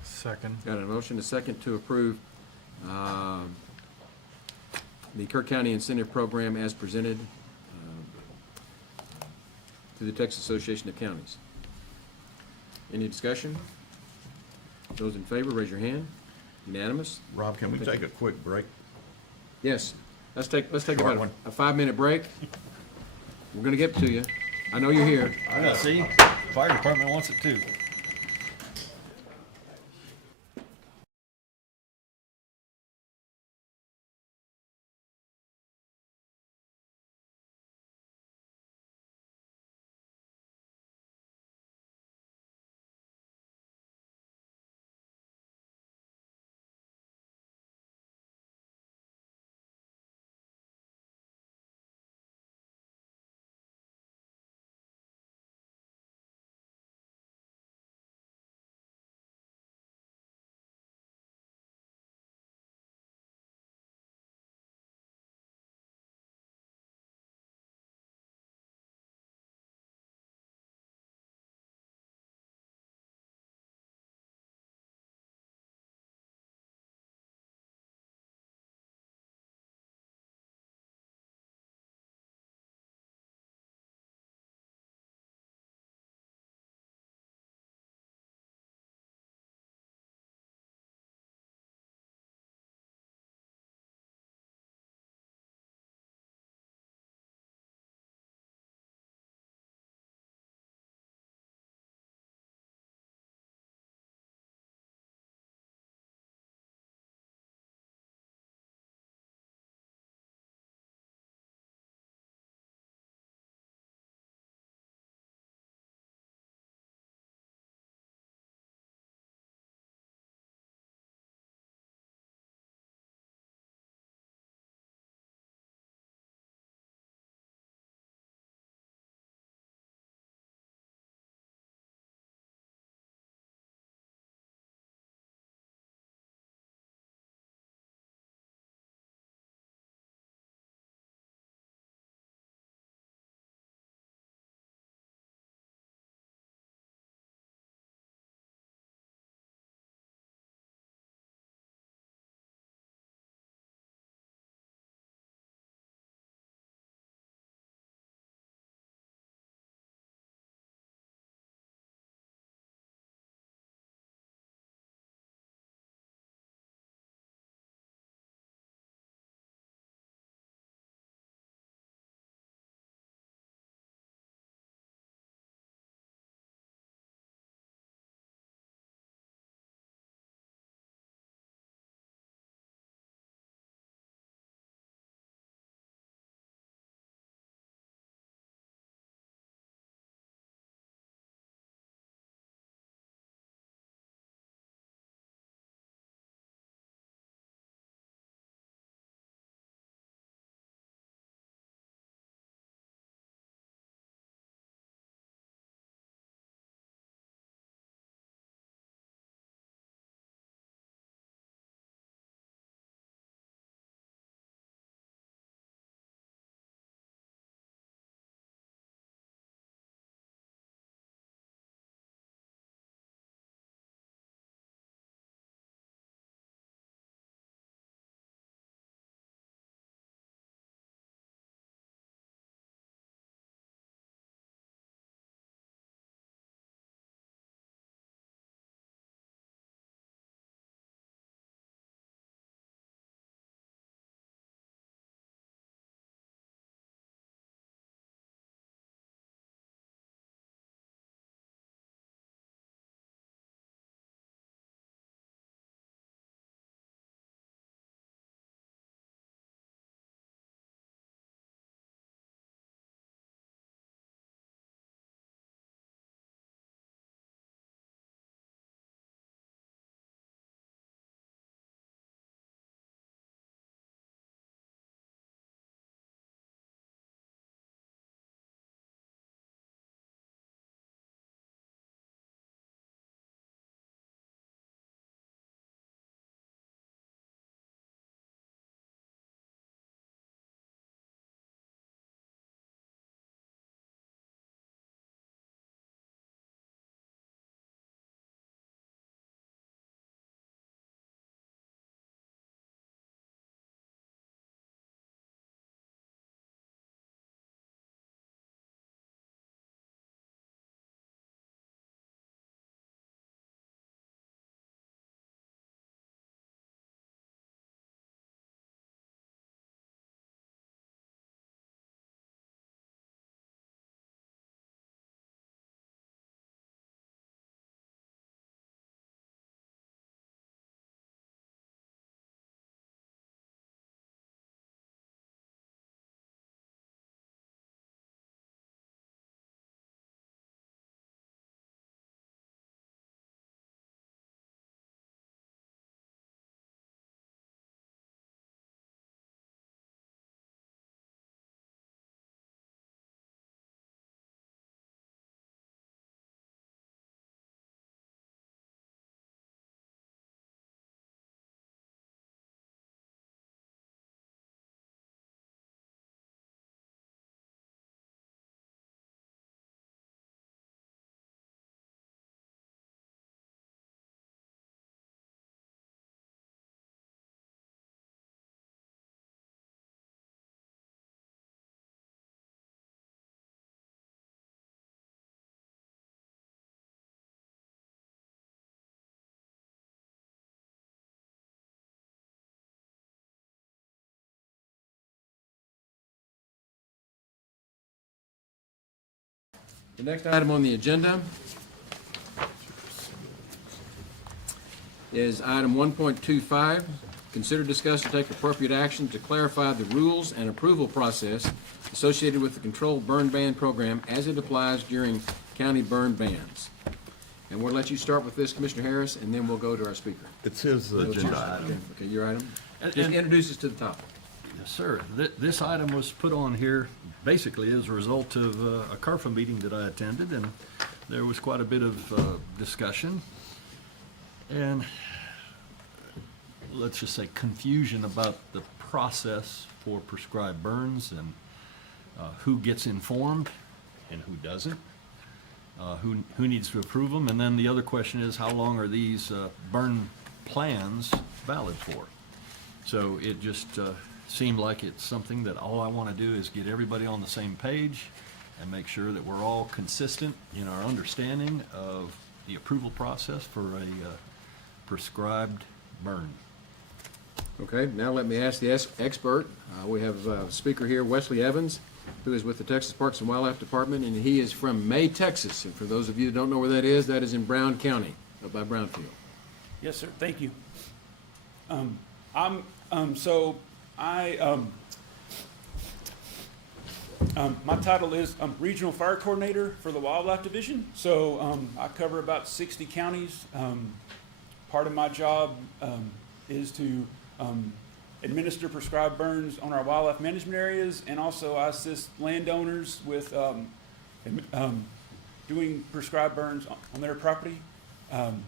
Second. Got a motion, a second to approve the Kerr County Incentive Program as presented to the Texas Association of Counties. Any discussion? Those in favor, raise your hand. Unanimous? Rob, can we take a quick break? Yes. Let's take Short about one. a 5-minute break. We're gonna get to you. I know you're here. Yeah, see, fire department wants it too. The next item on the agenda is item 1.25. Consider, discuss, and take appropriate action to clarify the rules and approval process associated with the controlled burn ban program as it applies during county burn bans. And we'll let you start with this, Commissioner Harris, and then we'll go to our speaker. It's his agenda item. Okay, your item. And- Just and- introduce us to the topic. Yes, sir. This item was put on here basically as a result of a CARFA meeting that I attended, and there was quite a bit of discussion and, let's just say, confusion about the process for prescribed burns and who gets informed and who doesn't, who needs to approve them, and then the other question is, how long are these burn plans valid for? So it just seemed like it's something that all I want to do is get everybody on the same page and make sure that we're all consistent in our understanding of the approval process for a prescribed burn. Okay, now let me ask the expert. We have a speaker here, Wesley Evans, who is with the Texas Parks and Wildlife Department, and he is from May, Texas. And for those of you that don't know where that is in Brown County, up by Brownfield. Yes, sir. Thank you. My title is Regional Fire Coordinator for the Wildlife Division. So I cover about 60 counties. Part of my job is to administer prescribed burns on our wildlife management areas, and also I assist landowners with doing prescribed burns on their property. And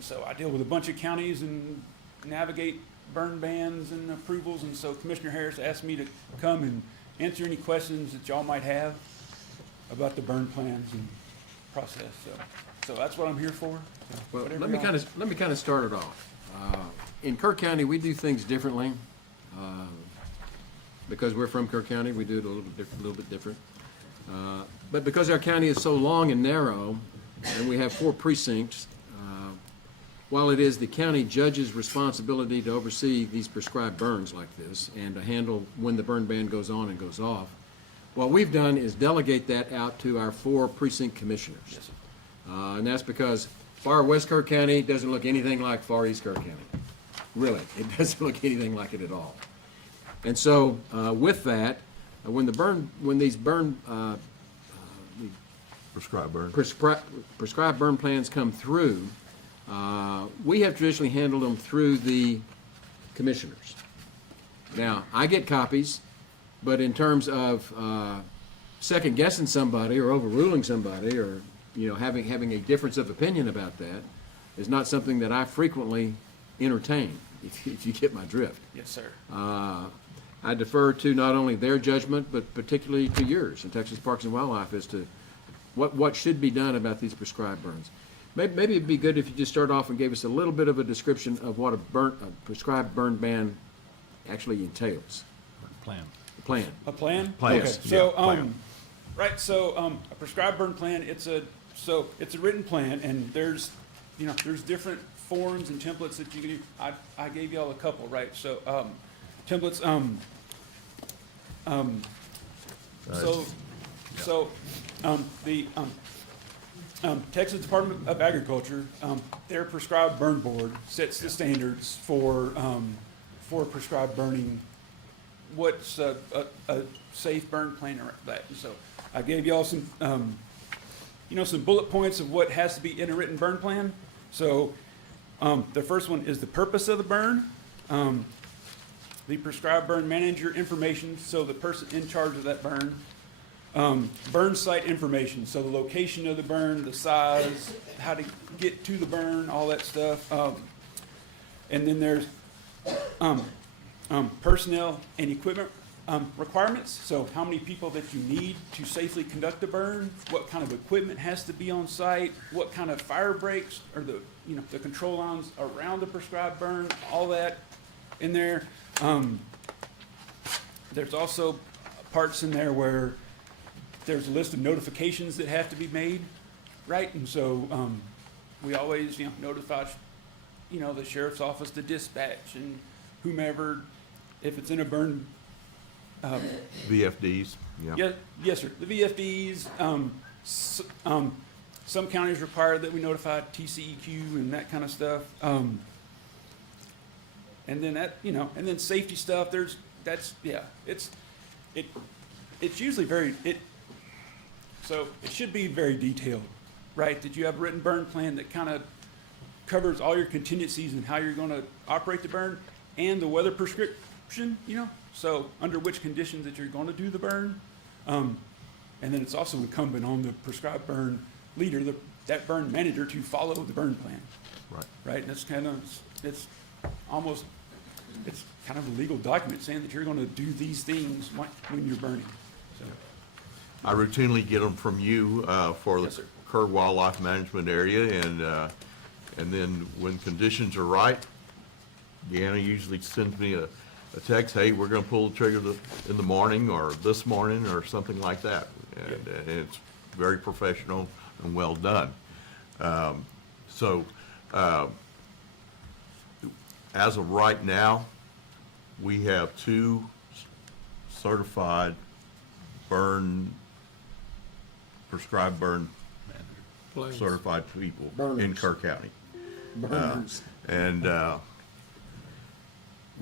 so I deal with a bunch of counties and navigate burn bans and approvals, and so Commissioner Harris asked me to come and answer any questions that y'all might have about the burn plans and process. So that's what I'm here for. So Well, whatever let me y'all- kind of start it off. In Kerr County, we do things differently. Because we're from Kerr County, we do it a little bit different. But because our county is so long and narrow, and we have 4 precincts, while it is the county judge's responsibility to oversee these prescribed burns like this and to handle when the burn ban goes on and goes off, what we've done is delegate that out to our 4 precinct commissioners. Yes, sir. And that's because far West Kerr County doesn't look anything like far East Kerr County. Really, it doesn't look anything like it at all. And so with that, when these Prescribed burn. prescribed burn plans come through, we have traditionally handled them through the commissioners. Now, I get copies, but in terms of second guessing somebody or overruling somebody or having a difference of opinion about that is not something that I frequently entertain, if you get my drift. Yes, sir. I defer to not only their judgment, but particularly to yours in Texas Parks and Wildlife as to what should be done about these prescribed burns. Maybe it'd be good if you just start off and gave us a little bit of a description of what a prescribed burn ban actually entails. Plan. The plan. A plan? Plan. Okay, Yes. so, Yeah, plan. right, so, a prescribed burn plan, it's a written plan, and there's different forms and templates that you can do. I gave y'all a couple, right? So, templates, the Texas Department of Agriculture, their prescribed burn board sets the standards for prescribed burning. What's a safe burn plan or that? And so I gave y'all some, some bullet points of what has to be in a written burn plan. So the first one is the purpose of the burn, the prescribed burn manager information, so the person in charge of that burn. Burn site information, so the location of the burn, the size, how to get to the burn, all that stuff. And then there's personnel and equipment requirements, so how many people that you need to safely conduct the burn, what kind of equipment has to be on site, what kind of fire breaks or the control lines around the prescribed burn, all that in there. There's also parts in there where there's a list of notifications that have to be made, right? And so we always, notify, the sheriff's office, the dispatch, and whomever, if it's in a burn. VFDs, yeah. Yes, sir. The VFDs, Some counties require that we notify TCEQ and that kind of stuff. And then and then safety stuff, it's usually so it should be very detailed, right? That you have a written burn plan that kind of covers all your contingencies and how you're gonna operate the burn and the weather prescription, so under which conditions that you're gonna do the burn. And then it's also incumbent on the prescribed burn leader, that burn manager, to follow the burn plan. Right. Right, and it's kind of a legal document saying that you're gonna do these things when you're burning, so. I routinely get them from you for the Yes, sir. Kerr Wildlife Management Area, and then when conditions are right, Deanna usually sends me a text, hey, we're gonna pull the trigger in the morning, or this morning, or something like that. And it's very professional and well done. As of right now, we have 2 certified prescribed burn Please. certified people in Burners. Kerr County. Burners.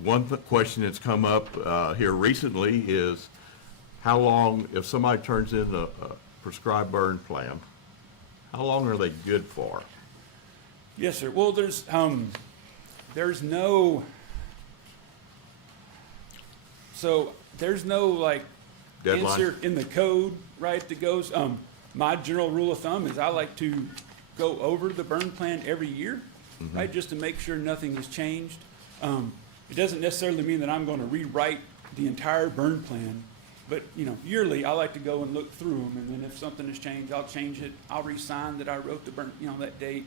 One question that's come up here recently is, how long, if somebody turns in a prescribed burn plan, how long are they good for? Yes, sir. Well, there's no like Deadline? answer in the code, right, that goes, my general rule of thumb is I like to go over the burn plan every year, right, just to make sure nothing has changed. It doesn't necessarily mean that I'm gonna rewrite the entire burn plan, but, yearly, I like to go and look through them, and then if something has changed, I'll change it. I'll re-sign that I wrote the burn, that date.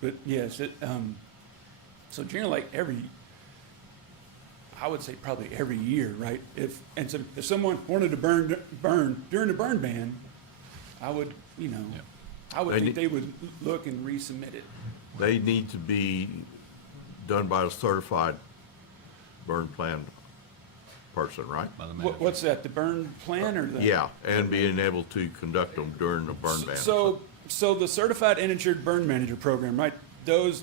But yes, so generally, I would say probably every year, right? If someone wanted to burn during the burn ban, I would, I would think they would look and resubmit it. They need to be done by a certified burn plan person, right? By the manager. What's that, the burn plan or the? Yeah, and being able to conduct them during the burn ban. So the certified and insured burn manager program, right? There's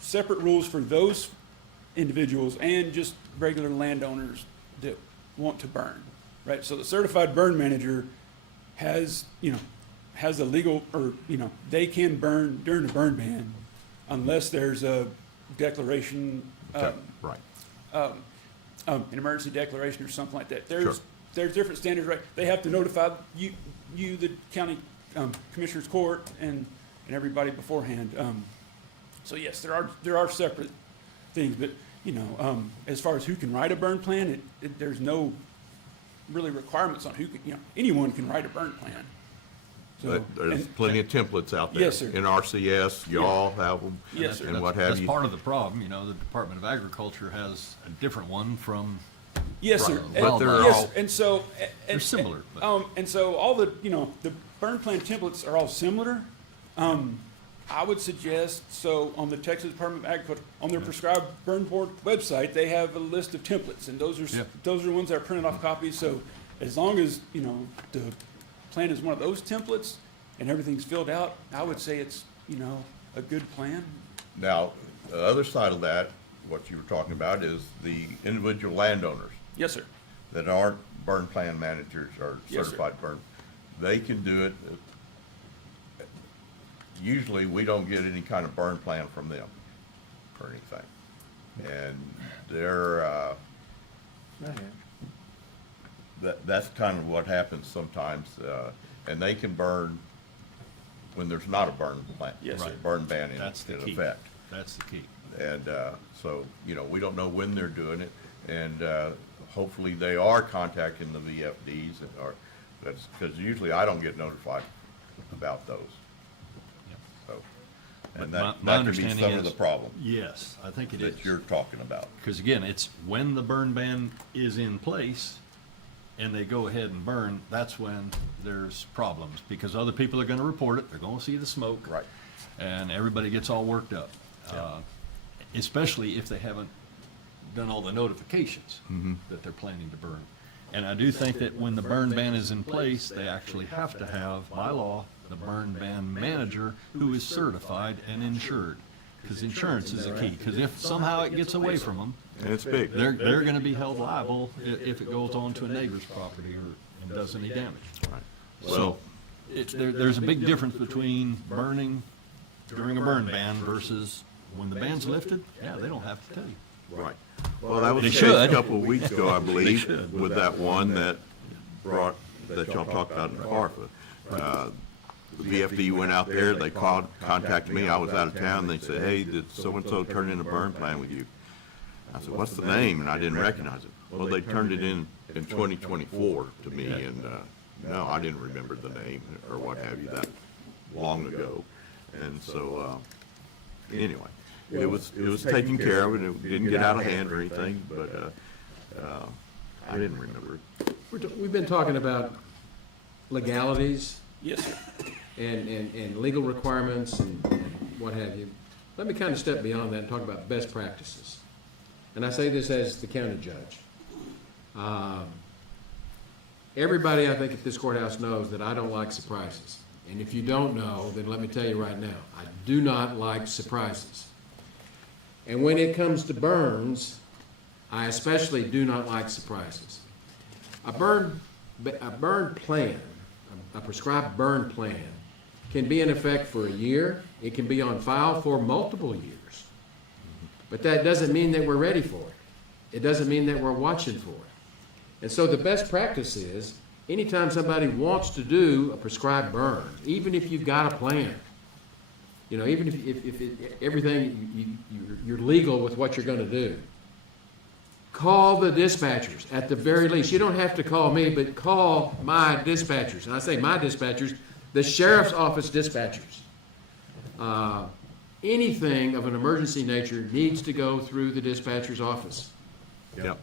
separate rules for those individuals and just regular landowners that want to burn, right? So the certified burn manager has a legal, or, they can burn during the burn ban unless there's a declaration, Right. An emergency declaration or something like that. Sure. There's different standards, right? They have to notify you, the county commissioner's court, and everybody beforehand. So yes, there are separate things, but as far as who can write a burn plan, there's no really requirements on who can. Anyone can write a burn plan. So, But there's plenty of templates out there. Yes, sir. In RCS, y'all have them. Yes, sir. And what have That's you. part of the problem, the Department of Agriculture has a different one from. Yes, sir. Right. But they're Yes, all- sir. And so They're similar, but- and so all the the burn plan templates are all similar. I would suggest, so on the Texas Department of Agriculture, on their prescribed burn board website, they have a list of templates, and those are ones that are printed off copies. So as long as the plan is one of those templates and everything's filled out, I would say it's a good plan. Now, the other side of that, what you were talking about, is the individual landowners Yes, sir. that aren't burn plan managers or Yes, sir. certified burn. They can do it. Usually, we don't get any kind of burn plan from them or anything. And they're, that's kind of what happens sometimes. And they can burn when there's not a burn plan. Yes, sir. Burn ban in That's the key. effect. That's the key. And so, we don't know when they're doing it, and hopefully they are contacting the VFDs, because usually I don't get notified about those. So, and But that my could be understanding some of is- the problem Yes, I think it is. that you're talking about. Because again, it's when the burn ban is in place and they go ahead and burn, that's when there's problems. Because other people are gonna report it, they're gonna see the smoke. Right. And everybody gets all worked up. Especially if they haven't done all the notifications that they're planning to burn. And I do think that when the burn ban is in place, they actually have to have, by law, the burn ban manager who is certified and insured. Because insurance is a key, because if somehow it gets away from them, And it's big. they're gonna be held liable if it goes on to a neighbor's property or and does any damage. So, there's a big difference between burning during a burn ban versus when the ban's lifted, yeah, they don't have to tell you. Right. Well, that was They the case should. a couple of weeks ago, I They believe, should. with that one that that y'all talked about in Carfa. The VFD went out there, they contacted me, I was out of town, they said, hey, did so-and-so turn in a burn plan with you? I said, what's the name? And I didn't recognize it. Well, they turned it in 2024 to me, and, no, I didn't remember the name or what have you that long ago. And so, anyway, it was taken care of, and it didn't get out of hand or anything, but, I didn't remember it. We've been talking about legalities Yes, sir. and legal requirements and what have you. Let me kind of step beyond that and talk about best practices. And I say this as the county judge. Everybody, I think, at this courthouse knows that I don't like surprises. And if you don't know, then let me tell you right now, I do not like surprises. And when it comes to burns, I especially do not like surprises. A burn plan, a prescribed burn plan, can be in effect for a year. It can be on file for multiple years. But that doesn't mean that we're ready for it. It doesn't mean that we're watching for it. And so the best practice is, anytime somebody wants to do a prescribed burn, even if you've got a plan, you know, even if everything, you're legal with what you're going to do, call the dispatchers at the very least. You don't have to call me, but call my dispatchers. And I say my dispatchers, the sheriff's office dispatchers. Anything of an emergency nature needs to go through the dispatcher's office. Yep.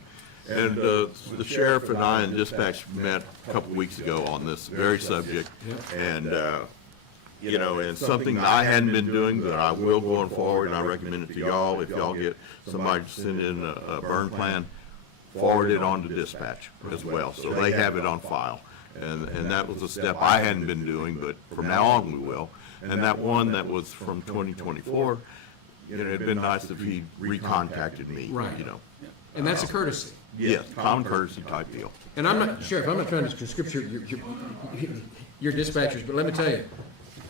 And the sheriff and I and dispatch met a couple weeks ago on this very subject. And, you know, and something that I hadn't been doing, but I will going forward, and I recommend it to y'all, if y'all get somebody to send in a burn plan, forward it on to dispatch as well, so they have it on file. And that was a step I hadn't been doing, but from now on we will. And that one that was from 2024, you know, it'd been nice if he recontacted me, Right. you know. And that's a courtesy. Yes, common courtesy type deal. And I'm not, Sheriff, I'm not trying to conscript your dispatchers, but let me tell you,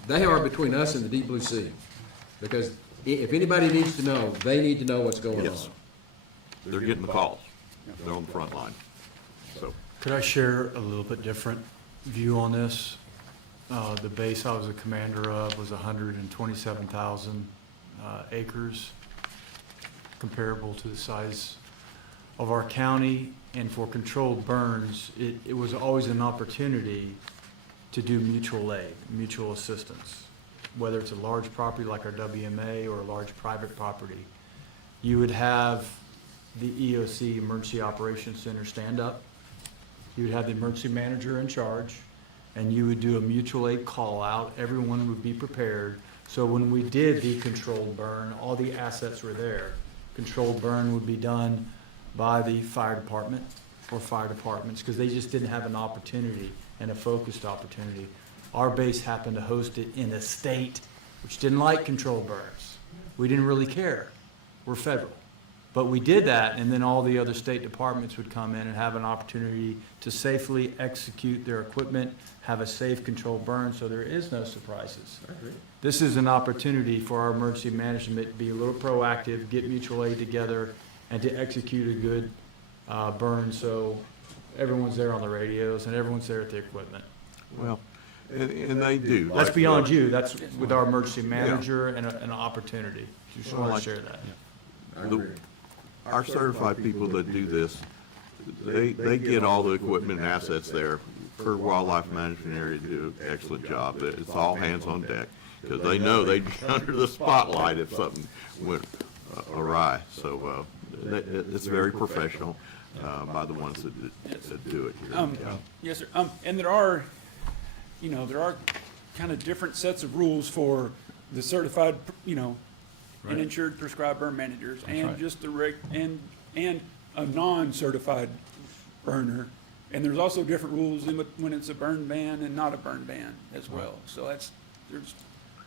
they are between us and the deep blue sea. Because if anybody needs to know, they need to know what's going on. Yes. They're getting the calls. They're on the front line. So, Could I share a little bit different view on this? The base I was a commander of was 127,000 acres, comparable to the size of our county. And for controlled burns, it was always an opportunity to do mutual aid, mutual assistance. Whether it's a large property like our WMA or a large private property, you would have the EOC, Emergency Operations Center, stand up. You would have the emergency manager in charge, and you would do a mutual aid call out. Everyone would be prepared. So when we did the controlled burn, all the assets were there. Controlled burn would be done by the fire department or fire departments, because they just didn't have an opportunity and a focused opportunity. Our base happened to host it in a state which didn't like controlled burns. We didn't really care. We're federal. But we did that, and then all the other state departments would come in and have an opportunity to safely execute their equipment, have a safe controlled burn, so there is no surprises. This is an opportunity for our emergency management to be a little proactive, get mutual aid together, and to execute a good burn, so everyone's there on the radios and everyone's there at the equipment. well, and they do. That's beyond you. That's with our emergency manager and an opportunity. Just want to share that. Our certified people that do this, they get all the equipment and assets there. For wildlife management area do an excellent job. It's all hands on deck, because they know they'd be under the spotlight if something went awry. So, it's very professional, by the ones that do it here. Yes, sir. And there are kind of different sets of rules for the certified, and insured prescribed burn managers, and right. just the and a non-certified burner. And there's also different rules when it's a burn ban and not a burn ban as well. So there's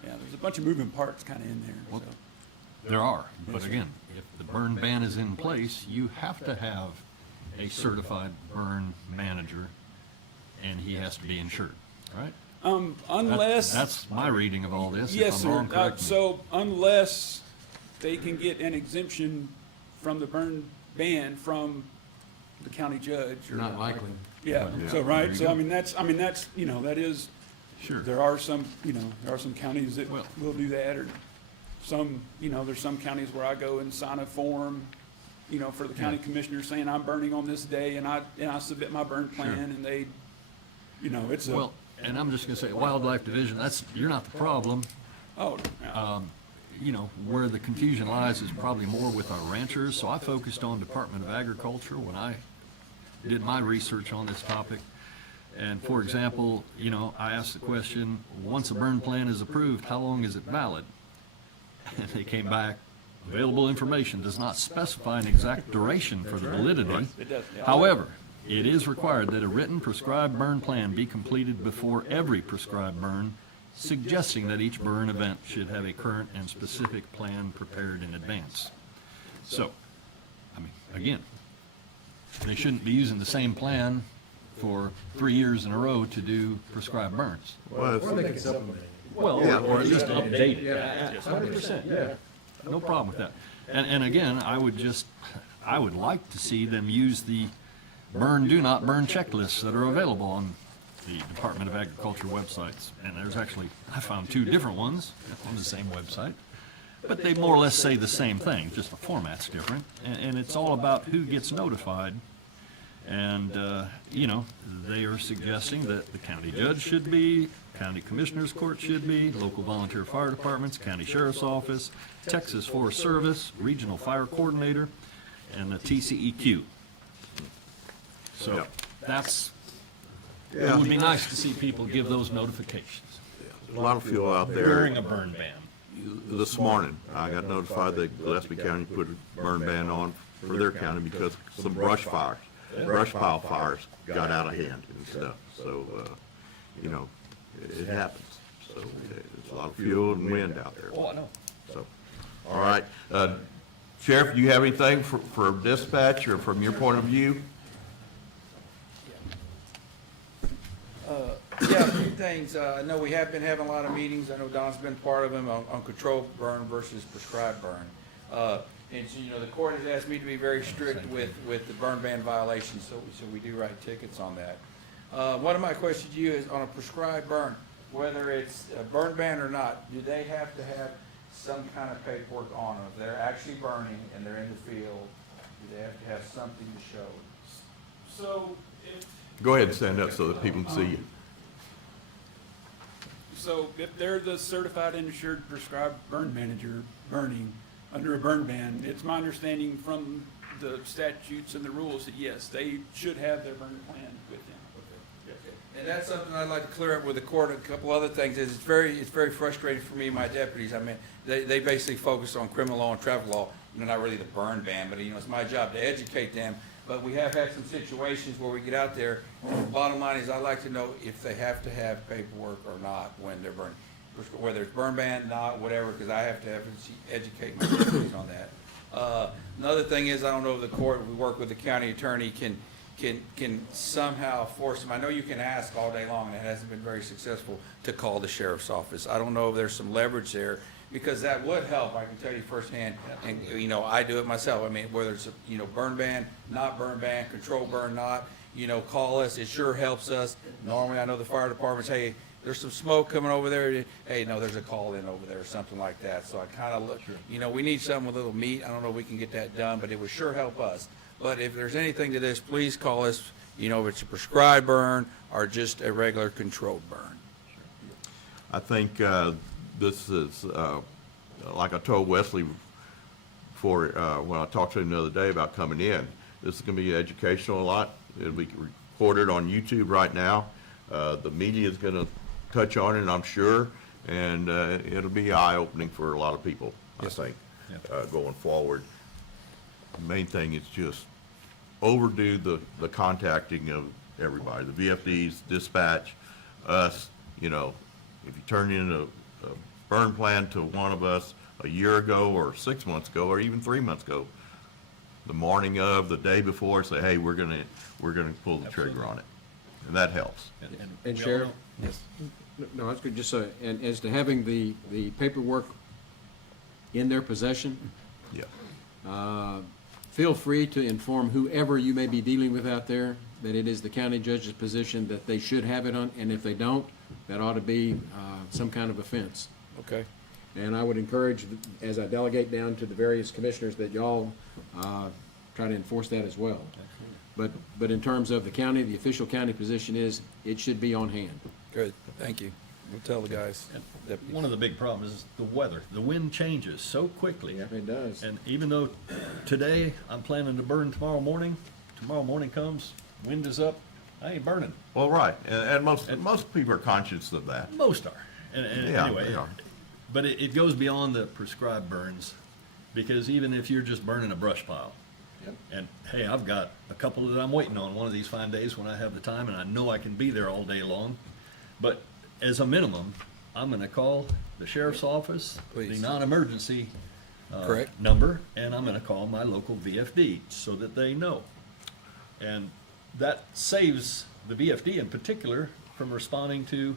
a bunch of moving parts kind of in there, Well, so. There are, but Yes, sir. again, if the burn ban is in place, you have to have a certified burn manager, and he has to be insured, right? Unless. That's my reading of all this. Yes, If sir. I'm wrong, correct me. So unless they can get an exemption from the burn ban from the county judge. or Not likely. Yeah, Yeah. so, There right, you so go. I mean, that's, that is, Sure. there are some counties that Well- will do that, or some, there's some counties where I go and sign a form, for the county commissioner saying I'm burning on this day, and I submit my burn plan, and they, it's a. Well, and I'm just gonna say, Wildlife Division, you're not the problem. Oh, yeah. Where the confusion lies is probably more with our ranchers, so I focused on Department of Agriculture when I did my research on this topic. And for example, I asked the question, once a burn plan is approved, how long is it valid? And they came back, available information does not specify an exact duration for the validity. It does, yeah. However, it is required that a written prescribed burn plan be completed before every prescribed burn, suggesting that each burn event should have a current and specific plan prepared in advance. So, again, they shouldn't be using the same plan for 3 years in a row to do prescribed burns. Or they can supplement it. Well, Yeah. or at least update it. Yeah. 100%, yeah. No problem with that. And again, I would like to see them use the do not burn checklists that are available on the Department of Agriculture websites. And there's actually, I found 2 different ones on the same website. But they more or less say the same thing, just the format's different. And it's all about who gets notified. And, they are suggesting that the county judge should be, county commissioner's court should be, local volunteer fire departments, county sheriff's office, Texas Forest Service, regional fire coordinator, and the TCEQ. So it would be nice to see people give those notifications. There's a lot of fuel out there. During a burn ban. This morning, I got notified that Gillespie County put a burn ban on for their county because some brush pile fires got out of hand and stuff. So, it happens. So there's a lot of fuel and wind out there. Oh, I know. So, all right. Sheriff, do you have anything for dispatch or from your point of view? Yeah, a few things. I know we have been having a lot of meetings. I know Don's been part of them on controlled burn versus prescribed burn. And so, the court has asked me to be very strict with the burn ban violations, so we do write tickets on that. One of my questions to you is on a prescribed burn, whether it's a burn ban or not, do they have to have some kind of paperwork on them? If they're actually burning and they're in the field, do they have to have something to show? So, Go ahead and stand up so that people can see you. So if they're the certified and insured prescribed burn manager burning under a burn ban, it's my understanding from the statutes and the rules that yes, they should have their burn plan with them. And that's something I'd like to clear up with the court. A couple other things is it's very frustrating for me and my deputies. I mean, they basically focus on criminal law and traffic law, not really the burn ban, but it's my job to educate them. But we have had some situations where we get out there. Bottom line is I'd like to know if they have to have paperwork or not when they're burning, whether it's burn ban, not, whatever, because I have to educate my deputies on that. Another thing is, I don't know if the court, we work with the county attorney, can somehow force them. I know you can ask all day long, and it hasn't been very successful, to call the sheriff's office. I don't know if there's some leverage there, because that would help, I can tell you firsthand, and, I do it myself. I mean, whether it's, burn ban, not burn ban, control burn, not, call us, it sure helps us. Normally, I know the fire departments, hey, there's some smoke coming over there, hey, no, there's a call in over there, or something like that. So I kind of look, we need something with a little meat. I don't know if we can get that done, but it would sure help us. But if there's anything to this, please call us, if it's a prescribed burn or just a regular controlled burn. I think this is, like I told Wesley when I talked to him the other day about coming in, this is going to be educational a lot. It'll be recorded on YouTube right now. The media is going to touch on it, I'm sure, and it'll be eye-opening for a lot of people, I think, going forward. The main thing is just overdo the contacting of everybody, the VFDs, dispatch, us, you know, if you turn in a burn plan to one of us a year ago or 6 months ago or even 3 months ago, the morning of, the day before, say, hey, we're gonna pull the trigger on it. And that helps. And we all Sheriff? know- Yes. No, that's good, just so, and as to having the paperwork in their possession, Yeah. feel free to inform whoever you may be dealing with out there that it is the county judge's position that they should have it on, and if they don't, that ought to be some kind of offense. Okay. And I would encourage, as I delegate down to the various commissioners, that y'all try to enforce that as well. But in terms of the county, the official county position is, it should be on hand. Good, thank you. We'll tell the guys. One of the big problems is the weather. The wind changes so quickly. It does. And even though today I'm planning to burn tomorrow morning comes, wind is up, I ain't burning. Well, right, and most people are conscious of that. Most are. And Yeah, anyway, they are. but it goes beyond the prescribed burns, because even if you're just burning a brush pile, and hey, I've got a couple that I'm waiting on one of these fine days when I have the time, and I know I can be there all day long. But as a minimum, I'm gonna call the sheriff's office, the Please. non-emergency Correct. number, and I'm gonna call my local VFD so that they know. And that saves the VFD in particular from responding to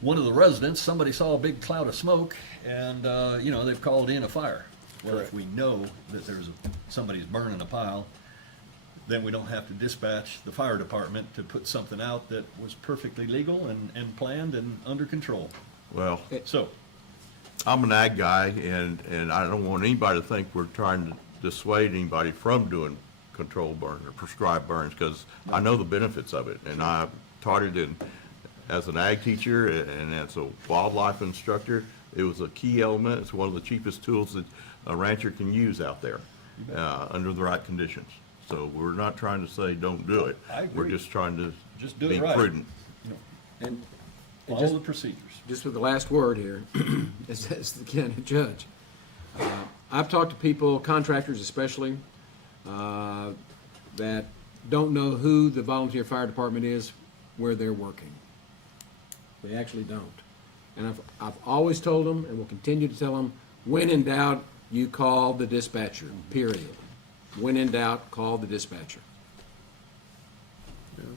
one of the residents. Somebody saw a big cloud of smoke, and they've called in a fire. Well, if we know that somebody's burning a pile, then we don't have to dispatch the fire department to put something out that was perfectly legal and planned and under control. Well, So, I'm an ag guy, and I don't want anybody to think we're trying to dissuade anybody from doing controlled burn or prescribed burns, because I know the benefits of it, and I taught it as an ag teacher and as a wildlife instructor. It was a key element. It's one of the cheapest tools that a rancher can use out there under the right conditions. So we're not trying to say don't do it. I agree. We're just trying to Just do be it right. prudent. And follow the procedures. just with the last word here, as the county judge. I've talked to people, contractors especially, that don't know who the volunteer fire department is where they're working. They actually don't. And I've always told them, and will continue to tell them, when in doubt, you call the dispatcher, period. When in doubt, call the dispatcher.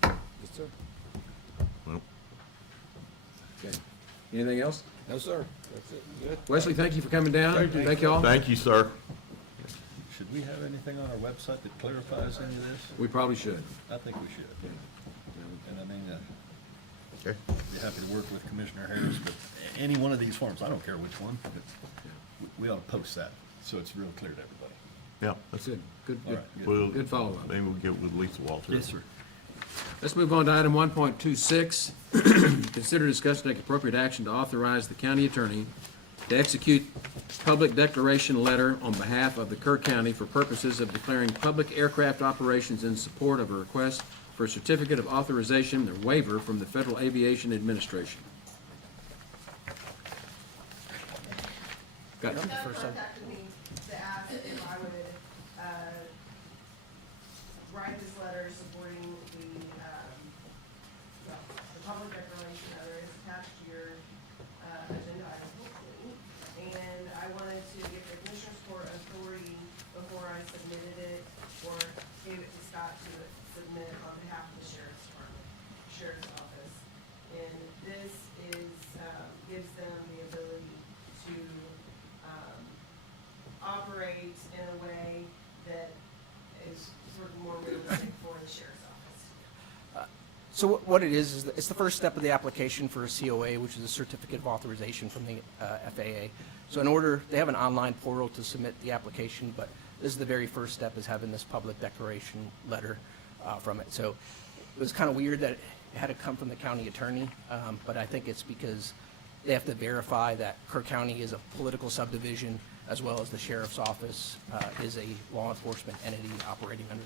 Yes, sir. Well, Okay. Anything else? No, sir. That's it. Good. Wesley, thank you for coming down. Thank you all. thank you, sir. Should we have anything on our website that clarifies any of this? We probably should. I think we should. And I mean, Okay. be happy to work with Commissioner Harris, but any one of these forms, I don't care which one, but we ought to post that, so it's real clear to everybody. Yeah, that's Good, good, All good. right, good. We'll, Good follow-up. maybe we'll get with Lisa Walter. Yes, sir. Let's move on to item 1.26. Consider discuss and take appropriate action to authorize the county attorney to execute public declaration letter on behalf of the Kerr County for purposes of declaring public aircraft operations in support of a request for a certificate of authorization or waiver from the Federal Aviation Administration. Got it. Contacted me to ask if I would, write this letter supporting the public declaration that is attached to your, agenda item, hopefully. And I wanted to give the Commissioners Court authority before I submitted it, or gave it to Scott to submit on behalf of the Sheriff's Department, Sheriff's Office. And this is, gives them the ability to, operate in a way that is sort of more realistic for the Sheriff's Office. So what it is it's the first step of the application for a COA, which is a certificate of authorization from the FAA. So in order, they have an online portal to submit the application, but this is the very first step, is having this public declaration letter from it. So it was kind of weird that it had to come from the county attorney, but I think it's because they have to verify that Kerr County is a political subdivision, as well as the sheriff's office is a law enforcement entity operating under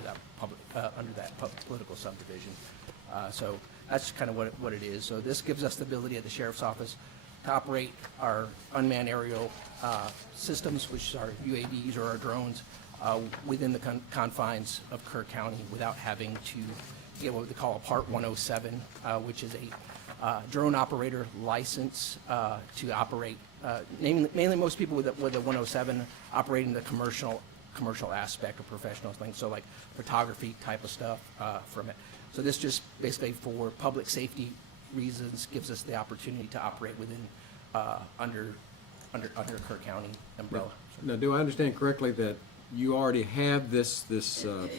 that political subdivision. So that's kind of what it is. So this gives us the ability at the sheriff's office to operate our unmanned aerial systems, which are UAVs or our drones, within the confines of Kerr County without having to get what they call a Part 107, which is a drone operator license to operate, mainly most people with a 107 operating the commercial aspect or professional things, so like photography type of stuff from it. So this just basically for public safety reasons gives us the opportunity to operate within, under Kerr County umbrella. Now, do I understand correctly that you already have this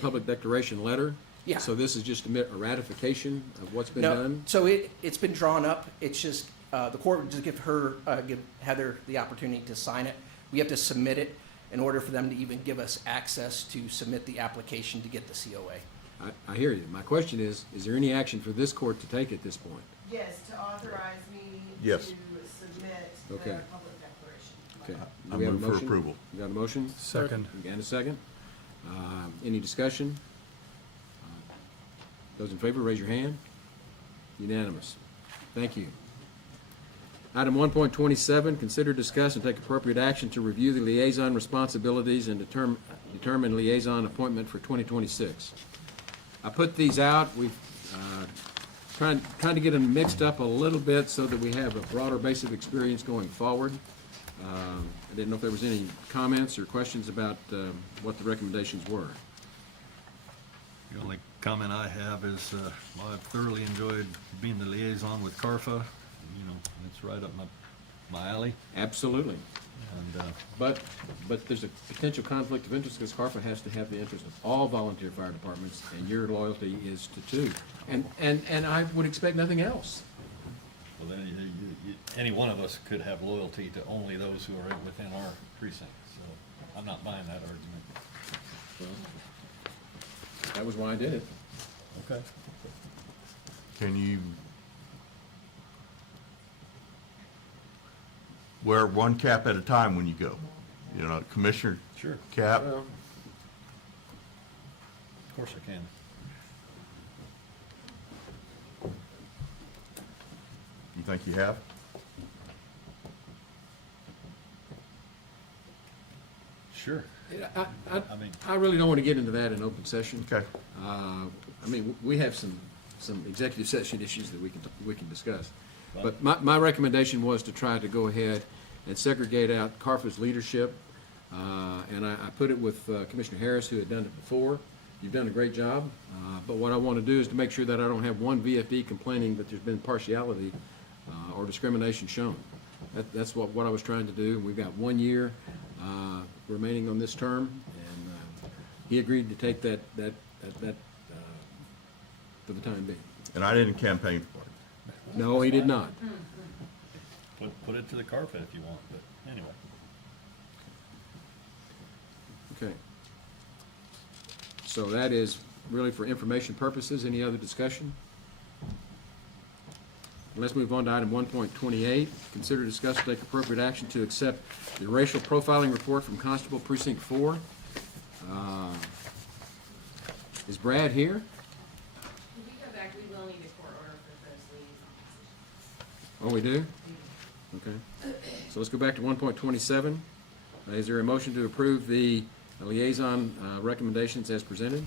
public declaration letter? Yeah. So this is just a ratification of what's been No, done? so it's been drawn up. It's just, the court would just give Heather the opportunity to sign it. We have to submit it in order for them to even give us access to submit the application to get the COA. I hear you. My question is there any action for this court to take at this point? Yes, to authorize me Yes. to submit the Okay. public declaration. Okay. I Do we have a move for motion? approval. You got a motion? Second. And a second. Any discussion? Those in favor, raise your hand. Unanimous. Thank you. Item 1.27, consider, discuss, and take appropriate action to review the liaison responsibilities and determine liaison appointment for 2026. I put these out. We've trying to get them mixed up a little bit so that we have a broader base of experience going forward. I didn't know if there was any comments or questions about what the recommendations were. The only comment I have is, I've thoroughly enjoyed being the liaison with CARFA. You know, it's right up my alley. Absolutely. And, But there's a potential conflict of interest because CARFA has to have the interest of all volunteer fire departments, and your loyalty is to two. And I would expect nothing else. well, then any one of us could have loyalty to only those who are within our precinct. So I'm not buying that argument. Well, that was why I did it. Okay. Can you wear one cap at a time when you go? You know, commissioner Sure. cap? Well, Of course I can. You think you have? Sure. I mean- I really don't want to get into that in open session. Okay. I mean, we have some executive session issues that we can discuss. But my recommendation was to try to go ahead and segregate out CARFA's leadership. And I put it with Commissioner Harris, who had done it before. You've done a great job. But what I want to do is to make sure that I don't have one VFD complaining that there's been partiality or discrimination shown. That's what I was trying to do. We've got 1 year remaining on this term, and he agreed to take that for the time being. And I didn't campaign for it. No, he did not. Put it to the carpet if you want, but anyway. Okay. So that is really for information purposes. Any other discussion? Let's move on to item 1.28. Consider, discuss, and take appropriate action to accept the racial profiling report from Constable Precinct 4. Is Brad here? If you come back, we will need a court order for those liaison positions. Oh, we do? Okay. So let's go back to 1.27. Is there a motion to approve the liaison recommendations as presented?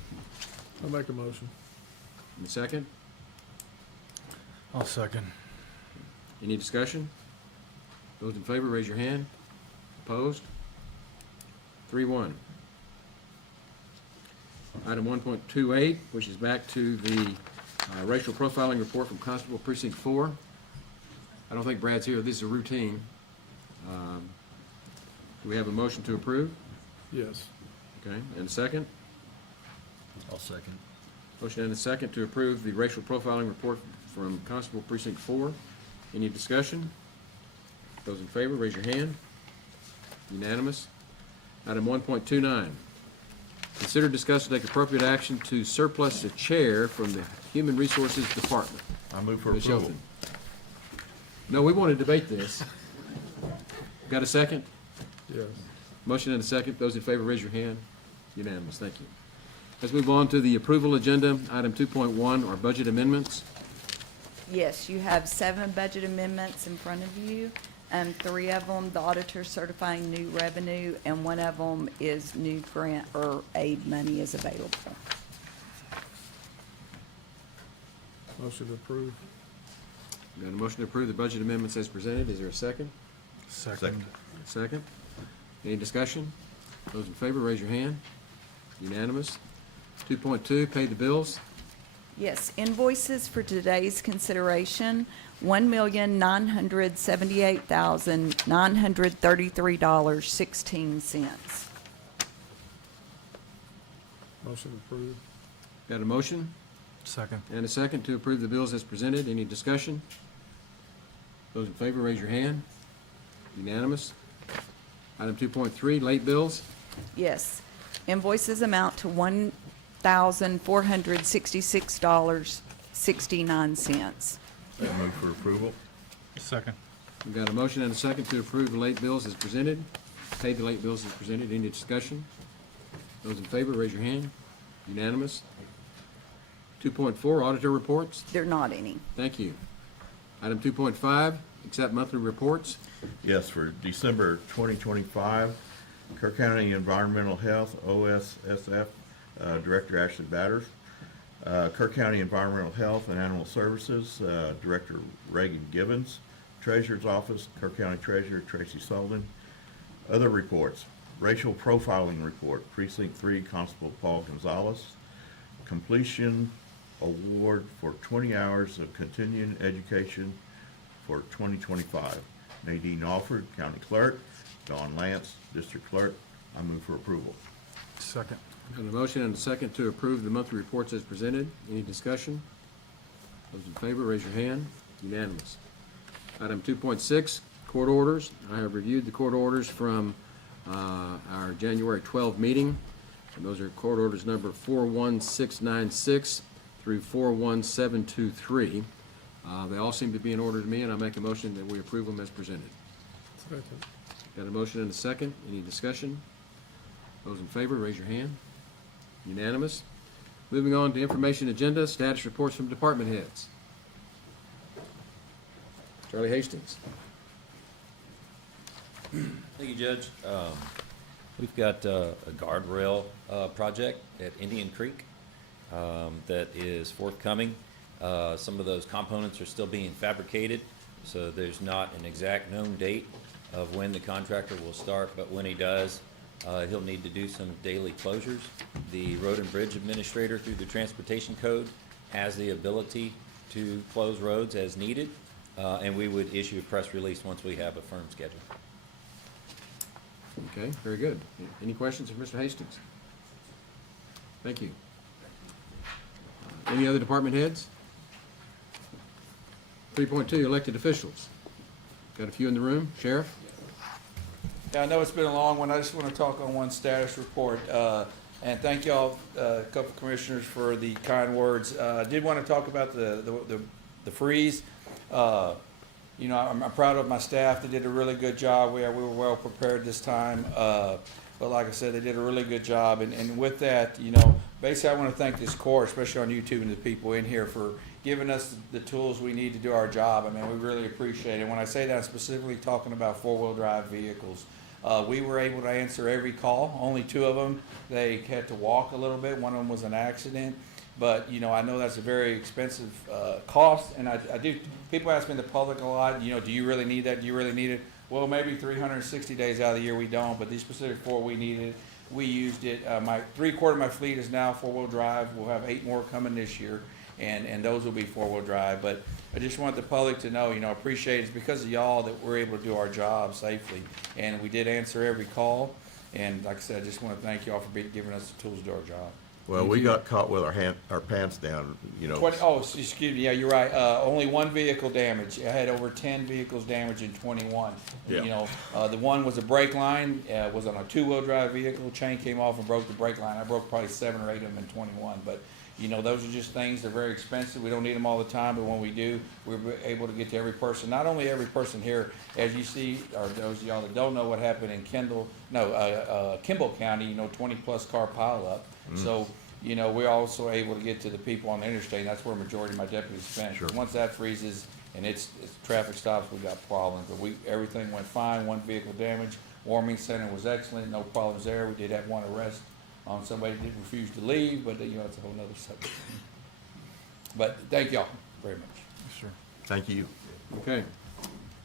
I'll make a motion. In a second? I'll second. Any discussion? Those in favor, raise your hand. Opposed? 3-1. Item 1.28, which is back to the racial profiling report from Constable Precinct 4. I don't think Brad's here. This is a routine. Do we have a motion to approve? Yes. Okay, and a second? I'll second. Motion and a second to approve the racial profiling report from Constable Precinct 4. Any discussion? Those in favor, raise your hand. Unanimous. Item 1.29. Consider, discuss, and take appropriate action to surplus a chair from the Human Resources Department. I move for Ms. approval. Shelton. No, we want to debate this. Got a second? Yes. Motion and a second. Those in favor, raise your hand. Unanimous. Thank you. Let's move on to the approval agenda. Item 2.1 are budget amendments. Yes, you have 7 budget amendments in front of you. 3 of them, the auditor certifying new revenue, and 1 of them is new grant or aid money is available. Motion to approve. Got a motion to approve the budget amendments as presented. Is there a second? Second. Second. Any discussion? Those in favor, raise your hand. Unanimous. 2.2, pay the bills. Yes, invoices for today's consideration, $1,978,933.16. Motion approved. Got a motion Second. and a second to approve the bills as presented. Any discussion? Those in favor, raise your hand. Unanimous. Item 2.3, late bills. Yes, invoices amount to $1,466.69. Move for approval. Second. We've got a motion and a second to approve the late bills as presented. Pay the late bills as presented. Any discussion? Those in favor, raise your hand. Unanimous. 2.4, auditor reports. There are not any. Thank you. Item 2.5, accept monthly reports. Yes, for December 2025, Kerr County Environmental Health, OSSF, Director Ashley Batters. Kerr County Environmental Health and Animal Services, Director Reagan Gibbons. Treasurer's Office, Kerr County Treasurer Tracy Sullivan. Other reports, racial profiling report, Precinct 3 Constable Paul Gonzalez. Completion award for 20 hours of continuing education for 2025. Nadine Alford, County Clerk. Dawn Lance, District Clerk. I move for approval. Second. Got a motion and a second to approve the monthly reports as presented. Any discussion? Those in favor, raise your hand. Unanimous. Item 2.6, court orders. I have reviewed the court orders from our January 12 meeting. And those are court orders number 41696 through 41723. They all seem to be in order to me, and I make a motion that we approve them as presented. Second. Got a motion and a second. Any discussion? Those in favor, raise your hand. Unanimous. Moving on to information agenda, status reports from department heads. Charlie Hastings. Thank you, Judge. We've got a guardrail project at Indian Creek that is forthcoming. Some of those components are still being fabricated, so there's not an exact known date of when the contractor will start, but when he does, he'll need to do some daily closures. The Road and Bridge Administrator, through the Transportation Code, has the ability to close roads as needed, and we would issue a press release once we have a firm schedule. Okay, very good. Any questions of Mr. Hastings? Thank you. Any other department heads? 3.2, elected officials. Got a few in the room. Sheriff? Yeah, I know it's been a long one. I just want to talk on one status report. And thank y'all, a couple commissioners, for the kind words. I did want to talk about the freeze. You know, I'm proud of my staff. They did a really good job. We were well prepared this time. But like I said, they did a really good job. And with that, you know, basically I want to thank this court, especially on YouTube and the people in here, for giving us the tools we need to do our job. I mean, we really appreciate it. When I say that, I'm specifically talking about four-wheel drive vehicles. We were able to answer every call. Only 2 of them, they had to walk a little bit. One of them was an accident. But, you know, I know that's a very expensive cost. And I do, people ask me in the public a lot, you know, do you really need that? Do you really need it? Well, maybe 360 days out of the year we don't, but these specific 4 we needed. We used it. My 3/4 of my fleet is now four-wheel drive. We'll have 8 more coming this year, and those will be four-wheel drive. But I just want the public to know, you know, appreciate it. It's because of y'all that we're able to do our job safely. And we did answer every call. And like I said, I just want to thank y'all for giving us the tools to do our job. Well, we got caught with our pants down, you know. Excuse me, yeah, you're right. Only 1 vehicle damage. I had over 10 vehicles damaged in 21. Yeah. You know, the one was a brake line, was on a 2-wheel drive vehicle, chain came off and broke the brake line. I broke probably 7 or 8 of them in 21. But, you know, those are just things, they're very expensive. We don't need them all the time, but when we do, we're able to get to every person. Not only every person here, as you see, or those of y'all that don't know what happened in Kimball County, you know, 20-plus car pileup. So, you know, we're also able to get to the people on the interstate, and that's where a majority of my deputies spent. Sure. Once that freezes and it's traffic stops, we got problems. But everything went fine. 1 vehicle damage. Warming center was excellent. No problems there. We did have 1 arrest on somebody that refused to leave, but you know, it's a whole nother subject. But thank y'all very much. Sure. Thank you. Okay.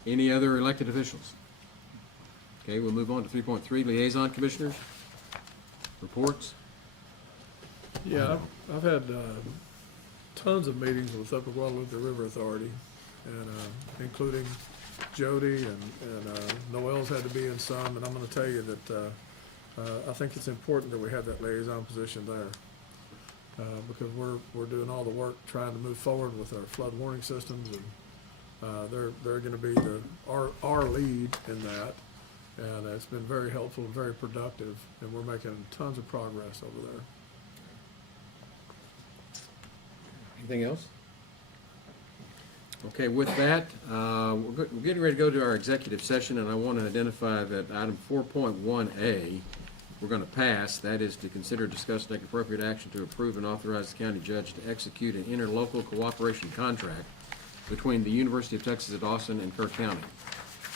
Any other elected officials? Okay, we'll move on to 3.3, liaison commissioners. Reports. Yeah, I've had tons of meetings with Upper Guadalupe River Authority, and including Jody and Noel's had to be in some, and I'm gonna tell you that I think it's important that we have that liaison position there, because we're doing all the work trying to move forward with our flood warning systems, and they're gonna be our lead in that, and it's been very helpful and very productive, and we're making tons of progress over there. Anything else? Okay, with that, we're getting ready to go to our executive session, and I want to identify that item 4.1A, we're going to pass. That is to consider, discuss, and take appropriate action to approve and authorize the county judge to execute an interlocal cooperation contract between the University of Texas at Austin and Kerr County.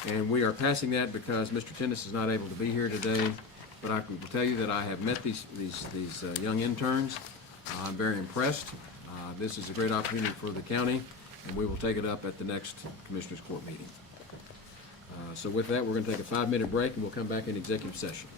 And we are passing that because Mr. Tennis is not able to be here today, but I can tell you that I have met these young interns. I'm very impressed. This is a great opportunity for the county, and we will take it up at the next Commissioners Court meeting. So with that, we're going to take a 5-minute break, and we'll come back in executive session.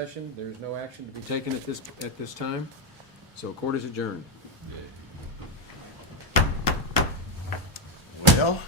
Session, there is no action to be taken at this time, so court is adjourned. Well,